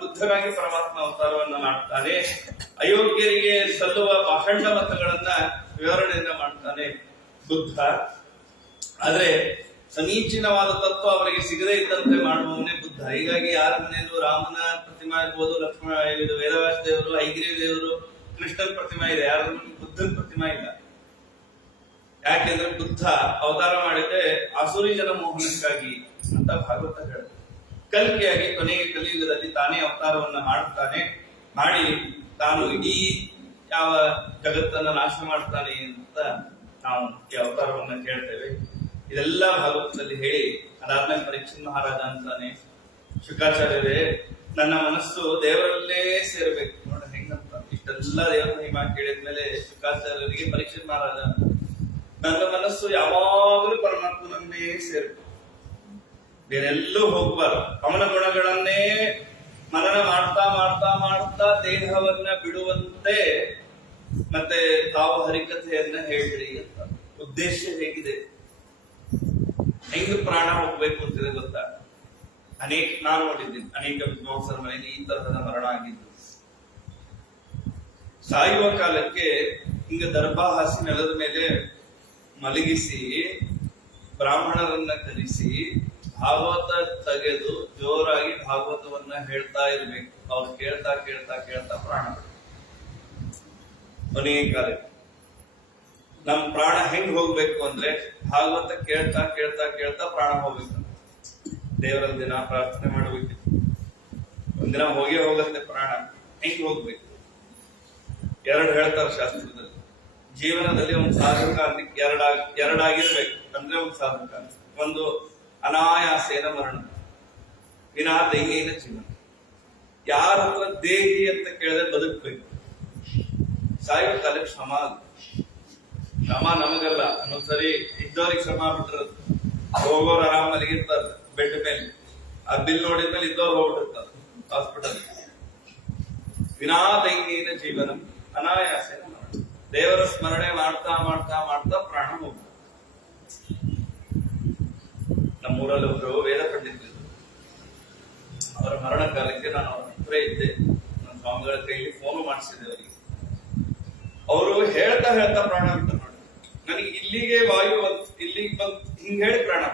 ಬುದ್ಧನಾಗಿ ಪರಮಾತ್ಮ ಅವತಾರವನ್ನ ಮಾಡ್ತಾನೆ. ಅಯೋಗ್ಯರಿಗೆ ಸಲ್ಲುವ ಪಾಷಂಡ ಮತಗಳನ್ನ ವಿವರಣೆಯನ್ನ ಮಾಡ್ತಾನೆ ಬುದ್ಧ. ಆದ್ರೆ ಸಮೀಚೀನವಾದ ತತ್ವ ಅವರಿಗೆ ಸಿಗದೇ ಇದ್ದಂತೆ ಮಾಡುವವನೇ ಬುದ್ಧ. ಹೀಗಾಗಿ ಯಾರ ಮನೆಯಲ್ಲೂ ರಾಮನ ಪ್ರತಿಮಾ ಇರ್ಬೋದು, ಲಕ್ಷ್ಮಣ ವೇದವ್ಯಾಸ ದೇವರು, ಐಗಿರಿ ದೇವರು, ಕೃಷ್ಣನ್ ಪ್ರತಿಮಾ ಇದೆ, ಯಾರ ಬುದ್ಧನ ಪ್ರತಿಮಾ ಇಲ್ಲ. ಯಾಕೆಂದ್ರೆ ಬುದ್ಧ ಅವತಾರ ಮಾಡಿದ್ರೆ ಆಸುರಿ ಜನ ಮೋಹನಕ್ಕಾಗಿ ಅಂತ ಭಾಗವತ ಹೇಳುತ್ತೆ. ಕಲ್ಕಿಯಾಗಿ ಕೊನೆಗೆ ಕಲಿಯುಗದಲ್ಲಿ ತಾನೇ ಅವತಾರವನ್ನ ಮಾಡುತ್ತಾನೆ. ಮಾಡಿ ತಾನು ಇಡೀ ಯಾವ ಜಗತ್ತನ್ನ ನಾಶ ಮಾಡ್ತಾನೆ ಅಂತ ನಾವು ಈ ಅವತಾರವನ್ನ ಕೇಳ್ತೇವೆ. ಇದೆಲ್ಲ ಭಾಗವತದಲ್ಲಿ ಹೇಳಿ ಅದಾದ್ಮೇಲೆ ಪರೀಕ್ಷಿತ್ ಮಹಾರಾಜ ಅಂತಾನೆ, ಶುಕಾಚಾರ್ಯರೇ ನನ್ನ ಮನಸ್ಸು ದೇವರಲ್ಲೇ ಸೇರ್ಬೇಕು. ನೋಡ ಹೆಂಗಂತ ಇಷ್ಟೆಲ್ಲ ದೇವರ ಮಹಿಮಾ ಕೇಳಿದ್ಮೇಲೆ ಶುಕಾಚಾರ್ಯರಿಗೆ ಪರೀಕ್ಷಿತ್ ಮಹಾರಾಜ ನನ್ನ ಮನಸ್ಸು ಯಾವಾಗಲೂ ಪರಮಾತ್ಮನನ್ನೇ ಸೇರ್ಬೇಕು, ಬೇರೆಲ್ಲೂ ಹೋಗ್ಬಾರ್ದು. ಅವನ ಗುಣಗಳನ್ನೇ ಮನನ ಮಾಡ್ತಾ ಮಾಡ್ತಾ ಮಾಡ್ತಾ ದೇಹವನ್ನ ಬಿಡುವಂತೆ ಮತ್ತೆ ತಾವು ಹರಿಕಥೆಯನ್ನ ಹೇಳ್ರಿ ಅಂತ. ಉದ್ದೇಶ ಹೇಗಿದೆ, ಹೆಂಗ್ ಪ್ರಾಣ ಹೋಗ್ಬೇಕು ಅಂತಿದೆ ಗೊತ್ತಾ? ನಾನು ನೋಡಿದ್ದೀನಿ ಅನೇಕ ವಿದ್ವಾಂಸರ ಮನೆಯಲ್ಲಿ ಈ ತರಹದ ಮರಣ ಆಗಿದ್ದು. ಸಾಯುವ ಕಾಲಕ್ಕೆ ಹಿಂಗ ದರ್ಭ ಹಾಸಿ ನೆಲದ ಮೇಲೆ ಮಲಗಿಸಿ ಬ್ರಾಹ್ಮಣರನ್ನ ಕರೆಸಿ ಭಾಗವತ ತೆಗೆದು ಜೋರಾಗಿ ಭಾಗವತವನ್ನ ಹೇಳ್ತಾ ಇರ್ಬೇಕು. ಅವ್ರು ಕೇಳ್ತಾ ಕೇಳ್ತಾ ಕೇಳ್ತಾ ಪ್ರಾಣ ಕೊನೆಯ ಕಾಲಕ್ಕೆ ನಮ್ ಪ್ರಾಣ ಹೆಂಗ್ ಹೋಗ್ಬೇಕು ಅಂದ್ರೆ ಭಾಗವತ ಕೇಳ್ತಾ ಕೇಳ್ತಾ ಕೇಳ್ತಾ ಪ್ರಾಣ ಹೋಗ್ಬೇಕು. ದೇವರ ದಿನ ಪ್ರಾರ್ಥನೆ ಮಾಡಬೇಕು. ಒಂದಿನ ಹೋಗೇ ಹೋಗತ್ತೆ ಪ್ರಾಣ. ಹೆಂಗ್ ಹೋಗ್ಬೇಕು? ಎರಡು ಹೇಳ್ತಾರೆ ಶಾಸ್ತ್ರದಲ್ಲಿ. ಜೀವನದಲ್ಲಿ ಒಂದು ಸಾಧಕ ಅನ್ಲಿಕ್ಕೆ ಎರಡಾಗಿರ್ಬೇಕು. ಅಂದ್ರೆ ಒಂದು ಸಾಧಕ, ಒಂದು ಅನಾಯಾಸೇನ ಮರಣ, ವಿನಾ ದೈಹಿನ ಜೀವನ. ಯಾರ ಹತ್ರ ದೇಹಿ ಅಂತ ಕೇಳಿದ್ರೆ ಬದುಕ್ಬೇಕು. ಸಾಯುವ ಕಾಲಕ್ಕೆ ಶ್ರಮ ನಮಗಲ್ಲ. ಒಂದೊಂದ್ಸರಿ ಇದ್ದವ್ರಿಗೆ ಶ್ರಮ ಬಿಟ್ಟಿರೋದು. ಹೋಗೋರು ಆರಾಮ್ ಮಲಗಿರ್ತಾರೆ ಬೆಡ್ ಮೇಲೆ, ಆ ಬಿಲ್ ನೋಡಿದ್ಮೇಲೆ ಇದ್ದವ್ರು ಹೋಗ್ಬಿಟ್ಟಿರ್ತಾರೆ ಹಾಸ್ಪಿಟಲ್. ವಿನಾ ದೈಹಿನ ಜೀವನ ಅನಾಯಾಸೇನ ಮರಣ. ದೇವರ ಸ್ಮರಣೆ ಮಾಡ್ತಾ ಮಾಡ್ತಾ ಮಾಡ್ತಾ ಪ್ರಾಣ ಹೋಗ್ಬೇಕು. ನಮ್ಮೂರಲ್ಲಿ ಒಬ್ರು ವೇದ ಪಂಡಿತರು, ಅವರ ಮರಣ ಕಾಲಕ್ಕೆ ನಾನು ಅವ್ರ ಹತ್ರ ಇದ್ದೆ. ನನ್ನ ಸ್ವಾಮಿಗಳ ಕೈಲಿ ಫೋನ್ ಮಾಡಿಸಿದೆ ಅವರಿಗೆ. ಅವರು ಹೇಳ್ತಾ ಹೇಳ್ತಾ ಪ್ರಾಣ ಬಿಟ್ಟು ನೋಡಿ. ನನಗೆ ಇಲ್ಲಿಗೆ ವಾಯು ಇಲ್ಲಿಗೆ ಬಂದು ಹಿಂಗ್ ಹೇಳಿ ಪ್ರಾಣ.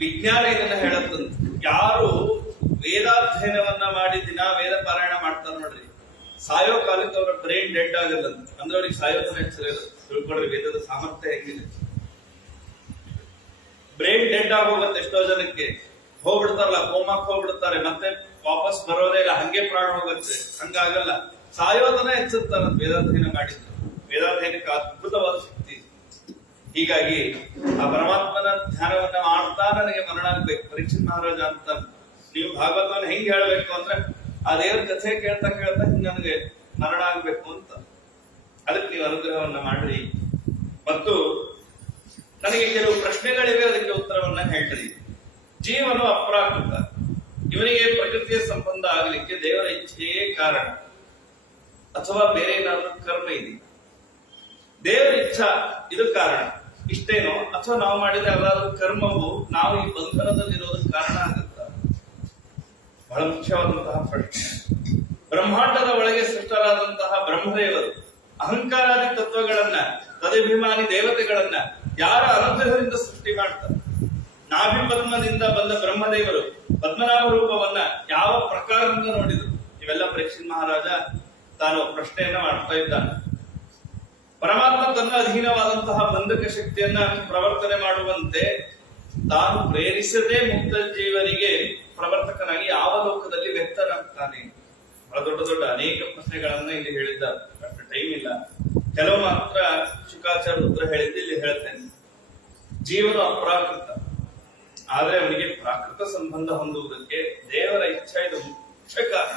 ವಿಜ್ಞಾನ ಇದನ್ನ ಹೇಳತ್ತಂತ. ಯಾರು ವೇದಾಧ್ಯಯನವನ್ನ ಮಾಡಿ ದಿನ ವೇದ ಪಾರಾಯಣ ಮಾಡ್ತಾರ ನೋಡ್ರಿ, ಸಾಯೋ ಕಾಲಕ್ಕೆ ಅವರ ಬ್ರೈನ್ ಡೆಡ್ ಆಗಲ್ಲಂತ. ಅಂದ್ರೆ ಅವ್ರಿಗೆ ಸಾಯೋತನ ಹೆಸರು ತಿಳ್ಕೊಳ್ರಿ ವೇದದ ಸಾಮರ್ಥ್ಯ ಹೆಂಗಿದೆ. ಬ್ರೈನ್ ಡೆಡ್ ಆಗೋಗತ್ತೆ. ಎಷ್ಟೋ ಜನಕ್ಕೆ ಹೋಗ್ಬಿಡ್ತಾರಲ್ಲ, ಕೋಮಾಕ್ ಹೋಗ್ಬಿಡ್ತಾರೆ, ಮತ್ತೆ ವಾಪಸ್ ಬರೋದೇ ಇಲ್ಲ, ಹಂಗೆ ಪ್ರಾಣ ಹೋಗುತ್ತೆ. ಹಂಗಾಗಲ್ಲ, ಸಾಯೋತನ ಹೆಚ್ಚುತ್ತಾರ ವೇದಾಧ್ಯಯನ ಮಾಡಿದ್ರು. ವೇದಾಧ್ಯಯನಕ್ಕೆ ಅದ್ಭುತವಾದ ಶಕ್ತಿ. ಹೀಗಾಗಿ ಆ ಪರಮಾತ್ಮನ ಧ್ಯಾನವನ್ನ ಮಾಡ್ತಾ ನನಗೆ ಮರಣ ಆಗ್ಬೇಕು. ಪರೀಕ್ಷಿತ್ ಮಹಾರಾಜ ಅಂತ, ನೀವು ಭಾಗವತವನ್ನು ಹೆಂಗ್ ಹೇಳ್ಬೇಕು ಅಂದ್ರೆ ಆ ದೇವರ ಕಥೆ ಕೇಳ್ತಾ ಕೇಳ್ತಾ ಹಿಂಗ್ ನನಗೆ ಮರಣ ಆಗ್ಬೇಕು ಅಂತ. ಅದಕ್ಕೆ ನೀವು ಅನುಗ್ರಹವನ್ನ ಮಾಡ್ರಿ. ಮತ್ತು ನನಗೆ ಕೆಲವು ಪ್ರಶ್ನೆಗಳಿವೆ, ಅದಕ್ಕೆ ಉತ್ತರವನ್ನ ಹೇಳ್ರಿ. ಜೀವನ ಅಪ್ರಾಕೃತ. ಇವನಿಗೆ ಪ್ರಕೃತಿಯ ಸಂಬಂಧ ಆಗಲಿಕ್ಕೆ ದೇವರ ಇಚ್ಛೆಯೇ ಕಾರಣ ಅಥವಾ ಬೇರೆ ಏನಾದ್ರೂ ಕರ್ಮ ಇದೆ? ದೇವರ ಇಚ್ಛಾ ಇದು ಕಾರಣ ಇಷ್ಟೇನೋ, ಅಥವಾ ನಾವು ಮಾಡಿದ ಯಾವ್ದಾದ್ರು ಕರ್ಮವು ನಾವು ಈ ಬಂಧನದಲ್ಲಿರೋದಕ್ಕೆ ಕಾರಣ ಆಗುತ್ತ? ಬಹಳ ಮುಖ್ಯವಾದಂತಹ ಪ್ರಶ್ನೆ. ಬ್ರಹ್ಮಾಂಡದ ಒಳಗೆ ಸೃಷ್ಟರಾದಂತಹ ಬ್ರಹ್ಮದೇವರು ಅಹಂಕಾರಾದಿ ತತ್ವಗಳನ್ನ, ತದಭಿಮಾನಿ ದೇವತೆಗಳನ್ನ ಯಾರ ಅನುಗ್ರಹದಿಂದ ಸೃಷ್ಟಿ ಮಾಡ್ತಾರೆ? ನಾಭಿ ಪದ್ಮದಿಂದ ಬಂದ ಬ್ರಹ್ಮದೇವರು ಪದ್ಮನಾಭ ರೂಪವನ್ನ ಯಾವ ಪ್ರಕಾರದಿಂದ ನೋಡಿದ್ರು? ಇವೆಲ್ಲ ಪರೀಕ್ಷಿತ್ ಮಹಾರಾಜ ತಾನು ಪ್ರಶ್ನೆಯನ್ನ ಮಾಡ್ತಾ ಇದ್ದಾನೆ. ಪರಮಾತ್ಮ ತನ್ನ ಅಧೀನವಾದಂತಹ ಬಂಧಕ ಶಕ್ತಿಯನ್ನ ಪ್ರವರ್ತನೆ ಮಾಡುವಂತೆ ತಾನು ಪ್ರೇರಿಸದೆ ಮುಕ್ತ ಜೀವರಿಗೆ ಪ್ರವರ್ತಕನಾಗಿ ಯಾವ ಲೋಕದಲ್ಲಿ ವ್ಯಕ್ತನಾಗ್ತಾನೆ? ಬಹಳ ದೊಡ್ಡ ದೊಡ್ಡ ಅನೇಕ ಪ್ರಶ್ನೆಗಳನ್ನ ಇಲ್ಲಿ ಹೇಳಿದ್ದಾರೆ. ಅಷ್ಟು ಟೈಮ್ ಇಲ್ಲ, ಕೆಲವು ಮಾತ್ರ ಶುಕಾಚಾರ್ಯ ಉತ್ತರ ಹೇಳಿದ್ದು ಇಲ್ಲಿ ಹೇಳ್ತೇನೆ. ಜೀವನ ಅಪ್ರಾಕೃತ, ಆದ್ರೆ ಅವನಿಗೆ ಪ್ರಾಕೃತ ಸಂಬಂಧ ಹೊಂದುವುದಕ್ಕೆ ದೇವರ ಇಚ್ಛಾ ಇದು ಮುಖ್ಯ ಕಾರಣ.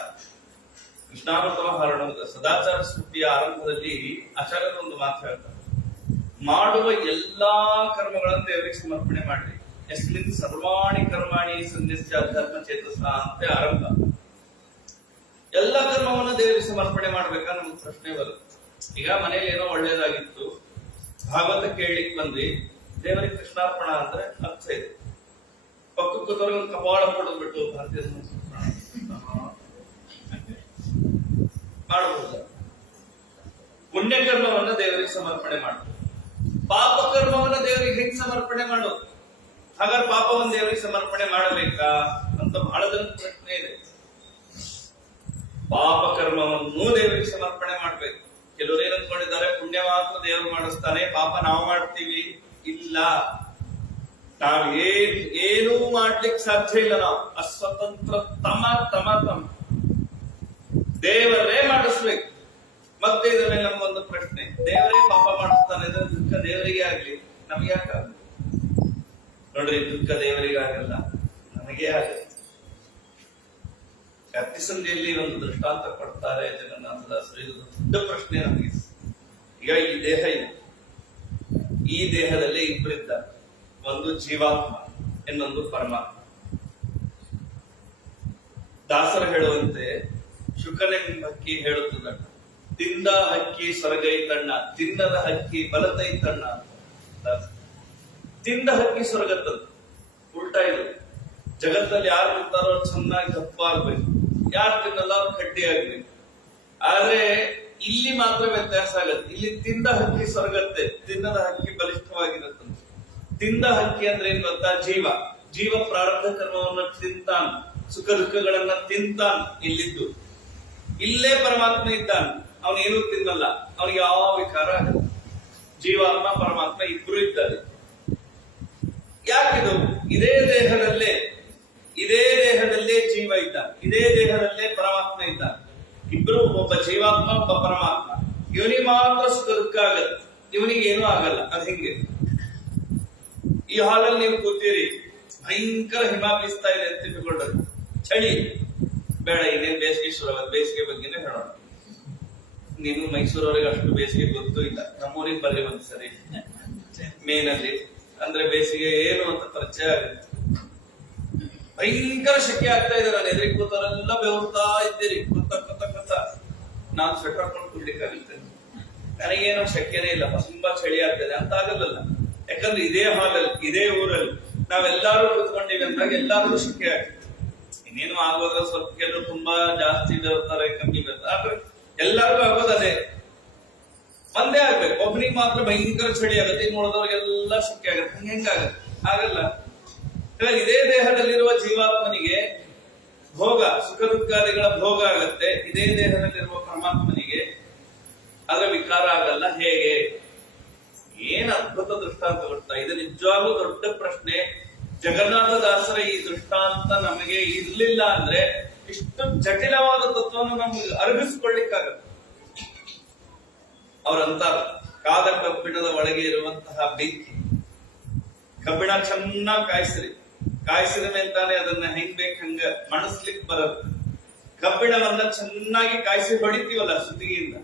ಕೃಷ್ಣಾವೃತಮ ಹರಣ ಸದಾಚಾರ ಸ್ತುತಿಯ ಆರಂಭದಲ್ಲಿ ಆಚಾರ್ಯರು ಒಂದು ಮಾತು ಹೇಳ್ತಾರೆ. ಮಾಡುವ ಎಲ್ಲಾ ಕರ್ಮಗಳನ್ನು ದೇವರಿಗೆ ಸಮರ್ಪಣೆ ಮಾಡ್ರಿ. ಯಸ್ಮಿನ್ ಸರ್ವಾಣಿ ಕರ್ಮಾಣಿ ಸಂಧಿಸ್ಯ ಅಧ್ಯಾತ್ಮ ಚೇತಸ ಅಂತ ಆರಂಭ. ಎಲ್ಲ ಕರ್ಮವನ್ನು ದೇವರಿಗೆ ಸಮರ್ಪಣೆ ಮಾಡ್ಬೇಕಾ ನಮ್ಗೆ ಪ್ರಶ್ನೆ ಬರುತ್ತೆ. ಈಗ ಮನೇಲಿ ಏನೋ ಒಳ್ಳೇದಾಗಿತ್ತು, ಭಾಗವತ ಕೇಳಲಿಕ್ಕೆ ಬಂದ್ವಿ, ದೇವರಿಗೆ ಕೃಷ್ಣಾರ್ಪಣ ಅಂದ್ರೆ ಅರ್ಥ ಇದೆ. ಪಕ್ಕ ಕೂತವ್ರಿಗೆ ಒಂದು ಕಪಾಳ ಕೊಡದ್ಬಿಟ್ಟು ಭಾರತೀಯ ಮಾಡಬಹುದು. ಪುಣ್ಯಕರ್ಮವನ್ನ ದೇವರಿಗೆ ಸಮರ್ಪಣೆ ಮಾಡೋದು, ಪಾಪ ಕರ್ಮವನ್ನ ದೇವರಿಗೆ ಹೆಂಗ್ ಸಮರ್ಪಣೆ ಮಾಡೋದು? ಹಾಗಾದ್ರೆ ಪಾಪವನ್ನು ದೇವರಿಗೆ ಸಮರ್ಪಣೆ ಮಾಡಬೇಕಾ ಅಂತ ಬಹಳ ಜನ ಪ್ರಶ್ನೆ ಇದೆ. ಪಾಪ ಕರ್ಮವನ್ನು ದೇವರಿಗೆ ಸಮರ್ಪಣೆ ಮಾಡ್ಬೇಕು. ಕೆಲವರು ಏನ್ ಅಂದ್ಕೊಂಡಿದ್ದಾರೆ, ಪುಣ್ಯ ಮಾತ್ರ ದೇವರು ಮಾಡಿಸ್ತಾನೆ, ಪಾಪ ನಾವು ಮಾಡ್ತೀವಿ. ಇಲ್ಲ, ಏನೂ ಮಾಡ್ಲಿಕ್ಕೆ ಸಾಧ್ಯ ಇಲ್ಲ. ನಾವು ಅಸ್ವತಂತ್ರ ತಮ ತಮ ತಮ ದೇವರೇ ಮಾಡಿಸ್ಬೇಕು. ಮತ್ತೆ ಇದರ ಮೇಲೆ ನಮ್ಗೊಂದು ಪ್ರಶ್ನೆ, ದೇವರೇ ಪಾಪ ಮಾಡಿಸ್ತಾನೆ, ಇದರ ದುಃಖ ದೇವರಿಗೆ ಆಗ್ಲಿ, ನಮ್ಗೆ ಯಾಕಾಗಲ್ಲ? ನೋಡ್ರಿ, ದುಃಖ ದೇವರಿಗೆ ಆಗಲ್ಲ, ನಮಗೆ ಆಗಲ್ಲ. ಕತ್ತಿ ಸಂಧಿಯಲ್ಲಿ ಒಂದು ದೃಷ್ಟಾಂತ ಕೊಡ್ತಾರೆ ಜಗನ್ನಾಥದಾಸರು. ಇದು ದೊಡ್ಡ ಪ್ರಶ್ನೆ ನಮಗೆ. ಈಗ ಈ ದೇಹ ಇದೆ, ಈ ದೇಹದಲ್ಲಿ ಇಬ್ಬರಿದ್ದಾರೆ, ಒಂದು ಜೀವಾತ್ಮ, ಇನ್ನೊಂದು ಪರಮಾತ್ಮ. ದಾಸರು ಹೇಳುವಂತೆ ಶುಕನೆಂಬ ಹಕ್ಕಿ ಹೇಳುತ್ತದೆ, ತಿಂದ ಹಕ್ಕಿ ಸೊರಗೈತಣ್ಣ, ತಿನ್ನದ ಹಕ್ಕಿ ಬಲತೈತಣ್ಣ. ತಿಂದ ಹಕ್ಕಿ ಸೊರಗತ್ತದ್ದು, ಉಲ್ಟಾ ಇದು. ಜಗತ್ತಲ್ಲಿ ಯಾರು ತಿಂತಾರೋ ಅವ್ರು ಚೆನ್ನಾಗಿ ದಪ್ಪ ಆಗ್ಬೇಕು, ಯಾರು ತಿನ್ನಲ್ಲ ಅವ್ರು ಕಡ್ಡಿ ಆಗ್ಬೇಕು. ಆದ್ರೆ ಇಲ್ಲಿ ಮಾತ್ರ ವ್ಯತ್ಯಾಸ ಆಗತ್ತೆ. ಇಲ್ಲಿ ತಿಂದ ಹಕ್ಕಿ ಸೊರಗತ್ತೆ, ತಿನ್ನದ ಹಕ್ಕಿ ಬಲಿಷ್ಠವಾಗಿರುತ್ತೆ. ತಿಂದ ಹಕ್ಕಿ ಅಂದ್ರೆ ಏನ್ ಗೊತ್ತಾ? ಜೀವ. ಜೀವ ಪ್ರಾರಬ್ಧ ಕರ್ಮವನ್ನ ತಿಂತಾನ, ಸುಖ ದುಃಖಗಳನ್ನ ತಿಂತಾನ. ಇಲ್ಲಿದ್ದು ಇಲ್ಲೇ ಪರಮಾತ್ಮ ಇದ್ದಾನ, ಅವನೇನು ತಿನ್ನಲ್ಲ, ಅವನಿಗೆ ಯಾವ ವಿಕಾರ ಆಗಲ್ಲ. ಜೀವಾತ್ಮ ಪರಮಾತ್ಮ ಇಬ್ರು ಇದ್ದಾರೆ. ಯಾಕಿದು? ಇದೇ ದೇಹದಲ್ಲೇ ಜೀವ ಇದ್ದಾನೆ, ಇದೇ ದೇಹದಲ್ಲೇ ಪರಮಾತ್ಮ ಇದ್ದಾನೆ. ಇಬ್ರು, ಒಬ್ಬ ಜೀವಾತ್ಮ, ಒಬ್ಬ ಪರಮಾತ್ಮ. ಇವನಿಗೆ ಮಾತ್ರ ಸುಖ ದುಃಖ ಆಗತ್ತೆ, ಇವನಿಗೆ ಏನೂ ಆಗಲ್ಲ. ಅದ್ ಹೆಂಗೆ? ಈ ಹಾಲಲ್ಲಿ ನೀವು ಕೂತೀರಿ, ಭಯಂಕರ ಹಿಮ ಬೀಸ್ತಾ ಇದೆ ಅಂತ ತಿಳ್ಕೊಂಡ್ರೆ ಚಳಿ ಬೇಡ, ಇನ್ನೇನ್ ಬೇಸಿಗೆ ಶುರುವಾಗುತ್ತೆ. ಬೇಸಿಗೆ ಬಗ್ಗೆನೇ ಹೇಳೋಣ. ನೀವು ಮೈಸೂರವರೆಗೆ ಅಷ್ಟು ಬೇಸಿಗೆ ಗೊತ್ತೂ ಇಲ್ಲ, ನಮ್ಮೂರಿಗೆ ಬರ್ರಿ ಒಂದ್ಸರಿ. ಮೇನಲ್ಲಿ ಅಂದ್ರೆ ಬೇಸಿಗೆ ಏನು ಅಂತ ಪರಿಚಯ ಆಗುತ್ತೆ. ಭಯಂಕರ ಶೆಕೆ ಆಗ್ತಾ ಇದೆ. ನಾನು ಎದುರಿಗೆ ಕೂತವರೆಲ್ಲ ಬೆವರ್ತಾ ಇದ್ದೀರಿ, ಕೊತ್ತ. ನಾನು ಸ್ವೆಟರ್ ಹಾಕೊಂಡು ಕುಡ್ಲಿಕ್ಕಾಗುತ್ತೆ. ನನಗೇನೋ ಶೆಕೆನೇ ಇಲ್ಲ, ತುಂಬಾ ಚಳಿ ಆಗ್ತದೆ ಅಂತ ಆಗಲ್ಲ. ಯಾಕಂದ್ರೆ ಇದೇ ಹಾಲಲ್ಲಿ, ಇದೇ ಊರಲ್ಲಿ ನಾವೆಲ್ಲಾರು ಕೂತ್ಕೊಂಡಿವಿ ಅಂದಾಗ ಎಲ್ಲಾರ್ಗೂ ಶೆಕೆ ಆಗ್ತದೆ. ಇನ್ನೇನು ಆಗೋದ್ರ ಸ್ವಲ್ಪ ಕೆಲವು ತುಂಬಾ ಜಾಸ್ತಿ ಬರ್ತಾರೆ, ಕಮ್ಮಿ ಬರ್ತಾರೆ, ಆದ್ರೆ ಎಲ್ಲರಿಗೂ ಆಗೋದು ಅದೇ. ಒಂದೇ ಆಗ್ಬೇಕು. ಒಬ್ಬನಿಗೆ ಮಾತ್ರ ಭಯಂಕರ ಚಳಿ ಆಗುತ್ತೆ, ಇನ್ನು ಉಳಿದವ್ರಿಗೆಲ್ಲ ಶೆಕೆ ಆಗುತ್ತೆ. ಹೆಂಗಾಗತ್ತೆ? ಆಗಲ್ಲ. ಇದೇ ದೇಹದಲ್ಲಿರುವ ಜೀವಾತ್ಮನಿಗೆ ಭೋಗ, ಸುಖ ದುಃಖಾದಿಗಳ ಭೋಗ ಆಗತ್ತೆ. ಇದೇ ದೇಹದಲ್ಲಿರುವ ಪರಮಾತ್ಮನಿಗೆ ಅದರ ವಿಕಾರ ಆಗಲ್ಲ. ಹೇಗೆ? ಏನ್ ಅದ್ಭುತ ದೃಷ್ಟಾಂತ ಗೊತ್ತಾ? ಇದು ನಿಜವಾಗ್ಲೂ ದೊಡ್ಡ ಪ್ರಶ್ನೆ. ಜಗನ್ನಾಥದಾಸರ ಈ ದೃಷ್ಟಾಂತ ನಮಗೆ ಇರ್ಲಿಲ್ಲ ಅಂದ್ರೆ ಇಷ್ಟು ಜಟಿಲವಾದ ತತ್ವವನ್ನು ನಮ್ಗೆ ಅರಗಿಸ್ಕೊಳ್ಳಿಕ್ಕಾಗತ್ತೆ. ಅವ್ರಂತಾರ, ಕಾದ ಕಬ್ಬಿಣದ ಒಳಗೆ ಇರುವಂತಹ ಬೆಂಕಿ, ಕಬ್ಬಿಣ ಚೆನ್ನಾಗಿ ಕಾಯಿಸಿದ ಮೇಲೆ ತಾನೇ ಅದನ್ನ ಹೆಂಗ್ ಬೇಕು ಹಂಗ ಮಣಸ್ಲಿಕ್ ಬರುತ್ತೆ. ಕಬ್ಬಿಣವನ್ನ ಚೆನ್ನಾಗಿ ಕಾಯಿಸಿ ಹೊಡಿತೀವಲ್ಲ ಸುತ್ತಿಗೆಯಿಂದ.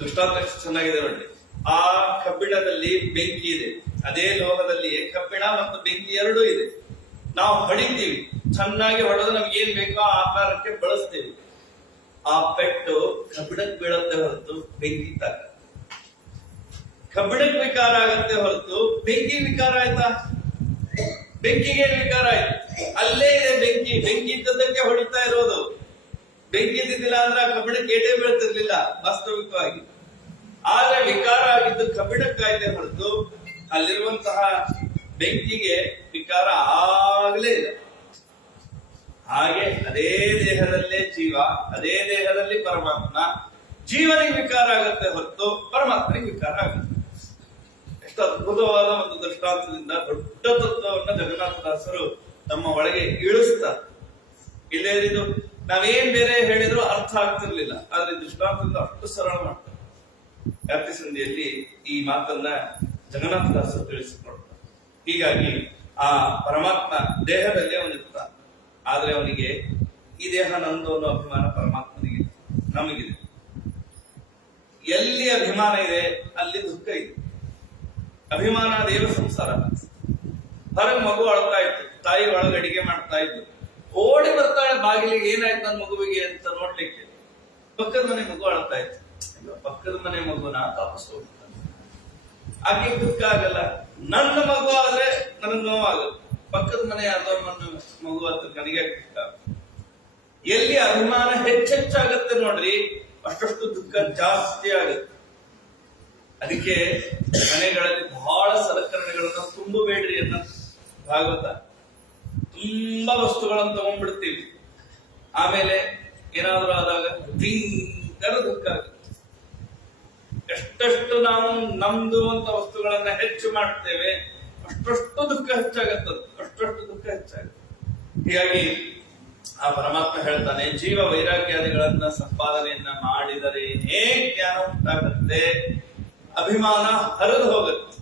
ದೃಷ್ಟಾಂತ ಚೆನ್ನಾಗಿದೆ ನೋಡಿ. ಆ ಕಬ್ಬಿಣದಲ್ಲಿ ಬೆಂಕಿ ಇದೆ, ಅದೇ ಲೋಹದಲ್ಲಿಯೇ ಕಬ್ಬಿಣ ಮತ್ತು ಬೆಂಕಿ ಎರಡೂ ಇದೆ. ನಾವು ಹೊಡಿತೀವಿ, ಚೆನ್ನಾಗಿ ಹೊಡೆದು ನಮ್ಗೆ ಏನ್ ಬೇಕೋ ಆ ಆಕಾರಕ್ಕೆ ಬಳಸ್ತೀವಿ. ಆ ಪೆಟ್ಟು ಕಬ್ಬಿಣಕ್ಕೆ ಬೀಳತ್ತೆ ಹೊರತು ಬೆಂಕಿ ತಾಗ. ಕಬ್ಬಿಣಕ್ಕೆ ವಿಕಾರ ಆಗತ್ತೆ ಹೊರತು ಬೆಂಕಿ ವಿಕಾರ ಆಯ್ತಾ? ಬೆಂಕಿಗೆ ವಿಕಾರ ಆಯ್ತು. ಅಲ್ಲೇ ಇದೆ ಬೆಂಕಿ, ಬೆಂಕಿ ಇದ್ದದಕ್ಕೆ ಹೊಡಿತಾ ಇರೋದು. ಬೆಂಕಿ ಇದ್ದಿದ್ದಿಲ್ಲ ಅಂದ್ರೆ ಆ ಕಬ್ಬಿಣಕ್ಕೆ ಏಟೇ ಬೀಳ್ತಿರ್ಲಿಲ್ಲ ವಾಸ್ತವಿಕವಾಗಿ. ಆದ್ರೆ ವಿಕಾರ ಆಗಿದ್ದು ಕಬ್ಬಿಣಕ್ಕಾಯ್ತೆ ಹೊರತು ಅಲ್ಲಿರುವಂತಹ ಬೆಂಕಿಗೆ ವಿಕಾರ ಆಗ್ಲೇ ಇಲ್ಲ. ಹಾಗೆ ಅದೇ ದೇಹದಲ್ಲೇ ಜೀವ, ಅದೇ ದೇಹದಲ್ಲಿ ಪರಮಾತ್ಮ. ಜೀವನಿಗೆ ವಿಕಾರ ಆಗತ್ತೆ ಹೊರತು ಪರಮಾತ್ಮನಿಗೆ ವಿಕಾರ ಆಗುತ್ತೆ. ಎಷ್ಟು ಅದ್ಭುತವಾದ ಒಂದು ದೃಷ್ಟಾಂತದಿಂದ ದೊಡ್ಡ ತತ್ವವನ್ನ ಜಗನ್ನಾಥದಾಸರು ನಮ್ಮ ಒಳಗೆ ಇಳಿಸ್ತಾರೆ. ಇಲ್ಲೇ ಇದು ನಾವೇನ್ ಬೇರೆ ಹೇಳಿದ್ರು ಅರ್ಥ ಆಗ್ತಿರ್ಲಿಲ್ಲ, ಆದ್ರೆ ದೃಷ್ಟಾಂತದಿಂದ ಅಷ್ಟು ಸರಳ ಮಾಡ್ತಾರೆ. ವ್ಯಾಪ್ತಿ ಸಂಧಿಯಲ್ಲಿ ಈ ಮಾತನ್ನ ಜಗನ್ನಾಥದಾಸರು ತಿಳಿಸಿಕೊಡ್ತಾರೆ. ಹೀಗಾಗಿ ಆ ಪರಮಾತ್ಮ ದೇಹದಲ್ಲಿ ಅವನಿರ್ತಾನೆ, ಆದ್ರೆ ಅವನಿಗೆ ಈ ದೇಹ ನಂದು ಅನ್ನೋ ಅಭಿಮಾನ ಪರಮಾತ್ಮನಿಗೆ, ನಮಗಿದೆ. ಎಲ್ಲಿ ಅಭಿಮಾನ ಇದೆ ಅಲ್ಲಿ ದುಃಖ ಇದೆ. ಅಭಿಮಾನ ದೇವ ಸಂಸಾರ. ಹೊರಗೆ ಮಗು ಅಳ್ತಾ ಇತ್ತು, ತಾಯಿ ಒಳಗೆ ಅಡಿಗೆ ಮಾಡ್ತಾ ಇದ್ದು, ಓಡಿ ಬರ್ತಾಳೆ ಬಾಗಿಲಿಗೆ, ಏನಾಯ್ತು ನನ್ನ ಮಗುವಿಗೆ ಅಂತ ನೋಡ್ಲಿಕ್ಕೆ. ಪಕ್ಕದ ಮನೆ ಮಗು ಅಳ್ತಾ ಇತ್ತು, ಪಕ್ಕದ ಮನೆ ಮಗುನ ವಾಪಸ್ ಹೋಗ್ತಾನೆ. ಆಕೆ ದುಃಖ ಆಗಲ್ಲ, ನನ್ನ ಮಗು ಆದ್ರೆ ನನಗ್ ನೋವಾಗುತ್ತೆ, ಪಕ್ಕದ ಮನೆ ಯಾವ್ದೋ ಮಗು ಅಂತ ನನಗೆ ದುಃಖ. ಎಲ್ಲಿ ಅಭಿಮಾನ ಹೆಚ್ಚೆಚ್ಚಾಗತ್ತೆ ನೋಡ್ರಿ, ಅಷ್ಟಷ್ಟು ದುಃಖ ಜಾಸ್ತಿ ಆಗುತ್ತೆ. ಅದಕ್ಕೆ ಮನೆಗಳಲ್ಲಿ ಬಹಳ ಸಲಕರಣೆಗಳನ್ನ ತುಂಬಬೇಡ್ರಿ ಅನ್ನೋ ಭಾಗವತ. ತುಂಬಾ ವಸ್ತುಗಳನ್ನು ತಗೊಂಡ್ಬಿಡ್ತೀವಿ, ಆಮೇಲೆ ಏನಾದ್ರೂ ಆದಾಗ ಭೀಕರ ದುಃಖ ಆಗುತ್ತೆ. ಎಷ್ಟೆಷ್ಟು ನಾವು ನಮ್ದು ಅಂತ ವಸ್ತುಗಳನ್ನ ಹೆಚ್ಚು ಮಾಡ್ತೇವೆ, ಅಷ್ಟಷ್ಟು ದುಃಖ ಹೆಚ್ಚಾಗತ್ತದ, ಅಷ್ಟಷ್ಟು ದುಃಖ ಹೆಚ್ಚಾಗುತ್ತೆ. ಹೀಗಾಗಿ ಆ ಪರಮಾತ್ಮ ಹೇಳ್ತಾನೆ, ಜೀವ ವೈರಾಗ್ಯಾದಿಗಳನ್ನ ಸಂಪಾದನೆಯನ್ನ ಮಾಡಿದರೇನೇ ಜ್ಞಾನ ಉಂಟಾಗುತ್ತೆ, ಅಭಿಮಾನ ಹರಿದು ಹೋಗುತ್ತೆ.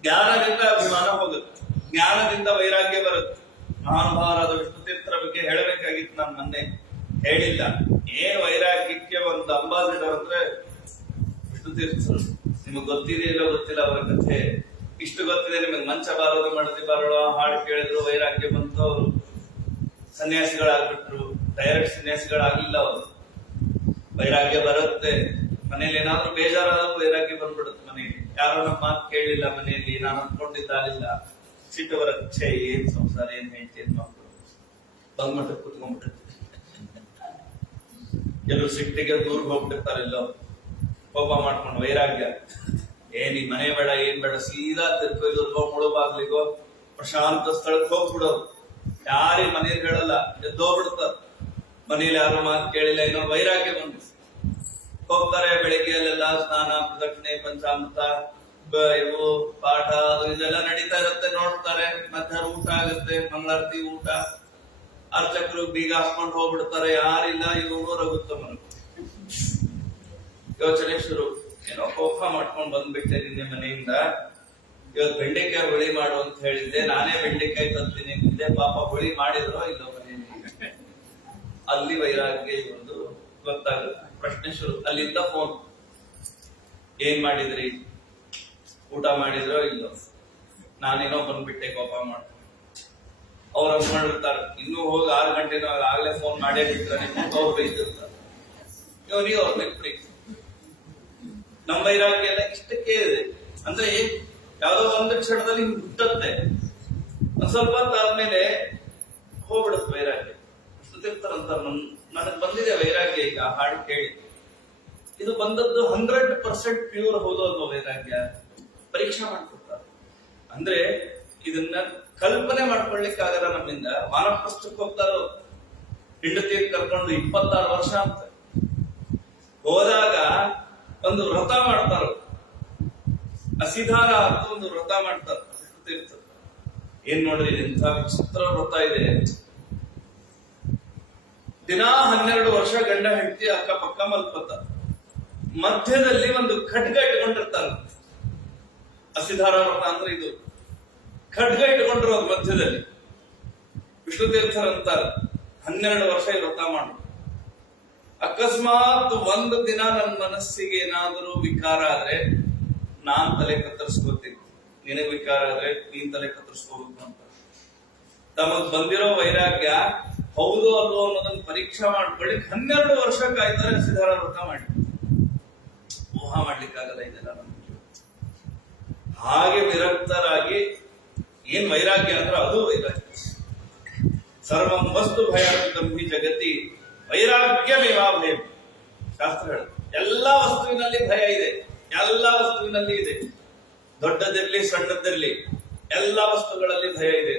ಜ್ಞಾನದಿಂದ ಅಭಿಮಾನ ಹೋಗುತ್ತೆ, ಜ್ಞಾನದಿಂದ ವೈರಾಗ್ಯ ಬರುತ್ತೆ. ಮಹಾನುಭಾವರಾದ ವಿಷ್ಣು ತೀರ್ಥರ ಬಗ್ಗೆ ಹೇಳಬೇಕಾಗಿತ್ತು, ನಾನು ಮೊನ್ನೆ ಹೇಳಿಲ್ಲ. ಏನ್ ವೈರಾಗ್ಯಕ್ಕೆ ಒಂದು ಅಂಬಾಸಿಡರ್ ಅಂದ್ರೆ ವಿಷ್ಣು ತೀರ್ಥರು. ನಿಮಗ್ ಗೊತ್ತಿದೆಯಲ್ಲೋ ಗೊತ್ತಿಲ್ಲ ಅವರ ಕಥೆ. ಇಷ್ಟು ಗೊತ್ತಿದೆ ನಿಮಗ್, ಮಂಚ ಬಾರೋದು ಮಡದಿ ಬಾರೋಳು ಹಾಡು ಕೇಳಿದ್ರು ವೈರಾಗ್ಯ ಬಂತು, ಅವರು ಸನ್ಯಾಸಿಗಳಾಗ್ಬಿಟ್ರು. ಡೈರೆಕ್ಟ್ ಸನ್ಯಾಸಿಗಳಾಗಿಲ್ಲ ಅವರು. ವೈರಾಗ್ಯ ಬರುತ್ತೆ, ಮನೇಲಿ ಏನಾದ್ರೂ ಬೇಜಾರಾದ್ರೂ ವೈರಾಗ್ಯ ಬಂದ್ಬಿಡುತ್ತೆ. ಮನೆಯಲ್ಲಿ ಯಾರೋ ನಮ್ಮ ಮಾತು ಕೇಳಿಲ್ಲ, ಮನೆಯಲ್ಲಿ ನಾನು ಅನ್ಕೊಂಡಿದ್ದಾಗಿಲ್ಲ, ಸಿಟ್ಟು ಬರುತ್ತೆ. ಏನ್ ಸಂಸಾರ, ಏನ್ ಹೇಳ್ತಿ, ಏನ್ ಮಕ್ಕಳು ಬಂದ್ ಮಟ್ಟಕ್ಕೆ ಕುತ್ಕೊಂಡ್ಬಿಟ್ಟಿರ್ತಾರೆ. ಕೆಲವರು ಸಿಟ್ಟಿಗೆ ದೂರ ಹೋಗ್ಬಿಟ್ಟಿರ್ತಾರೆಲ್ಲೋ, ಕೋಪ ಮಾಡ್ಕೊಂಡು. ವೈರಾಗ್ಯ ಏನ್ ಈ ಮನೆ ಬೇಡ, ಏನ್ ಬೇಡ, ಸೀದಾ ತಿರ್ಕೋ ಮುಳುಬಾಗ್ಲಿಗೋ ಪ್ರಶಾಂತ ಸ್ಥಳಕ್ಕೆ ಹೋಗ್ಬಿಡೋದು. ಯಾರಿ ಮನೇಲಿ ಹೇಳಲ್ಲ, ಎದ್ದೋಗ್ಬಿಡ್ತಾರ. ಮನೇಲಿ ಯಾರು ಮಾತು ಕೇಳಿಲ್ಲ, ಇನ್ನೊಂದು ವೈರಾಗ್ಯ ಬಂದು ಹೋಗ್ತಾರೆ. ಬೆಳಿಗ್ಗೆ ಅಲ್ಲೆಲ್ಲ ಸ್ನಾನ, ಪ್ರದಕ್ಷಿಣೆ, ಪಂಚಾಮೃತ, ಇವು ಪಾಠ, ಅದು ಇದೆಲ್ಲ ನಡೀತಾ ಇರುತ್ತೆ, ನೋಡ್ತಾರೆ. ಮಧ್ಯಾಹ್ನ ಊಟ ಆಗುತ್ತೆ, ಮಂಗಳಾರತಿ ಊಟ, ಅರ್ಚಕರು ಬೀಗ ಹಾಕೊಂಡು ಹೋಗ್ಬಿಡ್ತಾರೆ. ಯಾರಿಲ್ಲ, ಇವರು ರಘುತ್ತಮರು ಯೋಚನೆ ಶುರು. ಏನೋ ಕೋಪ ಮಾಡ್ಕೊಂಡು ಬಂದ್ಬಿಟ್ಟೆ ನಿನ್ನೆ ಮನೆಯಿಂದ, ಇವತ್ತು ಬೆಂಡೆಕಾಯಿ ಹುಳಿ ಮಾಡು ಅಂತ ಹೇಳಿದ್ದೆ, ನಾನೇ ಬೆಂಡೆಕಾಯಿ ತಂತೀನಿ ಅಂತಿದ್ದೆ, ಪಾಪ ಹುಳಿ ಮಾಡಿದ್ರೋ ಇಲ್ಲೋ ಮನೆಯಲ್ಲಿ. ಅಲ್ಲಿ ವೈರಾಗ್ಯ ಇರೋದು ಗೊತ್ತಾಗುತ್ತೆ. ಪ್ರಶ್ನೆ ಶುರು. ಅಲ್ಲಿಂದ ಫೋನ್, ಏನ್ ಮಾಡಿದ್ರಿ, ಊಟ ಮಾಡಿದ್ರೋ ಇಲ್ಲೋ, ನಾನೇನೋ ಬಂದ್ಬಿಟ್ಟೆ ಕೋಪ ಮಾಡ್ಕೊಂಡು. ಅವ್ರ ಮಾಡಿರ್ತಾರೆ, ಇನ್ನೂ ಹೋಗಿ 6 ಗಂಟೆನೋ ಆಗ್ಲೇ ಫೋನ್ ಮಾಡೇ ಬಿಟ್ರೆ ಅವ್ರು ಬೈತಿರ್ತಾರೆ. ನೀವು ಅವ್ರ ಬಿಟ್ರಿ. ನಮ್ಮ ವೈರಾಗ್ಯ ಎಲ್ಲ ಇಷ್ಟಕ್ಕೆ ಇದೆ. ಅಂದ್ರೆ ಯಾವ್ದೋ ಒಂದು ಕ್ಷಣದಲ್ಲಿ ಹುಟ್ಟತ್ತೆ, ಒಂದ್ ಸ್ವಲ್ಪ ಹೊತ್ತಾದ್ಮೇಲೆ ಹೋಗ್ಬಿಡುತ್ತೆ ವೈರಾಗ್ಯ. ಸುತ್ತಿರ್ತಾರಂತ, ನನಗ್ ಬಂದಿದೆ ವೈರಾಗ್ಯ ಈಗ ಹಾಡು ಕೇಳಿ. ಇದು ಬಂದದ್ದು 100% ಪ್ಯೂರ್ ಹೌದಲ್ವ ವೈರಾಗ್ಯ? ಪರೀಕ್ಷೆ ಮಾಡ್ಕೊಡ್ತಾರೆ. ಅಂದ್ರೆ ಇದನ್ನ ಕಲ್ಪನೆ ಮಾಡ್ಕೊಳ್ಲಿಕ್ಕೆ ಆಗಲ್ಲ ನಮ್ಮಿಂದ. ವಾನಪ್ರಸ್ಥಕ್ಕೆ ಹೋಗ್ತಾರೋ, ಹೆಂಡತಿಯನ್ನು ಕರ್ಕೊಂಡು 26 ವರ್ಷ ಅಂತ ಹೋದಾಗ ಒಂದು ವ್ರತ ಮಾಡ್ತಾರ, ಅಸಿಧಾರ ಅಂತ ಒಂದು ವ್ರತ ಮಾಡ್ತಾರೆ. ಏನ್ ನೋಡ್ರಿ, ಇಂಥ ವಿಚಿತ್ರ ವ್ರತ ಇದೆ. ದಿನಾ 12 ವರ್ಷ ಗಂಡ ಹೆಂಡತಿ ಅಕ್ಕಪಕ್ಕ ಮಲ್ಕೋತಾರೆ, ಮಧ್ಯದಲ್ಲಿ ಒಂದು ಖಡ್ಗ ಇಟ್ಕೊಂಡಿರ್ತಾರೆ. ಅಸಿಧಾರ ವ್ರತ ಅಂದ್ರೆ ಇದು. ಖಡ್ಗ ಇಟ್ಕೊಂಡಿರೋದು ಮಧ್ಯದಲ್ಲಿ. ವಿಷ್ಣು ತೀರ್ಥರಂತಾರೆ 12 ವರ್ಷ ಈ ವ್ರತ ಮಾಡು. ಅಕಸ್ಮಾತ್ ಒಂದು ದಿನ ನನ್ನ ಮನಸ್ಸಿಗೆ ಏನಾದರೂ ವಿಕಾರ ಆದ್ರೆ ನಾನ್ ತಲೆ ಕತ್ತರಿಸ್ಕೋತೀನಿ, ನಿನಗೆ ವಿಕಾರ ಆದ್ರೆ ನೀನ್ ತಲೆ ಕತ್ತರಿಸ್ಕೋಬೇಕು ಅಂತ. ತಮಗ್ ಬಂದಿರೋ ವೈರಾಗ್ಯ ಹೌದು ಅಲ್ವೋ ಅನ್ನೋದನ್ನ ಪರೀಕ್ಷೆ ಮಾಡ್ಕೊಳ್ಳಿ 12 ವರ್ಷ ಕಾಯ್ತಾರೆ. ಸಿದ್ಧಾರ ವ್ರತ ಮಾಡಿ ಮೋಹ ಮಾಡ್ಲಿಕ್ಕಾಗಲ್ಲ ಇದೆಲ್ಲ ನಮ್ಗೆ. ಹಾಗೆ ವಿರಕ್ತರಾಗಿ, ಏನ್ ವೈರಾಗ್ಯ ಅಂದ್ರೆ ಅದು ವೈರಾಗ್ಯ. ಸರ್ವಂ ವಸ್ತು ಭಯಾತ್ಮಕಂ ಹಿ ಜಗತಿ ವೈರಾಗ್ಯಮೇವಾ ಭಯ. ಶಾಸ್ತ್ರ ಹೇಳುತ್ತೆ ಎಲ್ಲಾ ವಸ್ತುವಿನಲ್ಲಿ ಭಯ ಇದೆ, ಎಲ್ಲಾ ವಸ್ತುವಿನಲ್ಲಿ ಇದೆ. ದೊಡ್ಡದಿರ್ಲಿ ಸಣ್ಣದಿರ್ಲಿ ಎಲ್ಲಾ ವಸ್ತುಗಳಲ್ಲಿ ಭಯ ಇದೆ.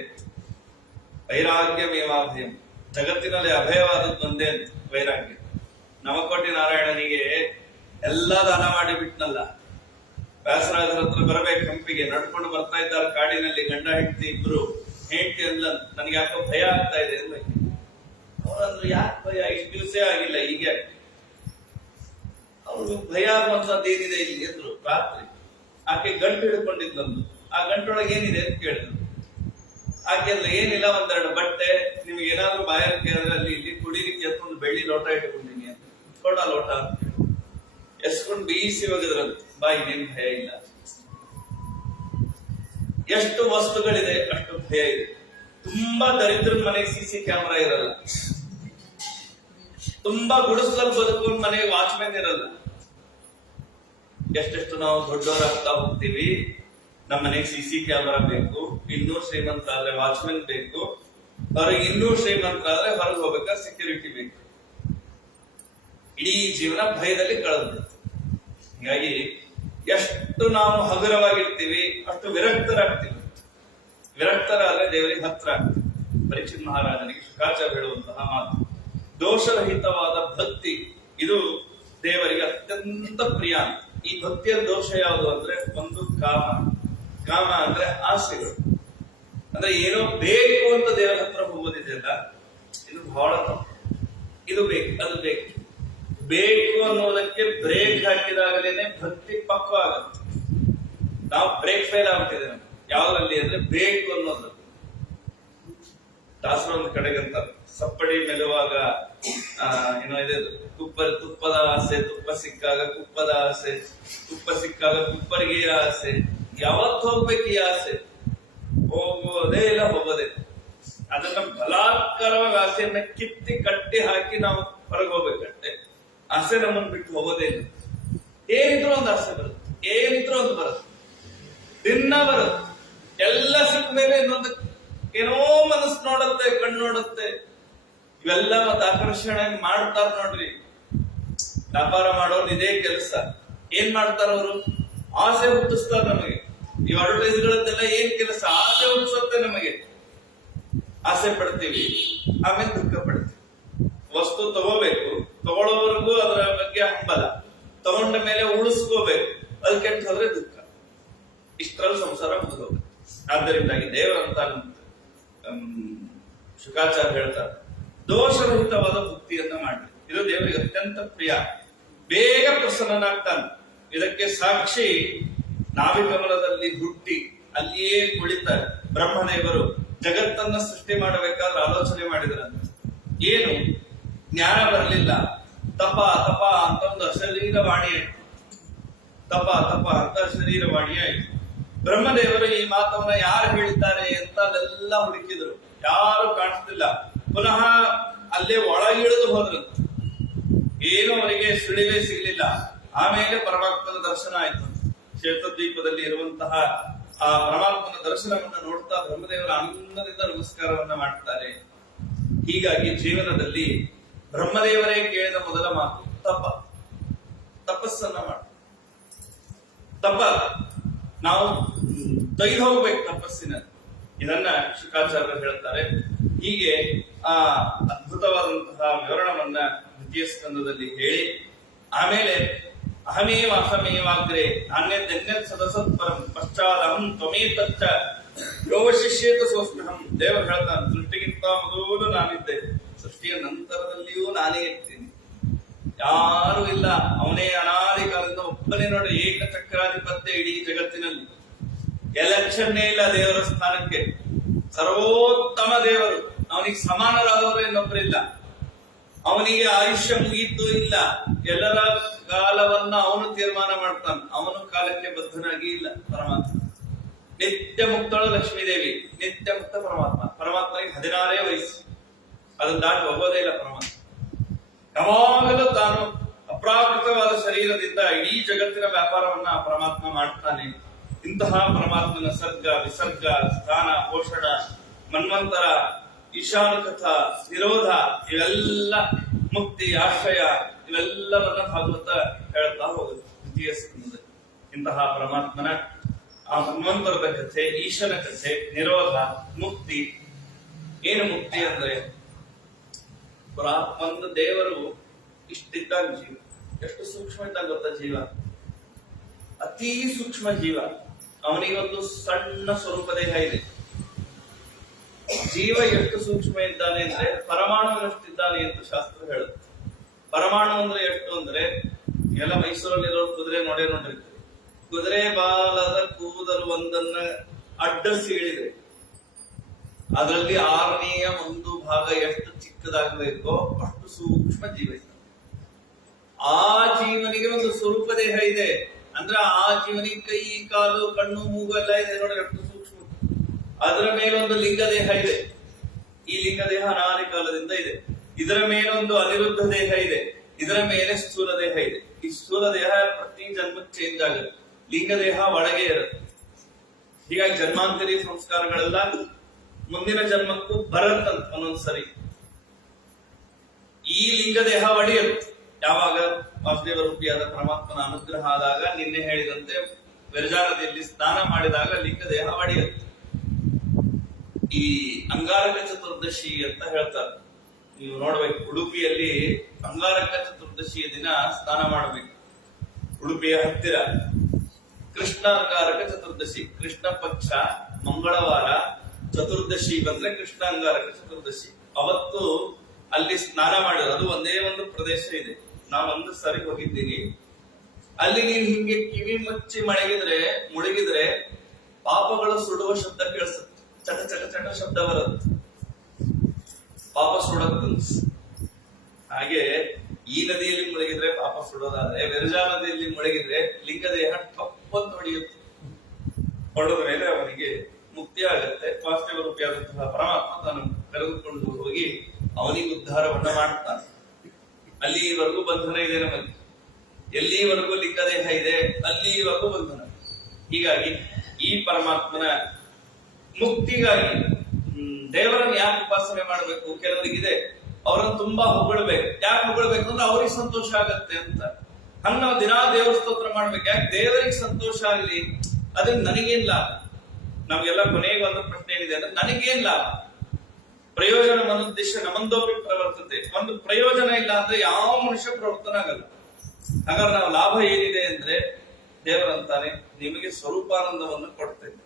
ವೈರಾಗ್ಯಮೇವಾ ಭಯ. ಜಗತ್ತಿನಲ್ಲಿ ಅಭಯವಾದದ್ದು ಒಂದೇ ವೈರಾಗ್ಯ. ನವಕೋಟಿ ನಾರಾಯಣನಿಗೆ ಎಲ್ಲಾ ದಾನ ಮಾಡಿ ಬಿಟ್ನಲ್ಲ. ವ್ಯಾಸರಾಜರ ಹತ್ರ ಬರಬೇಕು ಹಂಪಿಗೆ, ನಡ್ಕೊಂಡು ಬರ್ತಾ ಇದ್ದಾರೆ ಕಾಡಿನಲ್ಲಿ, ಗಂಡ ಹೆಂಡತಿ ಇಬ್ರು. ಹೆಂಡತಿ ಅಂದ್ಲ, ನನ್ಗೆ ಯಾಕೋ ಭಯ ಆಗ್ತಾ ಇದೆ ಅಂದ್ಲು. ಅವ್ರಂದ್ರು ಯಾಕೆ ಭಯ, ಇಷ್ಟು ದಿವಸ ಆಗಿಲ್ಲ, ಈಗ ಅವ್ರು ಭಯ ಅನ್ನುವಂಥದ್ದು ಏನಿದೆ ಇಲ್ಲಿ ಅಂದ್ರು. ರಾತ್ರಿ ಆಕೆ ಗಂಟು ಹಿಡ್ಕೊಂಡಿದ್ಲಂದು. ಆ ಗಂಟೊಳಗೆ ಏನಿದೆ ಅಂತ ಕೇಳಿದ್ರು. ಆಕೆ ಅಂದ್ರೆ ಏನಿಲ್ಲ, ಒಂದೆರಡು ಬಟ್ಟೆ, ನಿಮ್ಗೆ ಏನಾದ್ರು ಬಾಯಲ್ಲಿ ಕೇಳಿದ್ರೆ ಅಲ್ಲಿ ಇಲ್ಲಿ ಕುಡಿಲಿಕ್ಕೆ ಎತ್ಕೊಂಡು ಬೆಳ್ಳಿ ಲೋಟ ಇಟ್ಕೊಂಡಿನಿ ಅಂತ. ಕೊಡ ಲೋಟ ಅಂತ ಎಸ್ಕೊಂಡು ಬೀಸಿ ಹೋಗಿದ್ರಂತ. ಬಾಯಿ, ಇನ್ನೇನ್ ಭಯ ಇಲ್ಲ. ಎಷ್ಟು ವಸ್ತುಗಳಿದೆ ಅಷ್ಟು ಭಯ ಇದೆ. ತುಂಬಾ ದರಿದ್ರನ ಮನೆಗೆ ಸಿಸಿ ಕ್ಯಾಮೆರಾ ಇರಲ್ಲ, ತುಂಬಾ ಗುಡಿಸಲಲ್ಲಿ ಬದುಕುವ ಮನೆಗೆ ವಾಚ್ಮೆನ್ ಇರಲ್ಲ. ಎಷ್ಟೆಷ್ಟು ನಾವು ದೊಡ್ಡವರಾಗ್ತಾ ಹೋಗ್ತೀವಿ, ನಮ್ಮ ಮನೆಗೆ ಸಿಸಿ ಕ್ಯಾಮೆರಾ ಬೇಕು, ಇನ್ನೂ ಶ್ರೀಮಂತರಾದ್ರೆ ವಾಚ್ಮೆನ್ ಬೇಕು, ಅವ್ರಿಗೆ ಇನ್ನೂ ಶ್ರೀಮಂತರಾದ್ರೆ ಹೊರಗೆ ಹೋಗ್ಬೇಕಾದ್ರೆ ಸೆಕ್ಯೂರಿಟಿ ಬೇಕು. ಇಡೀ ಜೀವನ ಭಯದಲ್ಲಿ ಕಳೆದ್ಬಿಡುತ್ತೆ. ಹೀಗಾಗಿ ಎಷ್ಟು ನಾವು ಹಗುರವಾಗಿರ್ತೀವಿ ಅಷ್ಟು ವಿರಕ್ತರಾಗ್ತೀವಿ. ವಿರಕ್ತರಾದ್ರೆ ದೇವರಿಗೆ ಹತ್ರ ಆಗ್ತೀವಿ. ಪರೀಕ್ಷಿತ್ ಮಹಾರಾಜನಿಗೆ ಶುಕಾಚಾರ್ಯ ಹೇಳುವಂತಹ ಮಾತು, ದೋಷರಹಿತವಾದ ಭಕ್ತಿ ಇದು ದೇವರಿಗೆ ಅತ್ಯಂತ ಪ್ರಿಯ. ಈ ಭಕ್ತಿಯ ದೋಷ ಯಾವುದು ಅಂದ್ರೆ ಒಂದು ಕಾಮ. ಕಾಮ ಅಂದ್ರೆ ಆಸೆಗಳು, ಅಂದ್ರೆ ಏನೋ ಬೇಕು ಅಂತ ದೇವರ ಹತ್ರ ಹೋಗೋದಿದೆಯಲ್ಲ, ಇದು ಬಹಳ ತಪ್ಪು. ಇದು ಬೇಕು, ಅದು ಬೇಕು, ಬೇಕು ಅನ್ನೋದಕ್ಕೆ ಬ್ರೇಕ್ ಹಾಕಿದಾಗಲೇನೆ ಭಕ್ತಿ ಪಕ್ವ ಆಗುತ್ತೆ. ನಾವು ಬ್ರೇಕ್ ಫೇಲ್ ಆಗ್ಬಿಟ್ಟಿದೆ ಯಾವ್ದ್ರಲ್ಲಿ ಅಂದ್ರೆ ಬೇಕು ಅನ್ನೋದು. ದಾಸರ ಒಂದು ಕಡೆಗಂತ ಸಪ್ಪಡಿ ಮೆಲುವಾಗ ಏನೋ ಇದೆ, ತುಪ್ಪದ ಆಸೆ, ತುಪ್ಪ ಸಿಕ್ಕಾಗ ಕುಪ್ಪದ ಆಸೆ, ತುಪ್ಪ ಸಿಕ್ಕಾಗ ಕುಪ್ಪರಿಗೆ ಆಸೆ. ಯಾವತ್ತು ಹೋಗ್ಬೇಕು ಈ ಆಸೆ? ಹೋಗೋದೇ ಇಲ್ಲ, ಹೋಗೋದೇ. ಅದನ್ನ ಬಲಾತ್ಕಾರವಾಗಿ ಆಸೆಯನ್ನ ಕಿತ್ತಿ ಕಟ್ಟಿ ಹಾಕಿ ನಾವು ಹೊರಗೆ ಹೋಗ್ಬೇಕಂತೆ. ಆಸೆ ನಮ್ಮನ್ನು ಬಿಟ್ಟು ಹೋಗೋದೇ ಇಲ್ಲ. ಏನಿದ್ರು ಒಂದು ಆಸೆ ಬರುತ್ತೆ, ಏನಿದ್ರು ಒಂದು ಬರುತ್ತೆ, ದಿನ ಬರುತ್ತೆ. ಎಲ್ಲ ಸಿಕ್ಕ ಮೇಲೆ ಇನ್ನೊಂದು ಏನೋ ಮನಸ್ಸು ನೋಡುತ್ತೆ, ಕಣ್ಣು ನೋಡುತ್ತೆ. ಇವೆಲ್ಲ ಮತ್ತೆ ಆಕರ್ಷಣೆ ಮಾಡ್ತಾರ ನೋಡ್ರಿ. ವ್ಯಾಪಾರ ಮಾಡೋರು ಇದೇ ಕೆಲಸ. ಏನ್ ಮಾಡ್ತಾರ ಅವರು? ಆಸೆ ಹುಟ್ಟಿಸ್ತಾರ ನಮಗೆ. ಈ ಅಡ್ವರ್ಟೈಸ್ಗಳದ್ದೆಲ್ಲ ಏನ್ ಕೆಲಸ? ಆಸೆ ಹುಟ್ಟಿಸುತ್ತೆ ನಮಗೆ. ಆಸೆ ಪಡ್ತೀವಿ, ಆಮೇಲೆ ದುಃಖ ಪಡ್ತೀವಿ. ವಸ್ತು ತಗೋಬೇಕು, ತಗೊಳ್ಳೋವರೆಗೂ ಅದರ ಬಗ್ಗೆ ಹಂಬಲ, ತಗೊಂಡ ಮೇಲೆ ಉಳಿಸ್ಕೋಬೇಕು, ಅದು ಕೆಟ್ಟ ಹೋದ್ರೆ ದುಃಖ. ಇಷ್ಟರಲ್ಲಿ ಸಂಸಾರ ಮುಗಿದೋಗುತ್ತೆ. ಆದ್ದರಿಂದಾಗಿ ದೇವರಂತ ಶುಕಾಚಾರ್ಯ ಹೇಳ್ತಾರೆ, ದೋಷರಹಿತವಾದ ಭಕ್ತಿಯನ್ನ ಮಾಡಿ. ಇದು ದೇವರಿಗೆ ಅತ್ಯಂತ ಪ್ರಿಯ. ಬೇಗ ಪ್ರಸನ್ನನಾಗ್ತಾನೆ. ಇದಕ್ಕೆ ಸಾಕ್ಷಿ ನಾಭಿಕಮಲದಲ್ಲಿ ಹುಟ್ಟಿ ಅಲ್ಲಿಯೇ ಕುಳಿತಾರೆ ಬ್ರಹ್ಮದೇವರು ಜಗತ್ತನ್ನ ಸೃಷ್ಟಿ ಮಾಡಬೇಕಾದ್ರೆ ಆಲೋಚನೆ ಮಾಡಿದ್ರಂತೆ. ಏನು ಜ್ಞಾನ ಬರಲಿಲ್ಲ, ತಪ ತಪ ಅಂತ ಒಂದು ಅಶರೀರವಾಣಿ ಆಯ್ತು. ತಪ ತಪ ಅಂತ ಅಶರೀರವಾಣಿ ಆಯ್ತು. ಬ್ರಹ್ಮದೇವರು ಈ ಮಾತವನ್ನ ಯಾರು ಹೇಳಿದ್ದಾರೆ ಅಂತ ಅದೆಲ್ಲ ಹುಡುಕಿದ್ರು, ಯಾರು ಕಾಣಿಸ್ತಿಲ್ಲ. ಪುನಃ ಅಲ್ಲೇ ಒಳಗಿಳಿದು ಹೋದ್ರು, ಏನು ಅವರಿಗೆ ಸುಳಿವೇ ಸಿಗ್ಲಿಲ್ಲ. ಆಮೇಲೆ ಪರಮಾತ್ಮನ ದರ್ಶನ ಆಯ್ತು. ಕ್ಷೇತ್ರದ್ವೀಪದಲ್ಲಿ ಇರುವಂತಹ ಆ ಪರಮಾತ್ಮನ ದರ್ಶನವನ್ನ ನೋಡ್ತಾ ಬ್ರಹ್ಮದೇವರ ಆನಂದದಿಂದ ನಮಸ್ಕಾರವನ್ನ ಮಾಡ್ತಾರೆ. ಹೀಗಾಗಿ ಜೀವನದಲ್ಲಿ ಬ್ರಹ್ಮದೇವರೇ ಕೇಳಿದ ಮೊದಲ ಮಾತು ತಪಸ್ಸನ್ನ ಮಾಡ. ತಪ ನಾವು ತೆಗೆದು ಹೋಗ್ಬೇಕು ತಪಸ್ಸಿನ. ಇದನ್ನ ಶುಕಾಚಾರ್ಯರು ಹೇಳ್ತಾರೆ. ಹೀಗೆ ಆ ಅದ್ಭುತವಾದಂತಹ ವಿವರಣವನ್ನ ದ್ವಿತೀಯ ಸ್ಕಂದದಲ್ಲಿ ಹೇಳಿ, ಆಮೇಲೆ ಅಹಮೇವಾಗ್ರೆ ನಾಣ್ಯದನ್ಯ ಸದಸತ್ಪರಂ ಪಶ್ಚಾದಹಂ ತ್ವಮೇತಚ್ಚ ಯೋಗಶಿಷ್ಯೇತ ಸೋಸ್ಮ್ಯಹಂ. ದೇವರು ಹೇಳ್ತಾನೆ, ಸೃಷ್ಟಿಗಿಂತ ಮೊದಲು ನಾನಿದ್ದೆ, ಸೃಷ್ಟಿಯ ನಂತರದಲ್ಲಿಯೂ ನಾನೇ ಇರ್ತೀನಿ. ಯಾರು ಇಲ್ಲ, ಅವನೇ ಅನಾದಿ ಕಾಲದಿಂದ ಒಬ್ಬನೇ. ನೋಡಿ, ಏಕಚಕ್ರಾಧಿಪತ್ಯ ಇಡೀ ಜಗತ್ತಿನಲ್ಲಿ. ಎಲೆಕ್ಷನ್ನೇ ಇಲ್ಲ ದೇವರ ಸ್ಥಾನಕ್ಕೆ. ಸರ್ವೋತ್ತಮ ದೇವರು, ಅವನಿಗೆ ಸಮಾನರಾದವರು ಇನ್ನೊಬ್ಬರಿಲ್ಲ. ಅವನಿಗೆ ಆಯುಷ್ಯ ಮುಗಿದ್ದು ಇಲ್ಲ. ಎಲ್ಲರ ಕಾಲವನ್ನ ಅವನು ತೀರ್ಮಾನ ಮಾಡ್ತಾನೆ. ಅವನು ಕಾಲಕ್ಕೆ ಬದ್ಧನಾಗಿ ಇಲ್ಲ. ಪರಮಾತ್ಮ ನಿತ್ಯ ಮುಕ್ತಳು ಲಕ್ಷ್ಮೀದೇವಿ, ನಿತ್ಯ ಮುಕ್ತ ಪರಮಾತ್ಮ. ಪರಮಾತ್ಮನಿಗೆ 16 ವಯಸ್ಸು, ಅದನ್ನ ದಾಟಿ ಹೋಗೋದೇ ಇಲ್ಲ. ಪರಮಾತ್ಮ ಯಾವಾಗಲೂ ತಾನು ಅಪ್ರಾಕೃತವಾದ ಶರೀರದಿಂದ ಇಡೀ ಜಗತ್ತಿನ ವ್ಯಾಪಾರವನ್ನ ಪರಮಾತ್ಮ ಮಾಡ್ತಾನೆ. ಇಂತಹ ಪರಮಾತ್ಮನ ಸರ್ಗ ವಿಸರ್ಗ ಸ್ಥಾನ ಪೋಷಣ ಮನ್ವಂತರ ಈಶಾನಕಥ ನಿರೋಧ ಇವೆಲ್ಲ ಮುಕ್ತಿ ಆಶ್ರಯ ಇವೆಲ್ಲವನ್ನ ಭಾಗವತ ಹೇಳ್ತಾ ಹೋಗುತ್ತೆ ದ್ವಿತೀಯ ಸ್ಕಂದದಲ್ಲಿ. ಇಂತಹ ಪರಮಾತ್ಮನ ಆ ಮನ್ವಂತರದ ಕಥೆ, ಈಶನ ಕಥೆ, ನಿರೋಧ, ಮುಕ್ತಿ. ಏನು ಮುಕ್ತಿ ಅಂದ್ರೆ ಒಂದು ದೇವರು ಇಷ್ಟಿದ್ದಾಗ ಜೀವ ಎಷ್ಟು ಸೂಕ್ಷ್ಮ ಇದ್ದಾಗ ಗೊತ್ತಾ? ಜೀವ ಅತಿ ಸೂಕ್ಷ್ಮ ಜೀವ. ಅವನಿಗೆ ಒಂದು ಸಣ್ಣ ಸ್ವರೂಪ ದೇಹ ಇದೆ. ಜೀವ ಎಷ್ಟು ಸೂಕ್ಷ್ಮ ಇದ್ದಾನೆ ಅಂದ್ರೆ ಪರಮಾಣುವಿನಷ್ಟಿದ್ದಾನೆ ಅಂತ ಶಾಸ್ತ್ರ ಹೇಳುತ್ತೆ. ಪರಮಾಣು ಅಂದ್ರೆ ಎಷ್ಟು ಅಂದ್ರೆ, ಎಲ್ಲ ಮೈಸೂರಲ್ಲಿರೋ ಕುದುರೆ ನೋಡಿರ್ತೀವಿ. ಕುದುರೆ ಬಾಲದ ಕೂದಲು ಒಂದನ್ನ ಅಡ್ಡ ಸೀಳಿದ್ರೆ ಅದರಲ್ಲಿ 6ನೇ 1 ಭಾಗ ಎಷ್ಟು ಚಿಕ್ಕದಾಗಬೇಕೋ ಅಷ್ಟು ಸೂಕ್ಷ್ಮ ಜೀವ ಇದೆ. ಆ ಜೀವನಿಗೆ ಒಂದು ಸ್ವರೂಪ ದೇಹ ಇದೆ ಅಂದ್ರೆ ಆ ಜೀವನಿಗೆ ಕೈ ಕಾಲು ಕಣ್ಣು ಮೂಗು ಎಲ್ಲ ಇದೆ. ನೋಡಿ ಎಷ್ಟು ಸೂಕ್ಷ್ಮ. ಅದರ ಮೇಲೊಂದು ಲಿಂಗ ದೇಹ ಇದೆ. ಈ ಲಿಂಗ ದೇಹ ಅನಾದಿ ಕಾಲದಿಂದ ಇದೆ. ಇದರ ಮೇಲೊಂದು ಅನಿರುದ್ಧ ದೇಹ ಇದೆ. ಇದರ ಮೇಲೆ ಸ್ಥೂಲ ದೇಹ ಇದೆ. ಈ ಸ್ಥೂಲ ದೇಹ ಪ್ರತಿ ಜನ್ಮಕ್ಕೆ ಚೇಂಜ್ ಆಗುತ್ತೆ. ಲಿಂಗ ದೇಹ ಒಳಗೆ ಇರುತ್ತೆ. ಹೀಗಾಗಿ ಜನ್ಮಾಂತರಿ ಸಂಸ್ಕಾರಗಳೆಲ್ಲ ಮುಂದಿನ ಜನ್ಮಕ್ಕೂ ಬರತ್ತಂತ ಒಂದೊಂದ್ಸರಿ. ಈ ಲಿಂಗ ದೇಹ ಒಡೆಯುತ್ತೆ ಯಾವಾಗ ವಾಸುದೇವ ರೂಪಿಯಾದ ಪರಮಾತ್ಮನ ಅನುಗ್ರಹ ಆದಾಗ. ನಿನ್ನೆ ಹೇಳಿದಂತೆ ವಿರಜಾ ನದಿಯಲ್ಲಿ ಸ್ನಾನ ಮಾಡಿದಾಗ ಲಿಂಗ ದೇಹ ಒಡೆಯುತ್ತೆ. ಈ ಅಂಗಾರಕ ಚತುರ್ದಶಿ ಅಂತ ಹೇಳ್ತಾರೆ. ನೀವು ನೋಡ್ಬೇಕು, ಉಡುಪಿಯಲ್ಲಿ ಅಂಗಾರಕ ಚತುರ್ದಶಿಯ ದಿನ ಸ್ನಾನ ಮಾಡಬೇಕು. ಉಡುಪಿಯ ಹತ್ತಿರ ಕೃಷ್ಣ ಅಂಗಾರಕ ಚತುರ್ದಶಿ, ಕೃಷ್ಣ ಪಕ್ಷ ಮಂಗಳವಾರ, ಚತುರ್ದಶಿ ಬಂದ್ರೆ ಕೃಷ್ಣ ಅಂಗಾರಕ ಚತುರ್ದಶಿ. ಅವತ್ತು ಅಲ್ಲಿ ಸ್ನಾನ ಮಾಡಿದ್ರು. ಅದು ಒಂದೇ ಒಂದು ಪ್ರದೇಶ ಇದೆ, ನಾ ಒಂದು ಸರಿ ಹೋಗಿದ್ದೀನಿ. ಅಲ್ಲಿ ನೀವು ಹಿಂಗೆ ಕಿವಿ ಮುಚ್ಚಿ ಮುಳುಗಿದ್ರೆ ಪಾಪಗಳು ಸುಡುವ ಶಬ್ದ ಕೇಳಿಸುತ್ತೆ. ಚಟ ಚಟ ಚಟ ಶಬ್ದ ಬರುತ್ತೆ, ಪಾಪ ಸುಡತ್ತಂತ. ಹಾಗೆ ಈ ನದಿಯಲ್ಲಿ ಮುಳುಗಿದ್ರೆ ಪಾಪ ಸುಡೋದಾದ್ರೆ, ವಿರಜಾ ನದಿಯಲ್ಲಿ ಮುಳುಗಿದ್ರೆ ಲಿಂಗ ದೇಹ ಟಪ್ಪಂತ ಹೊಡೆಯುತ್ತೆ. ಹೊಡೆದ ಮೇಲೆ ಅವನಿಗೆ ಮುಕ್ತಿ ಆಗತ್ತೆ. ವಾಸುದೇವ ರೂಪಿಯಾದಂತಹ ಪರಮಾತ್ಮ ತಾನು ಕರೆದುಕೊಂಡು ಹೋಗಿ ಅವನಿಗೆ ಉದ್ಧಾರವನ್ನ ಮಾಡ್ತಾನೆ. ಅಲ್ಲಿವರೆಗೂ ಬಂಧನ ಇದೆ ನಮಗೆ. ಎಲ್ಲಿವರೆಗೂ ಲಿಂಗ ದೇಹ ಇದೆ ಅಲ್ಲಿವರೆಗೂ ಬಂಧನ. ಹೀಗಾಗಿ ಈ ಪರಮಾತ್ಮನ ಮುಕ್ತಿಗಾಗಿ ದೇವರನ್ನು ಯಾಕೆ ಉಪಾಸನೆ ಮಾಡಬೇಕು? ಕೆಲವರಿಗಿದೆ, ಅವರನ್ನು ತುಂಬಾ ಹೊಗಳ್ಬೇಕು. ಯಾಕೆ ಹೊಗಳ್ಬೇಕು ಅಂದ್ರೆ ಅವ್ರಿಗೆ ಸಂತೋಷ ಆಗತ್ತೆ ಅಂತ. ಹಂಗ ನಾವು ದಿನಾ ದೇವರ ಸ್ತೋತ್ರ ಮಾಡ್ಬೇಕು. ಯಾಕೆ? ದೇವರಿಗೆ ಸಂತೋಷ ಆಗಲಿ, ಅದಕ್ಕೆ ನನಗೇನ್ ಲಾಭ? ನಮ್ಗೆಲ್ಲ ಕೊನೆಗೆ ಒಂದು ಪ್ರಶ್ನೆ ಏನಿದೆ ಅಂದ್ರೆ, ನನಗೇನ್ ಲಾಭ? ಪ್ರಯೋಜನ ಮನುದ್ದೇಶ ನಮಂದೋಪಿ ಪ್ರವರ್ತತೆ. ಒಂದು ಪ್ರಯೋಜನ ಇಲ್ಲ ಅಂದ್ರೆ ಯಾವ ಮನುಷ್ಯ ಪ್ರವರ್ತನ ಆಗಲ್ಲ. ಹಾಗಾದ್ರೆ ನಾವು ಲಾಭ ಏನಿದೆ ಅಂದ್ರೆ, ದೇವರಂತಾನೆ ನಿಮಗೆ ಸ್ವರೂಪಾನಂದವನ್ನು ಕೊಡ್ತೇವೆ.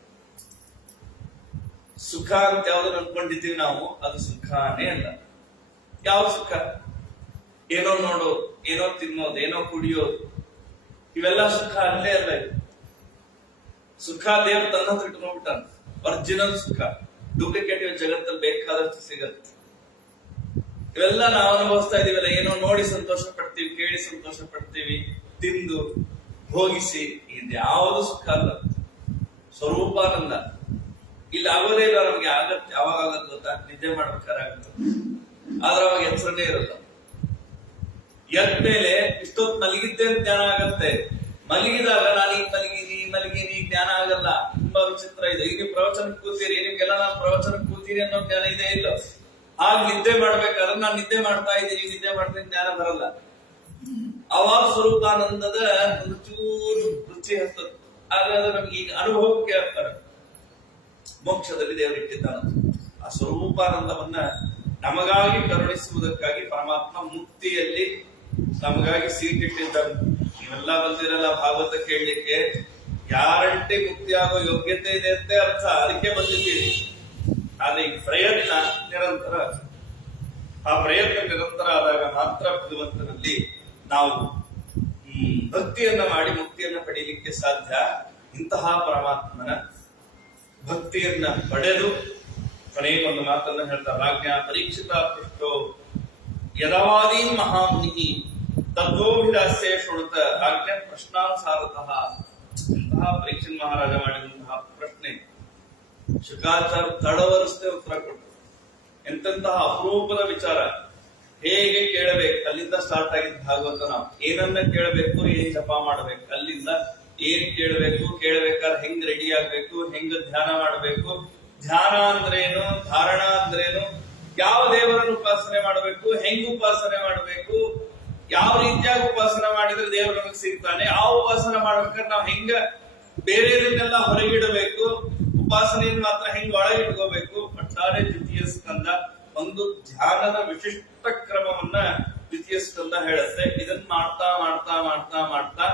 ಸುಖ ಅಂತ ಯಾವ್ದನ್ನ ಅನ್ಕೊಂಡಿದ್ದೀವಿ ನಾವು, ಅದು ಸುಖನೇ ಅಲ್ಲ. ಯಾವ ಸುಖ? ಏನೋ ನೋಡೋದು, ಏನೋ ತಿನ್ನೋದು, ಏನೋ ಕುಡಿಯೋದು, ಇವೆಲ್ಲ ಸುಖ ಅಲ್ಲೇ ಅಲ್ಲ. ಸುಖ ದೇವ್ರ ತನ್ನ ಹತ್ರ ಇಟ್ಕೊಂಡ್ಬಿಟ್ಟಾನ. ಒರಿಜಿನಲ್ ಸುಖ, ಡೂಪ್ಲಿಕೇಟ್ ಜಗತ್ತಲ್ಲಿ ಬೇಕಾದಷ್ಟು ಸಿಗತ್ತೆ. ಇವೆಲ್ಲ ನಾವು ಅನುಭವಿಸ್ತಾ ಇದೀವಲ್ಲ, ಏನೋ ನೋಡಿ ಸಂತೋಷ ಪಡ್ತೀವಿ, ಕೇಳಿ ಸಂತೋಷ ಪಡ್ತೀವಿ, ತಿಂದು ಭೋಗಿಸಿ. ಇದ್ಯಾವುದು ಸುಖ ಅಲ್ಲ, ಸ್ವರೂಪಾನಂದ. ಇಲ್ಲಿ ಆಗೋದೇ ಇಲ್ಲ. ನಮ್ಗೆ ಆಗತ್ತೆ. ಯಾವಾಗ ಆಗತ್ತೆ ಗೊತ್ತಾ? ನಿದ್ದೆ ಮಾಡ್ಬೇಕಾದ್ರೆ ಆಗುತ್ತೆ, ಆದ್ರೆ ಅವಾಗ ಎಚ್ಚರನೇ ಇರಲ್ಲ. ಎದ್ಮೇಲೆ ಇಷ್ಟೊತ್ತು ಮಲಗಿದ್ದೆ ಅಂತ ಜ್ಞಾನ ಆಗತ್ತೆ. ಮಲಗಿದಾಗ ನಾನು ಈಗ ಮಲಗಿನಿ ಜ್ಞಾನ ಆಗಲ್ಲ. ತುಂಬಾ ವಿಚಿತ್ರ ಇದೆ. ಈಗ ಪ್ರವಚನಕ್ಕೆ ಕೂತೀರಿ, ನಿಮ್ಗೆಲ್ಲ ನಾನು ಪ್ರವಚನಕ್ಕೆ ಕೂತೀನಿ ಅನ್ನೋ ಜ್ಞಾನ ಇದೆ ಇಲ್ಲ. ಆಗ ನಿದ್ದೆ ಮಾಡ್ಬೇಕಾದ್ರೆ ನಾನು ನಿದ್ದೆ ಮಾಡ್ತಾ ಇದ್ದೀನಿ, ನಿದ್ದೆ ಮಾಡ್ತೀನಿ, ಜ್ಞಾನ ಬರಲ್ಲ. ಅವಾಗ ಸ್ವರೂಪಾನಂದದ ಒಂದು ಚೂರು ರುಚಿ ಹತ್ತದ. ಆದ್ರೆ ಅದು ನಮ್ಗೆ ಈಗ ಅನುಭವಕ್ಕೆ ಆಗ್ತಾರೆ. ಮೋಕ್ಷದಲ್ಲಿ ದೇವರಿಟ್ಟಿದ್ದಾನ. ಆ ಸ್ವರೂಪಾನಂದವನ್ನ ನಮಗಾಗಿ ಕರುಣಿಸುವುದಕ್ಕಾಗಿ ಪರಮಾತ್ಮ ಮುಕ್ತಿಯಲ್ಲಿ ನಮಗಾಗಿ ಸೀಟಿಟ್ಟಿದ್ದಾನೆ. ನೀವೆಲ್ಲ ಬಂದಿರಲ್ಲ ಭಾಗವತ ಕೇಳಲಿಕ್ಕೆ, ಗ್ಯಾರಂಟಿ ಮುಕ್ತಿ ಆಗೋ ಯೋಗ್ಯತೆ ಇದೆ ಅಂತ ಅರ್ಥ. ಅದಕ್ಕೆ ಬಂದಿದ್ದೀರಿ. ಆದ್ರೆ ಈ ಪ್ರಯತ್ನ ನಿರಂತರ. ಆ ಪ್ರಯತ್ನ ನಿರಂತರ ಆದಾಗ ಮಾತ್ರ ಭಗವಂತನಲ್ಲಿ ನಾವು ಭಕ್ತಿಯನ್ನ ಮಾಡಿ ಮುಕ್ತಿಯನ್ನ ಪಡೀಲಿಕ್ಕೆ ಸಾಧ್ಯ. ಇಂತಹ ಪರಮಾತ್ಮನ ಭಕ್ತಿಯನ್ನ ಪಡೆದು ಕೊನೆಗೆ ಒಂದು ಮಾತನ್ನ ಹೇಳ್ತಾರೆ. ರಾಜ್ಞಾ ಪರೀಕ್ಷಿತ ಪೃಷ್ಟೋ ಯದವಾದೀ ಮಹಾಮುನಿ ತದ್ವೋಭಿಲಾಸ್ಯ ಶೃಣುತ ರಾಜ್ಞಾ ಪ್ರಶ್ನಾನುಸಾರತಃ. ಇಂತಹ ಪರೀಕ್ಷಿತ್ ಮಹಾರಾಜ ಮಾಡಿದಂತಹ ಪ್ರಶ್ನೆ ಶುಕಾಚಾರ್ಯ ತಡವರಿಸದೆ ಉತ್ತರ ಕೊಟ್ಟರು. ಎಂತೆಂತಹ ಅಪರೂಪದ ವಿಚಾರ. ಹೇಗೆ ಕೇಳಬೇಕು ಅಲ್ಲಿಂದ ಸ್ಟಾರ್ಟ್ ಆಗಿದ್ದ ಭಾಗವತ. ನಾವು ಏನನ್ನ ಕೇಳಬೇಕು, ಏನ್ ಜಪ ಮಾಡಬೇಕು, ಅಲ್ಲಿಂದ ಏನ್ ಕೇಳಬೇಕು, ಕೇಳಬೇಕಾದ್ರೆ ಹೆಂಗ್ ರೆಡಿ ಆಗ್ಬೇಕು, ಹೆಂಗ್ ಧ್ಯಾನ ಮಾಡಬೇಕು, ಧ್ಯಾನ ಅಂದ್ರೇನು, ಧಾರಣ ಅಂದ್ರೇನು, ಯಾವ ದೇವರನ್ನು ಉಪಾಸನೆ ಮಾಡಬೇಕು, ಹೆಂಗ್ ಉಪಾಸನೆ ಮಾಡಬೇಕು, ಯಾವ ರೀತಿಯಾಗಿ ಉಪಾಸನೆ ಮಾಡಿದ್ರೆ ದೇವರು ನಮಗೆ ಸಿಗ್ತಾನೆ, ಆ ಉಪಾಸನೆ ಮಾಡ್ಬೇಕಾದ್ರೆ ನಾವು ಹೆಂಗ ಬೇರೆದನ್ನೆಲ್ಲ ಹೊರಗಿಡಬೇಕು, ಉಪಾಸನೆಯನ್ನು ಮಾತ್ರ ಹೆಂಗ್ ಒಳಗಿಟ್ಕೋಬೇಕು. ಒಟ್ಟಾರೆ ದ್ವಿತೀಯ ಸ್ಕಂದ ಒಂದು ಧ್ಯಾನದ ವಿಶಿಷ್ಟ ಕ್ರಮವನ್ನ ದ್ವಿತೀಯ ಸ್ಕಂದ ಹೇಳುತ್ತೆ. ಇದನ್ನ ಮಾಡ್ತಾ ಮಾಡ್ತಾ ಮಾಡ್ತಾ ಮಾಡ್ತಾ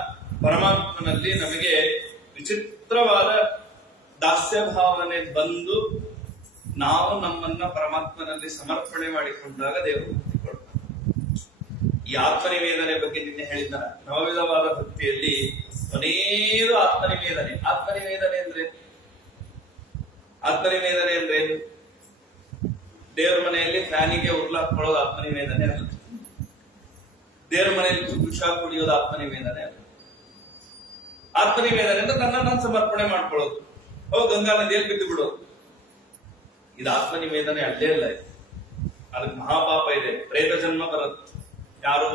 ಪರಮಾತ್ಮನಲ್ಲಿ ನಮಗೆ ವಿಚಿತ್ರವಾದ ದಾಸ್ಯ ಭಾವನೆ ಬಂದು ನಾವು ನಮ್ಮನ್ನ ಪರಮಾತ್ಮನಲ್ಲಿ ಸಮರ್ಪಣೆ ಮಾಡಿಕೊಂಡಾಗ ದೇವರು ಮುಕ್ತಿ ಕೊಡ್ತಾನೆ. ಈ ಆತ್ಮನಿವೇದನೆ ಬಗ್ಗೆ ನಿನ್ನೆ ಹೇಳಿದ ನವವಿಧವಾದ ಭಕ್ತಿಯಲ್ಲಿ ಕೊನೆಯದು ಆತ್ಮನಿವೇದನೆ. ಆತ್ಮನಿವೇದನೆ ಅಂದ್ರೆ ಏನು? ದೇವರ ಮನೆಯಲ್ಲಿ ಫ್ಯಾನಿಗೆ ಉರ್ಲಾಕೊಳ್ಳೋದು ಆತ್ಮನಿವೇದನೆ ಅಲ್ಲ. ದೇವರ ಮನೆಯಲ್ಲಿ ವಿಷ ಕುಡಿಯೋದು ಆತ್ಮನಿವೇದನೆ ಅಲ್ಲ. ಆತ್ಮನಿವೇದನೆ ಅಂದ್ರೆ ನನ್ನ ಸಮರ್ಪಣೆ ಮಾಡ್ಕೊಳ್ಳೋದು. ಗಂಗಾ ನದಿಯಲ್ಲಿ ಬಿದ್ದು ಬಿಡೋದು. ಇದು ಆತ್ಮನಿವೇದನೆ ಅಲ್ಲೇ ಇಲ್ಲ ಇದು. ಅದಕ್ಕೆ ಮಹಾಪಾಪ ಇದೆ, ಪ್ರೇತ ಜನ್ಮ ಬರುತ್ತೆ. ಯಾರು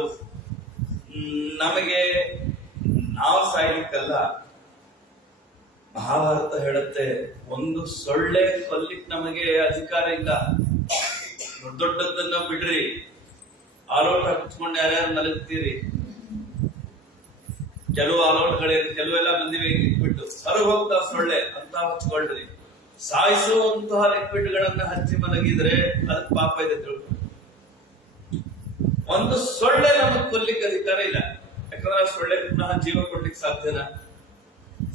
ನಮಗೆ ನಾವು ಸಾಯ್ಲಿಕ್ಕಲ್ಲ. ಮಹಾಭಾರತ ಹೇಳುತ್ತೆ, ಒಂದು ಸೊಳ್ಳೆ ಕೊಲ್ಲಿಕ್ ನಮಗೆ ಅಧಿಕಾರ ಇಲ್ಲ. ದೊಡ್ಡ ದೊಡ್ಡದನ್ನ ಬಿಡ್ರಿ, ಆಲೌಟ್ ಹಾಕಿಸ್ಕೊಂಡು ಯಾರ್ಯಾರು ಮಲಗ್ತೀರಿ. ಕೆಲವು ಆಲೌಟ್ಗಳೇನು, ಕೆಲವೆಲ್ಲ ಬಂದಿವೆ ಲಿಕ್ವಿಡ್, ಹೊರಗೆ ಹೋಗ್ತಾವ ಸೊಳ್ಳೆ ಅಂತ ಹಚ್ಕೊಳ್ರಿ. ಸಾಯಿಸುವಂತಹ ಲಿಕ್ವಿಡ್ ಗಳನ್ನ ಹಚ್ಚಿ ಮಲಗಿದ್ರೆ ಅದಕ್ಕೆ ಪಾಪ ಇದೆ ತಿಳ್ಕೊಂಡು. ಒಂದು ಸೊಳ್ಳೆ ನಮಗ್ ಕೊಲ್ಲಿಕ್ಕೆ ಅಧಿಕಾರ ಇಲ್ಲ. ಯಾಕಂದ್ರೆ ಸೊಳ್ಳೆ ಪುನಃ ಜೀವ ಕೊಡ್ಲಿಕ್ಕೆ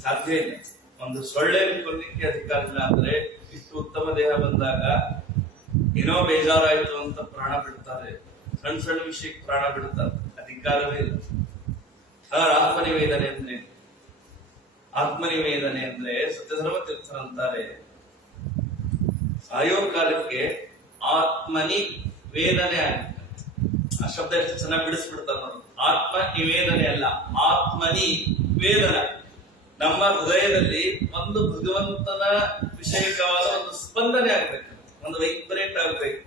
ಸಾಧ್ಯ ಇಲ್ಲ. ಒಂದು ಸೊಳ್ಳೆ ಕೊಲ್ಲಿಕ್ಕೆ ಅಧಿಕಾರ ಇಲ್ಲ ಅಂದ್ರೆ ಇಷ್ಟು ಉತ್ತಮ ದೇಹ ಬಂದಾಗ ಏನೋ ಬೇಜಾರಾಯ್ತು ಅಂತ ಪ್ರಾಣ ಬಿಡ್ತಾರೆ. ಸಣ್ಣ ಸಣ್ಣ ವಿಷಯಕ್ಕೆ ಪ್ರಾಣ ಬಿಡ್ತಾರೆ, ಅಧಿಕಾರವೇ ಇಲ್ಲ. ಆತ್ಮನಿವೇದನೆ ಅಂದ್ರೆ ಆತ್ಮನಿವೇದನೆ ಅಂದ್ರೆ ಸತ್ಯಧರ್ಮ ತೀರ್ಥರಂತಾರೆ, ಸಾಯೋ ಕಾಲಕ್ಕೆ ಆತ್ಮನಿ ವೇದನೆ ಆಗುತ್ತೆ. ಆ ಶಬ್ದ ಎಷ್ಟು ಚೆನ್ನಾಗಿ ಬಿಡಿಸ್ಬಿಡ್ತಾರೆ ನೋಡಿ. ಆತ್ಮ ನಿವೇದನೆ ಅಲ್ಲ, ಆತ್ಮನಿ ವೇದನ. ನಮ್ಮ ಹೃದಯದಲ್ಲಿ ಒಂದು ಭಗವಂತನ ವಿಷಯಕವಾದ ಒಂದು ಸ್ಪಂದನೆ ಆಗ್ಬೇಕು, ಒಂದು ವೈಬ್ರೇಟ್ ಆಗ್ಬೇಕು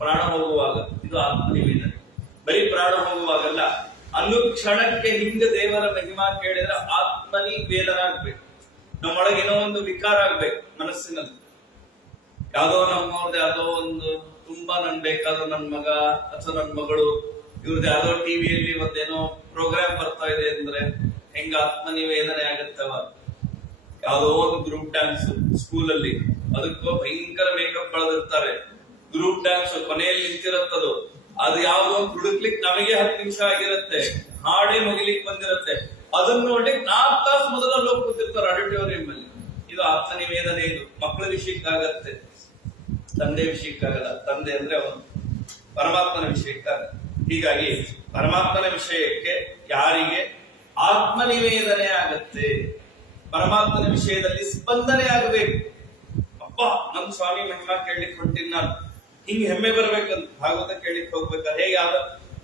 ಪ್ರಾಣ ಹೋಗುವಾಗ. ಇದು ಆತ್ಮನಿವೇದನೆ. ಬರೀ ಪ್ರಾಣ ಹೋಗುವಾಗಲ್ಲ, ಅನುಕ್ಷಣಕ್ಕೆ ಹಿಂಗ ದೇವರ ಮಹಿಮಾ ಕೇಳಿದ್ರೆ ಆತ್ಮನಿ ವೇದನ ಆಗ್ಬೇಕು. ನಮ್ಮೊಳಗೆ ಏನೋ ಒಂದು ವಿಕಾರ ಆಗ್ಬೇಕು ಮನಸ್ಸಿನಲ್ಲಿ. ಯಾವ್ದೋ ನಮ್ಮವ್ರದ್ದು ಯಾವ್ದೋ ಒಂದು ತುಂಬಾ ನನ್ ಬೇಕಾದ ನನ್ ಮಗ ಅಥವಾ ನನ್ ಮಗಳು ಇವ್ರದ್ದು ಯಾವ್ದೋ ಟಿವಿಯಲ್ಲಿ ಒಂದೇನೋ ಪ್ರೋಗ್ರಾಮ್ ಬರ್ತಾ ಇದೆ ಅಂದ್ರೆ ಹೆಂಗ ಆತ್ಮನಿವೇದನೆ ಆಗತ್ತವ. ಯಾವ್ದೋ ಒಂದು ಗ್ರೂಪ್ ಡ್ಯಾನ್ಸ್ ಸ್ಕೂಲಲ್ಲಿ, ಅದಕ್ಕೂ ಭಯಂಕರ ಮೇಕಪ್ ಬಳದಿರ್ತಾರೆ. ಗ್ರೂಪ್ ಡ್ಯಾನ್ಸ್ ಕೊನೆಯಲ್ಲಿ ನಿಂತಿರತ್ತದು. ಅದು ಯಾವ್ದೋ ಹುಡುಕ್ಲಿಕ್ ನಮಗೆ 10 ನಿಮಿಷ ಆಗಿರುತ್ತೆ, ಹಾಡೇ ಮುಗಿಲಿಕ್ ಬಂದಿರತ್ತೆ. ಅದನ್ನ ನೋಡ್ಲಿಕ್ಕೆ 4 ತಾಸು ಮೊದಲ ಲೋಕ ಕೂತಿರ್ತಾರೆ ಆಡಿಟೋರಿಯಂ ಅಲ್ಲಿ. ಇದು ಆತ್ಮನಿವೇದನೆ. ಇದು ಮಕ್ಕಳ ವಿಷಯಕ್ಕಾಗತ್ತೆ, ತಂದೆ ವಿಷಯಕ್ಕಾಗಲ್ಲ. ತಂದೆ ಅಂದ್ರೆ ಅವನು ಪರಮಾತ್ಮನ ವಿಷಯಕ್ಕಾಗಲ್ಲ. ಹೀಗಾಗಿ ಪರಮಾತ್ಮನ ವಿಷಯಕ್ಕೆ ಯಾರಿಗೆ ಆತ್ಮನಿವೇದನೆ ಆಗತ್ತೆ, ಪರಮಾತ್ಮನ ವಿಷಯದಲ್ಲಿ ಸ್ಪಂದನೆ ಆಗಬೇಕು. ಅಪ್ಪ ನಮ್ ಸ್ವಾಮಿ ಮಹಿಮಾ ಕೇಳಲಿಕ್ಕೆ ಹೊಂಟಿನ್ ನಾನು, ಹಿಂಗ್ ಹೆಮ್ಮೆ ಬರ್ಬೇಕಂತ ಭಾಗವತ ಕೇಳಲಿಕ್ಕೆ ಹೋಗ್ಬೇಕಾದ್ರೆ ಹೇಗೆ ಯಾವ್ದ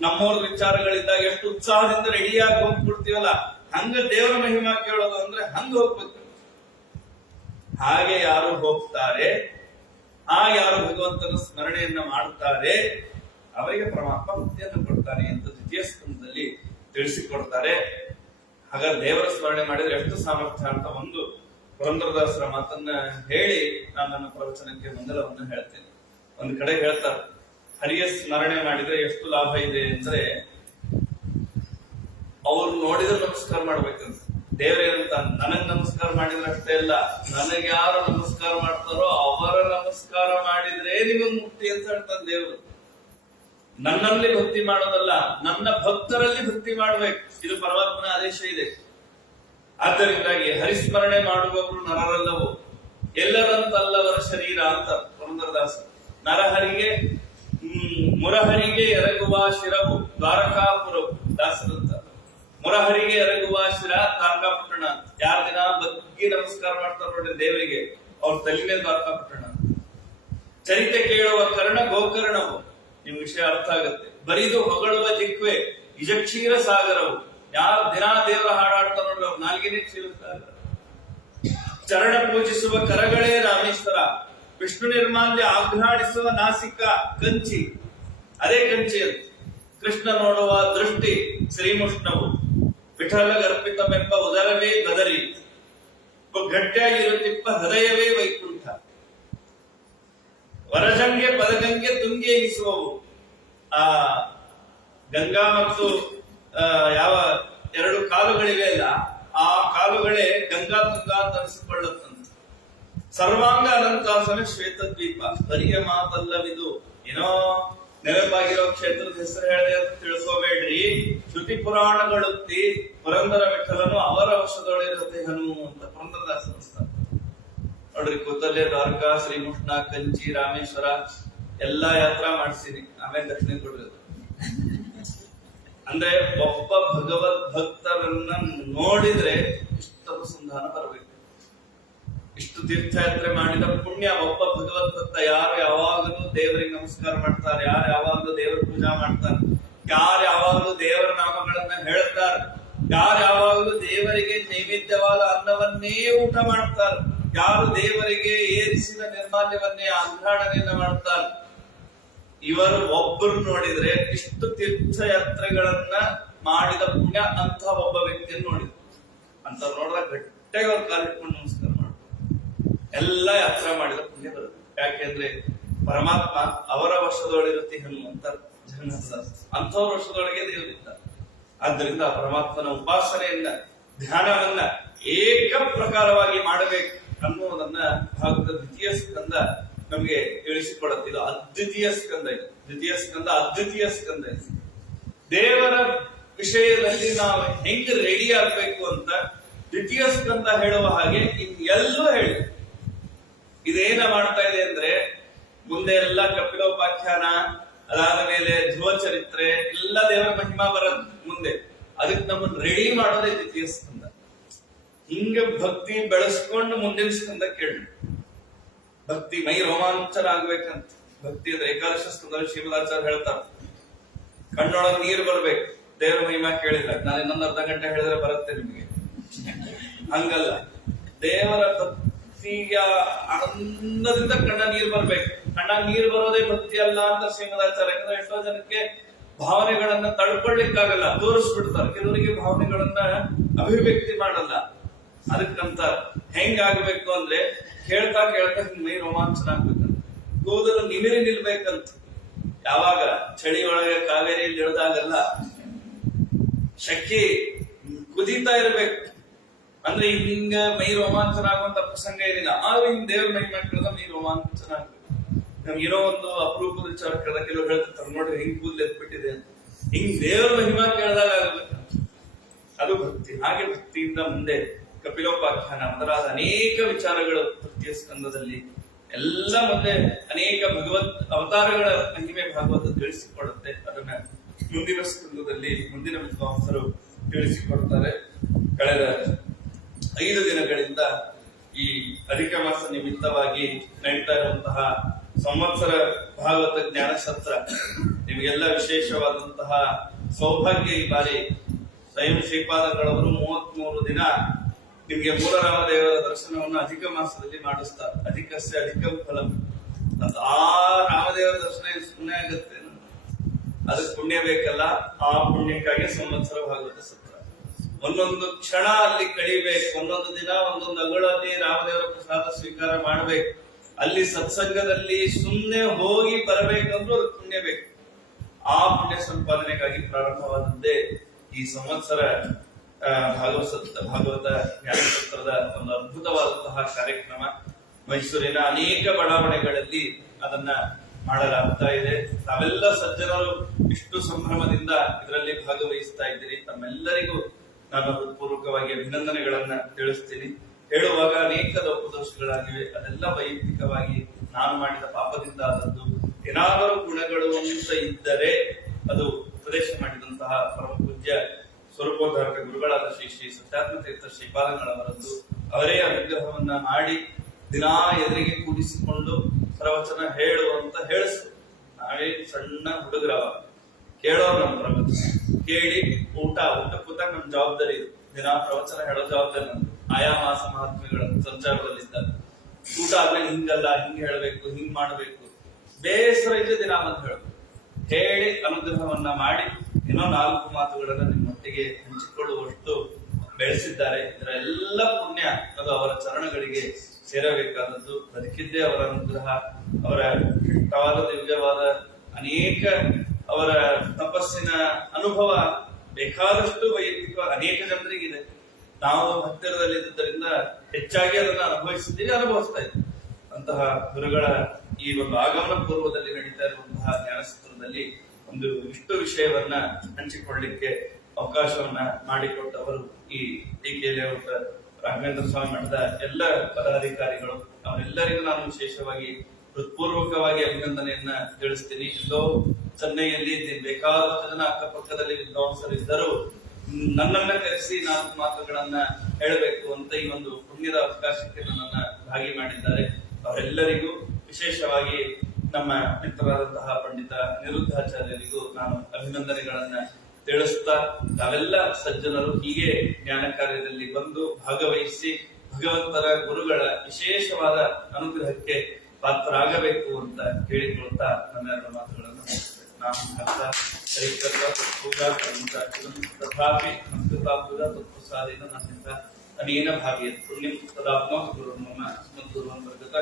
ನಮ್ಮವ್ರ ವಿಚಾರಗಳಿದ್ದಾಗ ಎಷ್ಟು ಉತ್ಸಾಹದಿಂದ ರೆಡಿಯಾಗಿ ಹೋಗ್ಬಿಡ್ತೀವಲ್ಲ, ಹಂಗ ದೇವರ ಮಹಿಮಾ ಕೇಳೋದು ಅಂದ್ರೆ ಹಂಗ ಹೋಗ್ಬೇಕು. ಹಾಗೆ ಯಾರು ಹೋಗ್ತಾರೆ, ಯಾರು ಭಗವಂತನ ಸ್ಮರಣೆಯನ್ನ ಮಾಡ್ತಾರೆ, ಅವರಿಗೆ ಪರಮಾತ್ಮ ಮುಕ್ತಿಯನ್ನು ಕೊಡ್ತಾನೆ ಅಂತ ದ್ವಿತೀಯ ಸ್ಕಂದದಲ್ಲಿ ತಿಳಿಸಿಕೊಡ್ತಾರೆ. ಹಾಗಾದ್ರೆ ದೇವರ ಸ್ಮರಣೆ ಮಾಡಿದ್ರೆ ಎಷ್ಟು ಸಾಮರ್ಥ್ಯ ಅಂತ ಒಂದು ಪುರಂದರದಾಸರ ಮಾತನ್ನ ಹೇಳಿ ನಾನು ನನ್ನ ಪ್ರವಚನಕ್ಕೆ ಮಂಗಲವನ್ನು ಹೇಳ್ತೇನೆ. ಒಂದ್ ಕಡೆ ಹೇಳ್ತಾರೆ, ಹರಿಯ ಸ್ಮರಣೆ ಮಾಡಿದ್ರೆ ಎಷ್ಟು ಲಾಭ ಇದೆ ಅಂದ್ರೆ, ಅವ್ರು ನೋಡಿದ್ರೆ ನಮಸ್ಕಾರ ಮಾಡ್ಬೇಕಂತ. ದೇವರೇನಂತ, ನನಗ್ ನಮಸ್ಕಾರ ಮಾಡಿದ್ರೆ ಅಷ್ಟೇ ಅಲ್ಲ, ನನಗೆ ಯಾರು ನಮಸ್ಕಾರ ಮಾಡ್ತಾರೋ ಅವರ ನಮಸ್ಕಾರ ಮಾಡಿದ್ರೆ ನಿಮಗ್ ಮುಕ್ತಿ ಅಂತ ಹೇಳ್ತಾನೆ ದೇವರು. ನನ್ನಲ್ಲಿ ಭಕ್ತಿ ಮಾಡೋದಲ್ಲ, ನನ್ನ ಭಕ್ತರಲ್ಲಿ ಭಕ್ತಿ ಮಾಡ್ಬೇಕು. ಇದು ಪರಮಾತ್ಮನ ಆದೇಶ ಇದೆ. ಆದ್ದರಿಂದಾಗಿ ಹರಿಸ್ಮರಣೆ ಮಾಡುವವರು ನರರಲ್ಲವು, ಎಲ್ಲರಂತಲ್ಲವರ ಶರೀರ ಅಂತ ಪುರಂದರದಾಸ. ನರಹರಿಗೆ ಮುರಹರಿಗೆ ಎರಗುವ ಶಿರವು ದ್ವಾರಕಾಪುರವು ದಾಸರಂತ. ಮುರಹರಿಗೆ ಎರಗುವ ಶಿರ ದ್ವಾರಕಾಪಟ್ಟಣ. ಯಾರ ದಿನ ಬಗ್ಗೆ ನಮಸ್ಕಾರ ಮಾಡ್ತಾರೆ ನೋಡಿ ದೇವರಿಗೆ, ಅವ್ರ ತಲೆ ದ್ವಾರಕಾಪಟ್ಟಣ. ಚರಿತೆ ಕೇಳುವ ಕರ್ಣ ಗೋಕರ್ಣವು, ನಿಮ್ ವಿಷಯ ಅರ್ಥ ಆಗುತ್ತೆ. ಬರಿದು ಹೊಗಳುವ ಜಿಕ್ವೆ ನಿಜಕ್ಷೀರ ಸಾಗರವು. ಯಾರು ದಿನಾ ದೇವರ ಹಾಡಾಡ್ತಾರ ನೋಡ್ರಿ ಅವ್ರು ನಾಲ್ಗಿನೇ ಕ್ಷೀರ ಸಾಗರ. ಚರಣ ಪೂಜಿಸುವ ಕರಗಳೇ ರಾಮೇಶ್ವರ. ವಿಷ್ಣು ನಿರ್ಮಾಲ್ಯ ಆಘ್ರಾಣಿಸುವ ನಾಸಿಕ ಕಂಚಿ, ಅದೇ ಕಂಚಿ ಅಂತ. ಕೃಷ್ಣ ನೋಡುವ ದೃಷ್ಟಿ ಶ್ರೀಮುಷ್ಣವು. ವಿಠಲಗರ್ಪಿತವೆಂಬ ಉದರವೇ ಗದರಿ. ಗಟ್ಟಿಯಾಗಿರುತ್ತಿಪ್ಪ ಹೃದಯವೇ ವೈಕುಂಠ. ವರಜಂಗೆ ಪದಗಂಗೆ ತುಂಗೆ ಎನಿಸುವವು. ಆ ಗಂಗಾ ಮತ್ತು ಯಾವ 2 ಕಾಲುಗಳಿವೆ ಅಲ್ಲ, ಆ ಕಾಲುಗಳೇ ಗಂಗಾ ತುಂಗಾ ಅಂತ ಅನಿಸಿಕೊಳ್ಳುತ್ತಂತೆ. ಸರ್ವಾಂಗ ಅನಂತಾಸನ ಶ್ವೇತದ್ವೀಪ. ಬರಿಯ ಮಾತಲ್ಲವಿದು, ಏನೋ ನೆನಪಾಗಿರೋ ಕ್ಷೇತ್ರದ ಹೆಸರು ಹೇಳಿದೆ ಅಂತ ತಿಳ್ಕೋಬೇಡ್ರಿ. ಶ್ರುತಿ ಪುರಾಣಗಳುತ್ತಿ ಪುರಂದರ ವಿಠಲನು ಅವರ ವಶದೊಳಿರತೇಹನು ಅಂತ ಪುರಂದರದಾಸ ನೋಡ್ರಿ. ಕೂತಲ್ಲೇ ದ್ವಾರಕಾ, ಶ್ರೀಮುಷ್ಣ, ಕಂಚಿ, ರಾಮೇಶ್ವರ ಎಲ್ಲಾ ಯಾತ್ರಾ ಮಾಡಿಸಿನಿ. ಆಮೇಲೆ ದಕ್ಷಿಣ ಕೊಡ್ರಿ. ಅಂದ್ರೆ ಒಬ್ಬ ಭಗವದ್ ಭಕ್ತರನ್ನ ನೋಡಿದ್ರೆ ಇಷ್ಟು ಸಂಧಾನ ಬರಬೇಕು. ಇಷ್ಟು ತೀರ್ಥಯಾತ್ರೆ ಮಾಡಿದ ಪುಣ್ಯ ಒಬ್ಬ ಭಗವದ್ ಭಕ್ತ. ಯಾರು ಯಾವಾಗಲೂ ದೇವರಿಗೆ ನಮಸ್ಕಾರ ಮಾಡ್ತಾರೆ, ಯಾರು ಯಾವಾಗಲೂ ದೇವರ ಪೂಜಾ ಮಾಡ್ತಾರೆ, ಯಾರು ಯಾವಾಗಲೂ ದೇವರ ನಾಮಗಳನ್ನ ಹೇಳ್ತಾರೆ, ಯಾರು ಯಾವಾಗಲೂ ದೇವರಿಗೆ ನೈವೇದ್ಯವಾದ ಅನ್ನವನ್ನೇ ಊಟ ಮಾಡ್ತಾರೆ, ಯಾರು ದೇವರಿಗೆ ಏರಿಸಿದ ನಿರ್ಮಾಲ್ಯವನ್ನೇ ಆಘ್ರಾಣನೆಯನ್ನ ಮಾಡ್ತಾರೆ, ಇವರು ಒಬ್ಬರು ನೋಡಿದ್ರೆ ಇಷ್ಟು ತೀರ್ಥಯಾತ್ರೆಗಳನ್ನ ಮಾಡಿದ ಪುಣ್ಯ ಅಂತ ಒಬ್ಬ ವ್ಯಕ್ತಿಯನ್ನು ನೋಡಿದ್ರು. ಅಂತ ನೋಡಿದಾಗ ಗಟ್ಟಿಗೆ ಅವ್ರ ಕಾಲಿಟ್ಕೊಂಡು ನಮಸ್ಕಾರ ಮಾಡ ಎಲ್ಲ ಯಾತ್ರೆ ಮಾಡಿದ ಪುಣ್ಯ ಬರುತ್ತೆ. ಯಾಕೆಂದ್ರೆ ಪರಮಾತ್ಮ ಅವರ ವರ್ಷದೊಳಗಿರುತ್ತೆ ಹನುಮಂತ ಅಂಥವ್ರ ವರ್ಷದೊಳಗೆ ದೇವರಿದ್ದಾರೆ. ಆದ್ದರಿಂದ ಪರಮಾತ್ಮನ ಉಪಾಸನೆಯನ್ನ ಧ್ಯಾನವನ್ನ ಏಕ ಪ್ರಕಾರವಾಗಿ ಮಾಡಬೇಕು ಅನ್ನುವುದನ್ನ ಭಾಗದ ದ್ವಿತೀಯ ಸ್ಕಂದ ನಮಗೆ ತಿಳಿಸಿಕೊಡುತ್ತೆ. ಇದು ಅದ್ವಿತೀಯ ಸ್ಕಂದ, ಇದು ದ್ವಿತೀಯ ಸ್ಕಂದ ಅದ್ವಿತೀಯ ಸ್ಕಂದ. ಇದು ದೇವರ ವಿಷಯದಲ್ಲಿ ನಾವು ಹೆಂಗ್ ರೆಡಿ ಆಗ್ಬೇಕು ಅಂತ ದ್ವಿತೀಯ ಸ್ಕಂದ ಹೇಳುವ ಹಾಗೆ ಎಲ್ಲೂ ಹೇಳಿ. ಇದೇನ ಮಾಡ್ತಾ ಇದೆ ಅಂದ್ರೆ ಮುಂದೆ ಎಲ್ಲ ಕಪಿಲೋಪಾಖ್ಯಾನ, ಅದಾದ ಮೇಲೆ ಧ್ರುವ ಚರಿತ್ರೆ ಎಲ್ಲ ದೇವರ ಮಹಿಮಾ ಬರೋದು ಮುಂದೆ. ಅದಕ್ಕೆ ನಮ್ಮನ್ನು ರೆಡಿ ಮಾಡೋದೇ ದ್ವಿತೀಯ ಸ್ಕಂದ. ಹಿಂಗ ಭಕ್ತಿ ಬೆಳೆಸ್ಕೊಂಡು ಮುಂದಿನ ಸ್ಕಂದ ಕೇಳಿ. ಭಕ್ತಿ ಮೈ ರೋಮಾಂಚನ ಆಗ್ಬೇಕಂತ. ಭಕ್ತಿ ಅಂದ್ರೆ ಏಕಾದಶ ಸ್ಕಂದಲ್ಲಿ ಶ್ರೀಮದಾಚಾರ್ಯ ಹೇಳ್ತಾರೆ, ಕಣ್ಣೊಳಗೆ ನೀರು ಬರ್ಬೇಕು ದೇವರ ಮಹಿಮಾ ಕೇಳಿದ್ರೆ. ನಾನು ಇನ್ನೊಂದು ಅರ್ಧ ಗಂಟೆ ಹೇಳಿದ್ರೆ ಬರುತ್ತೆ ನಿಮಗೆ. ಹಂಗಲ್ಲ, ದೇವರ ಭಕ್ತಿಯ ಆನಂದದಿಂದ ಕಣ್ಣ ನೀರು ಬರ್ಬೇಕು. ಕಣ್ಣ ನೀರು ಬರೋದೇ ಭಕ್ತಿ ಅಲ್ಲ ಅಂತ ಶ್ರೀಮದಾಚಾರ್ಯ. ಯಾಕಂದ್ರೆ ಎಷ್ಟೋ ಜನಕ್ಕೆ ಭಾವನೆಗಳನ್ನ ತಡ್ಕೊಳ್ಳಿಕ್ಕಾಗಲ್ಲ, ತೋರಿಸ್ಬಿಡ್ತಾರೆ. ಕೆಲವರಿಗೆ ಭಾವನೆಗಳನ್ನ ಅಭಿವ್ಯಕ್ತಿ ಮಾಡಲ್ಲ. ಅದಕ್ಕಂತ ಹೆಂಗಾಗ್ಬೇಕು ಅಂದ್ರೆ ಕೇಳ್ತಾ ಕೇಳ್ತಾ ಹಿಂಗ್ ಮೈ ರೋಮಾಂಚನ ಆಗ್ಬೇಕಂತ. ಕೂದಲು ನಿಮಿರಿ ನಿಲ್ಬೇಕಂತ. ಯಾವಾಗ ಚಳಿ ಒಳಗೆ ಕಾವೇರಿಯಲ್ಲಿ ಇಳಿದಾಗಲ್ಲ, ಶಕ್ತಿ ಕುದೀತಾ ಇರ್ಬೇಕು. ಅಂದ್ರೆ ಹಿಂಗ ಮೈ ರೋಮಾಂಚನ ಆಗುವಂತ ಪ್ರಸಂಗ ಏನಿಲ್ಲ. ಆಗ ಹಿಂಗ್ ದೇವ್ರ ಮಹಿಮೆ ಕೇಳಿದ ಮೈ ರೋಮಾಂಚನ ಆಗ್ಬೇಕು. ನಮ್ಗೆ ಏನೋ ಒಂದು ಅಪರೂಪದ ವಿಚಾರ ಕೇಳಿದ ಕೆಲವರು ಹೇಳ್ತಾರೆ, ನೋಡ್ರಿ ಹಿಂಗ್ ಕೂದಲು ಎತ್ಬಿಟ್ಟಿದೆ ಅಂತ. ಹಿಂಗ್ ದೇವ್ರ ಮಹಿಮಾ ಕೇಳಿದಾಗ ಆಗ್ಬೇಕಂತ. ಅದು ಭಕ್ತಿ. ಹಾಗೆ ಭಕ್ತಿಯಿಂದ ಮುಂದೆ ಕಪಿಲೋಪಾಖ್ಯಾನ ಮೊದಲಾದ ಅನೇಕ ವಿಚಾರಗಳು ತೃತೀಯ ಸ್ಕಂದದಲ್ಲಿ ಎಲ್ಲ ಮುಂದೆ ಅನೇಕ ಭಗವತ್ ಅವತಾರಗಳ ಮಹಿಮೆ ಭಾಗವತ ತಿಳಿಸಿಕೊಡುತ್ತೆ. ಅದನ್ನ ಮುಂದಿನ ಸ್ಕಂದದಲ್ಲಿ ಮುಂದಿನ ವಿದ್ವಾಂಸರು ತಿಳಿಸಿಕೊಡ್ತಾರೆ. ಕಳೆದ 5 ದಿನಗಳಿಂದ ಈ ಅಧಿಕ ಮಾಸ ನಿಮಿತ್ತವಾಗಿ ನಡೀತಾ ಇರುವಂತಹ ಸಂವತ್ಸರ ಭಾಗವತ ಜ್ಞಾನ ಸತ್ರ ನಿಮಗೆಲ್ಲ ವಿಶೇಷವಾದಂತಹ ಸೌಭಾಗ್ಯ. ಈ ಬಾರಿ ಸ್ವಯಂ ಶ್ರೀಪಾದಗಳವರು 33 ದಿನ ನಿಮ್ಗೆ ಮೂಲರಾಮದೇವರ ದರ್ಶನವನ್ನು ಅಧಿಕ ಮಾಸದಲ್ಲಿ ಮಾಡಿಸ್ತಾರೆ. ಅಧಿಕಸ್ಯ ಅಧಿಕಂ ಫಲಂ ಅಂತ. ಆ ರಾಮದೇವರ ದರ್ಶನ ಸುಮ್ಮನೆ ಆಗತ್ತೆ, ಅದಕ್ಕೆ ಪುಣ್ಯ ಬೇಕಲ್ಲ. ಆ ಪುಣ್ಯಕ್ಕಾಗಿ ಸಂವತ್ಸರ ಭಾಗವತ ಸತ್ರ. ಒಂದೊಂದು ಕ್ಷಣ ಅಲ್ಲಿ ಕಳಿಬೇಕು. ಒಂದೊಂದು ದಿನ ಒಂದೊಂದು ಅಗಳಲ್ಲಿ ರಾಮದೇವರ ಪ್ರಸಾದ ಸ್ವೀಕಾರ ಮಾಡ್ಬೇಕು. ಅಲ್ಲಿ ಸತ್ಸಂಗದಲ್ಲಿ ಸುಮ್ಮನೆ ಹೋಗಿ ಬರಬೇಕಂದ್ರೂ ಅದಕ್ಕೆ ಪುಣ್ಯ ಬೇಕು. ಆ ಪುಣ್ಯ ಸಂಪಾದನೆಗಾಗಿ ಪ್ರಾರಂಭವಾದದ್ದೇ ಈ ಸಂವತ್ಸರ ಭಾಗವತ ಜ್ಞಾನಸತ್ರದ ಒಂದು ಅದ್ಭುತವಾದಂತಹ ಕಾರ್ಯಕ್ರಮ. ಮೈಸೂರಿನ ಅನೇಕ ಬಡಾವಣೆಗಳಲ್ಲಿ ಅದನ್ನ ಮಾಡಲಾಗ್ತಾ ಇದೆ. ತಾವೆಲ್ಲ ಸಜ್ಜನರು ಇಷ್ಟು ಸಂಭ್ರಮದಿಂದ ಇದರಲ್ಲಿ ಭಾಗವಹಿಸ್ತಾ ಇದ್ದೀರಿ. ತಮ್ಮೆಲ್ಲರಿಗೂ ನಾನು ಹೃತ್ಪೂರ್ವಕವಾಗಿ ಅಭಿನಂದನೆಗಳನ್ನ ತಿಳಿಸ್ತೀನಿ. ಹೇಳುವಾಗ ಅನೇಕ ಲೋಪದೋಷಗಳಾಗಿವೆ. ಅದೆಲ್ಲ ವೈಯಕ್ತಿಕವಾಗಿ ನಾನು ಮಾಡಿದ ಪಾಪದಿಂದ ಆದದ್ದು. ಏನಾದರೂ ಗುಣಗಳು ಒಂದಿಷ್ಟ ಇದ್ದರೆ ಅದು ಉಪದೇಶ ಮಾಡಿದಂತಹ ಪರಮ ಪೂಜ್ಯ ಸ್ವರೂಪೋದ್ಧಾರಕ ಗುರುಗಳಾದ ಶ್ರೀ ಶ್ರೀ ಸತ್ಯಾತ್ಮ ತೀರ್ಥ ಶ್ರೀಪಾದಂಗಳವರದ್ದು. ಅವರೇ ಅನುಗ್ರಹವನ್ನ ಮಾಡಿ ದಿನಾ ಎದುರಿಗೆ ಕೂಡಿಸಿಕೊಂಡು ಪ್ರವಚನ ಹೇಳುವಂತ ಹೇಳಿಸು. ನಾವೇ ಸಣ್ಣ ಹುಡುಗರವ ಕೇಳೋ ನಮ್ಮ ಪ್ರವಚನ ಕೇಳಿ ಊಟ ಕೂತಾಗ ನಮ್ ಜವಾಬ್ದಾರಿ ಇದು. ದಿನಾ ಪ್ರವಚನ ಹೇಳೋ ಜವಾಬ್ದಾರಿ ನಮ್ದು. ಆಯಾ ಮಾಸ ಮಹಾತ್ಮೆಗಳ ಸಂಚಾರದಲ್ಲಿದ್ದಾಗ ಊಟ ಆದ್ಮೇಲೆ ಹಿಂಗಲ್ಲ, ಹಿಂಗ್ ಹೇಳ್ಬೇಕು, ಹಿಂಗ್ ಮಾಡ್ಬೇಕು, ಬೇಸರ ಇದ್ರೆ ದಿನ ಅಂತ ಹೇಳ್ಬೇಕು. ಹೇಳಿ ಅನುಗ್ರಹವನ್ನ ಮಾಡಿ ಏನೋ 4 ಮಾತುಗಳನ್ನ ನಿಮ್ಮೊಟ್ಟಿಗೆ ಹಂಚಿಕೊಳ್ಳುವಷ್ಟು ಬೆಳೆಸಿದ್ದಾರೆ. ಇದರ ಎಲ್ಲ ಪುಣ್ಯ ಅದು ಅವರ ಚರಣಗಳಿಗೆ ಸೇರಬೇಕಾದದ್ದು. ಬದುಕಿದ್ದೇ ಅವರ ಅನುಗ್ರಹ, ಅವರ ಕೆಟ್ಟವಾದ ದಿವ್ಯವಾದ ಅನೇಕ ಅವರ ತಪಸ್ಸಿನ ಅನುಭವ ಬೇಕಾದಷ್ಟು ವೈಯಕ್ತಿಕ ಅನೇಕ ಜನರಿಗಿದೆ. ನಾವು ಹತ್ತಿರದಲ್ಲಿದ್ದರಿಂದ ಹೆಚ್ಚಾಗಿ ಅದನ್ನ ಅನುಭವಿಸ್ತಾ ಇದ್ದೀವಿ. ಅಂತಹ ಗುರುಗಳ ಈ ಒಂದು ಆಗಮನ ಪೂರ್ವದಲ್ಲಿ ನಡೀತಾ ಇರುವಂತಹ ಜ್ಞಾನಸೂತ್ರದಲ್ಲಿ ಒಂದು ಇಷ್ಟು ವಿಷಯವನ್ನ ಹಂಚಿಕೊಳ್ಳಲಿಕ್ಕೆ ಅವಕಾಶವನ್ನ ಮಾಡಿಕೊಟ್ಟವರು ಈ ಟಿಕೆಯಲ್ಲಿ ರಾಘವೇಂದ್ರ ಸ್ವಾಮಿ ಮಠದ ಎಲ್ಲ ಪದಾಧಿಕಾರಿಗಳು. ಅವರೆಲ್ಲರಿಗೂ ನಾನು ವಿಶೇಷವಾಗಿ ಹೃತ್ಪೂರ್ವಕವಾಗಿ ಅಭಿನಂದನೆಯನ್ನ ತಿಳಿಸ್ತೀನಿ. ಎಲ್ಲೋ ಚೆನ್ನೈಯಲ್ಲಿ ಬೇಕಾದಷ್ಟು ಜನ ಅಕ್ಕಪಕ್ಕದಲ್ಲಿ ವಿದ್ವಾಂಸರಿದ್ದರೂ ನನ್ನನ್ನ ಕರೆಸಿ 4 ಮಾತುಗಳನ್ನ ಹೇಳಬೇಕು ಅಂತ ಈ ಒಂದು ಪುಣ್ಯದ ಅವಕಾಶಕ್ಕೆ ನನ್ನನ್ನ ಭಾಗಿ ಮಾಡಿದ್ದಾರೆ. ಅವರೆಲ್ಲರಿಗೂ ವಿಶೇಷವಾಗಿ ನಮ್ಮ ಮಿತ್ರರಾದಂತಹ ಪಂಡಿತ ನಿರುದ್ಧಾಚಾರ್ಯರಿಗೂ ನಾನು ಅಭಿನಂದನೆಗಳನ್ನ ತಿಳಿಸ್ತಾ, ತಾವೆಲ್ಲ ಸಜ್ಜನರು ಹೀಗೆ ಜ್ಞಾನ ಕಾರ್ಯದಲ್ಲಿ ಬಂದು ಭಾಗವಹಿಸಿ ಭಗವಂತರ ಗುರುಗಳ ವಿಶೇಷವಾದ ಅನುಗ್ರಹಕ್ಕೆ ಪಾತ್ರರಾಗಬೇಕು ಅಂತ ಕೇಳಿಕೊಳ್ತಾ ನನ್ನೆರಡು ಮಾತುಗಳನ್ನು ಮುಗಿಸ್ತೇನೆ. ನಾನು ಭಕ್ತ ಹರಿಕರ್ತ ಪೂಜಾ ತಥಾಪಿ ಸಂಸ್ಕೃತ ಪೂಜಾ ತತ್ವಸಾಧೀನ ನನ್ನಿಂದ ಅನೇನ ಭಾವಿಯ ಪುಣ್ಯಂ ತದಾತ್ಮ ಗುರು ಮಮ ಸ್ಮದ್ಗುರುವಂತರ್ಗತ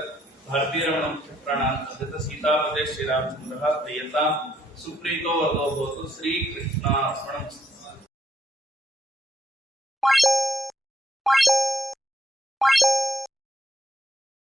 ಭಾರತೀರಮಣ ಪ್ರಾಣಾಂತರ್ಗತ ಸೀತಾಪದೇ ಶ್ರೀರಾಮಚಂದ್ರ ಪ್ರಿಯತಾ ಸುಪ್ರೀತೋ ವರದೋ ಭವತು ಶ್ರೀ ಕೃಷ್ಣಾರ್ಪಣಮಸ್ತು.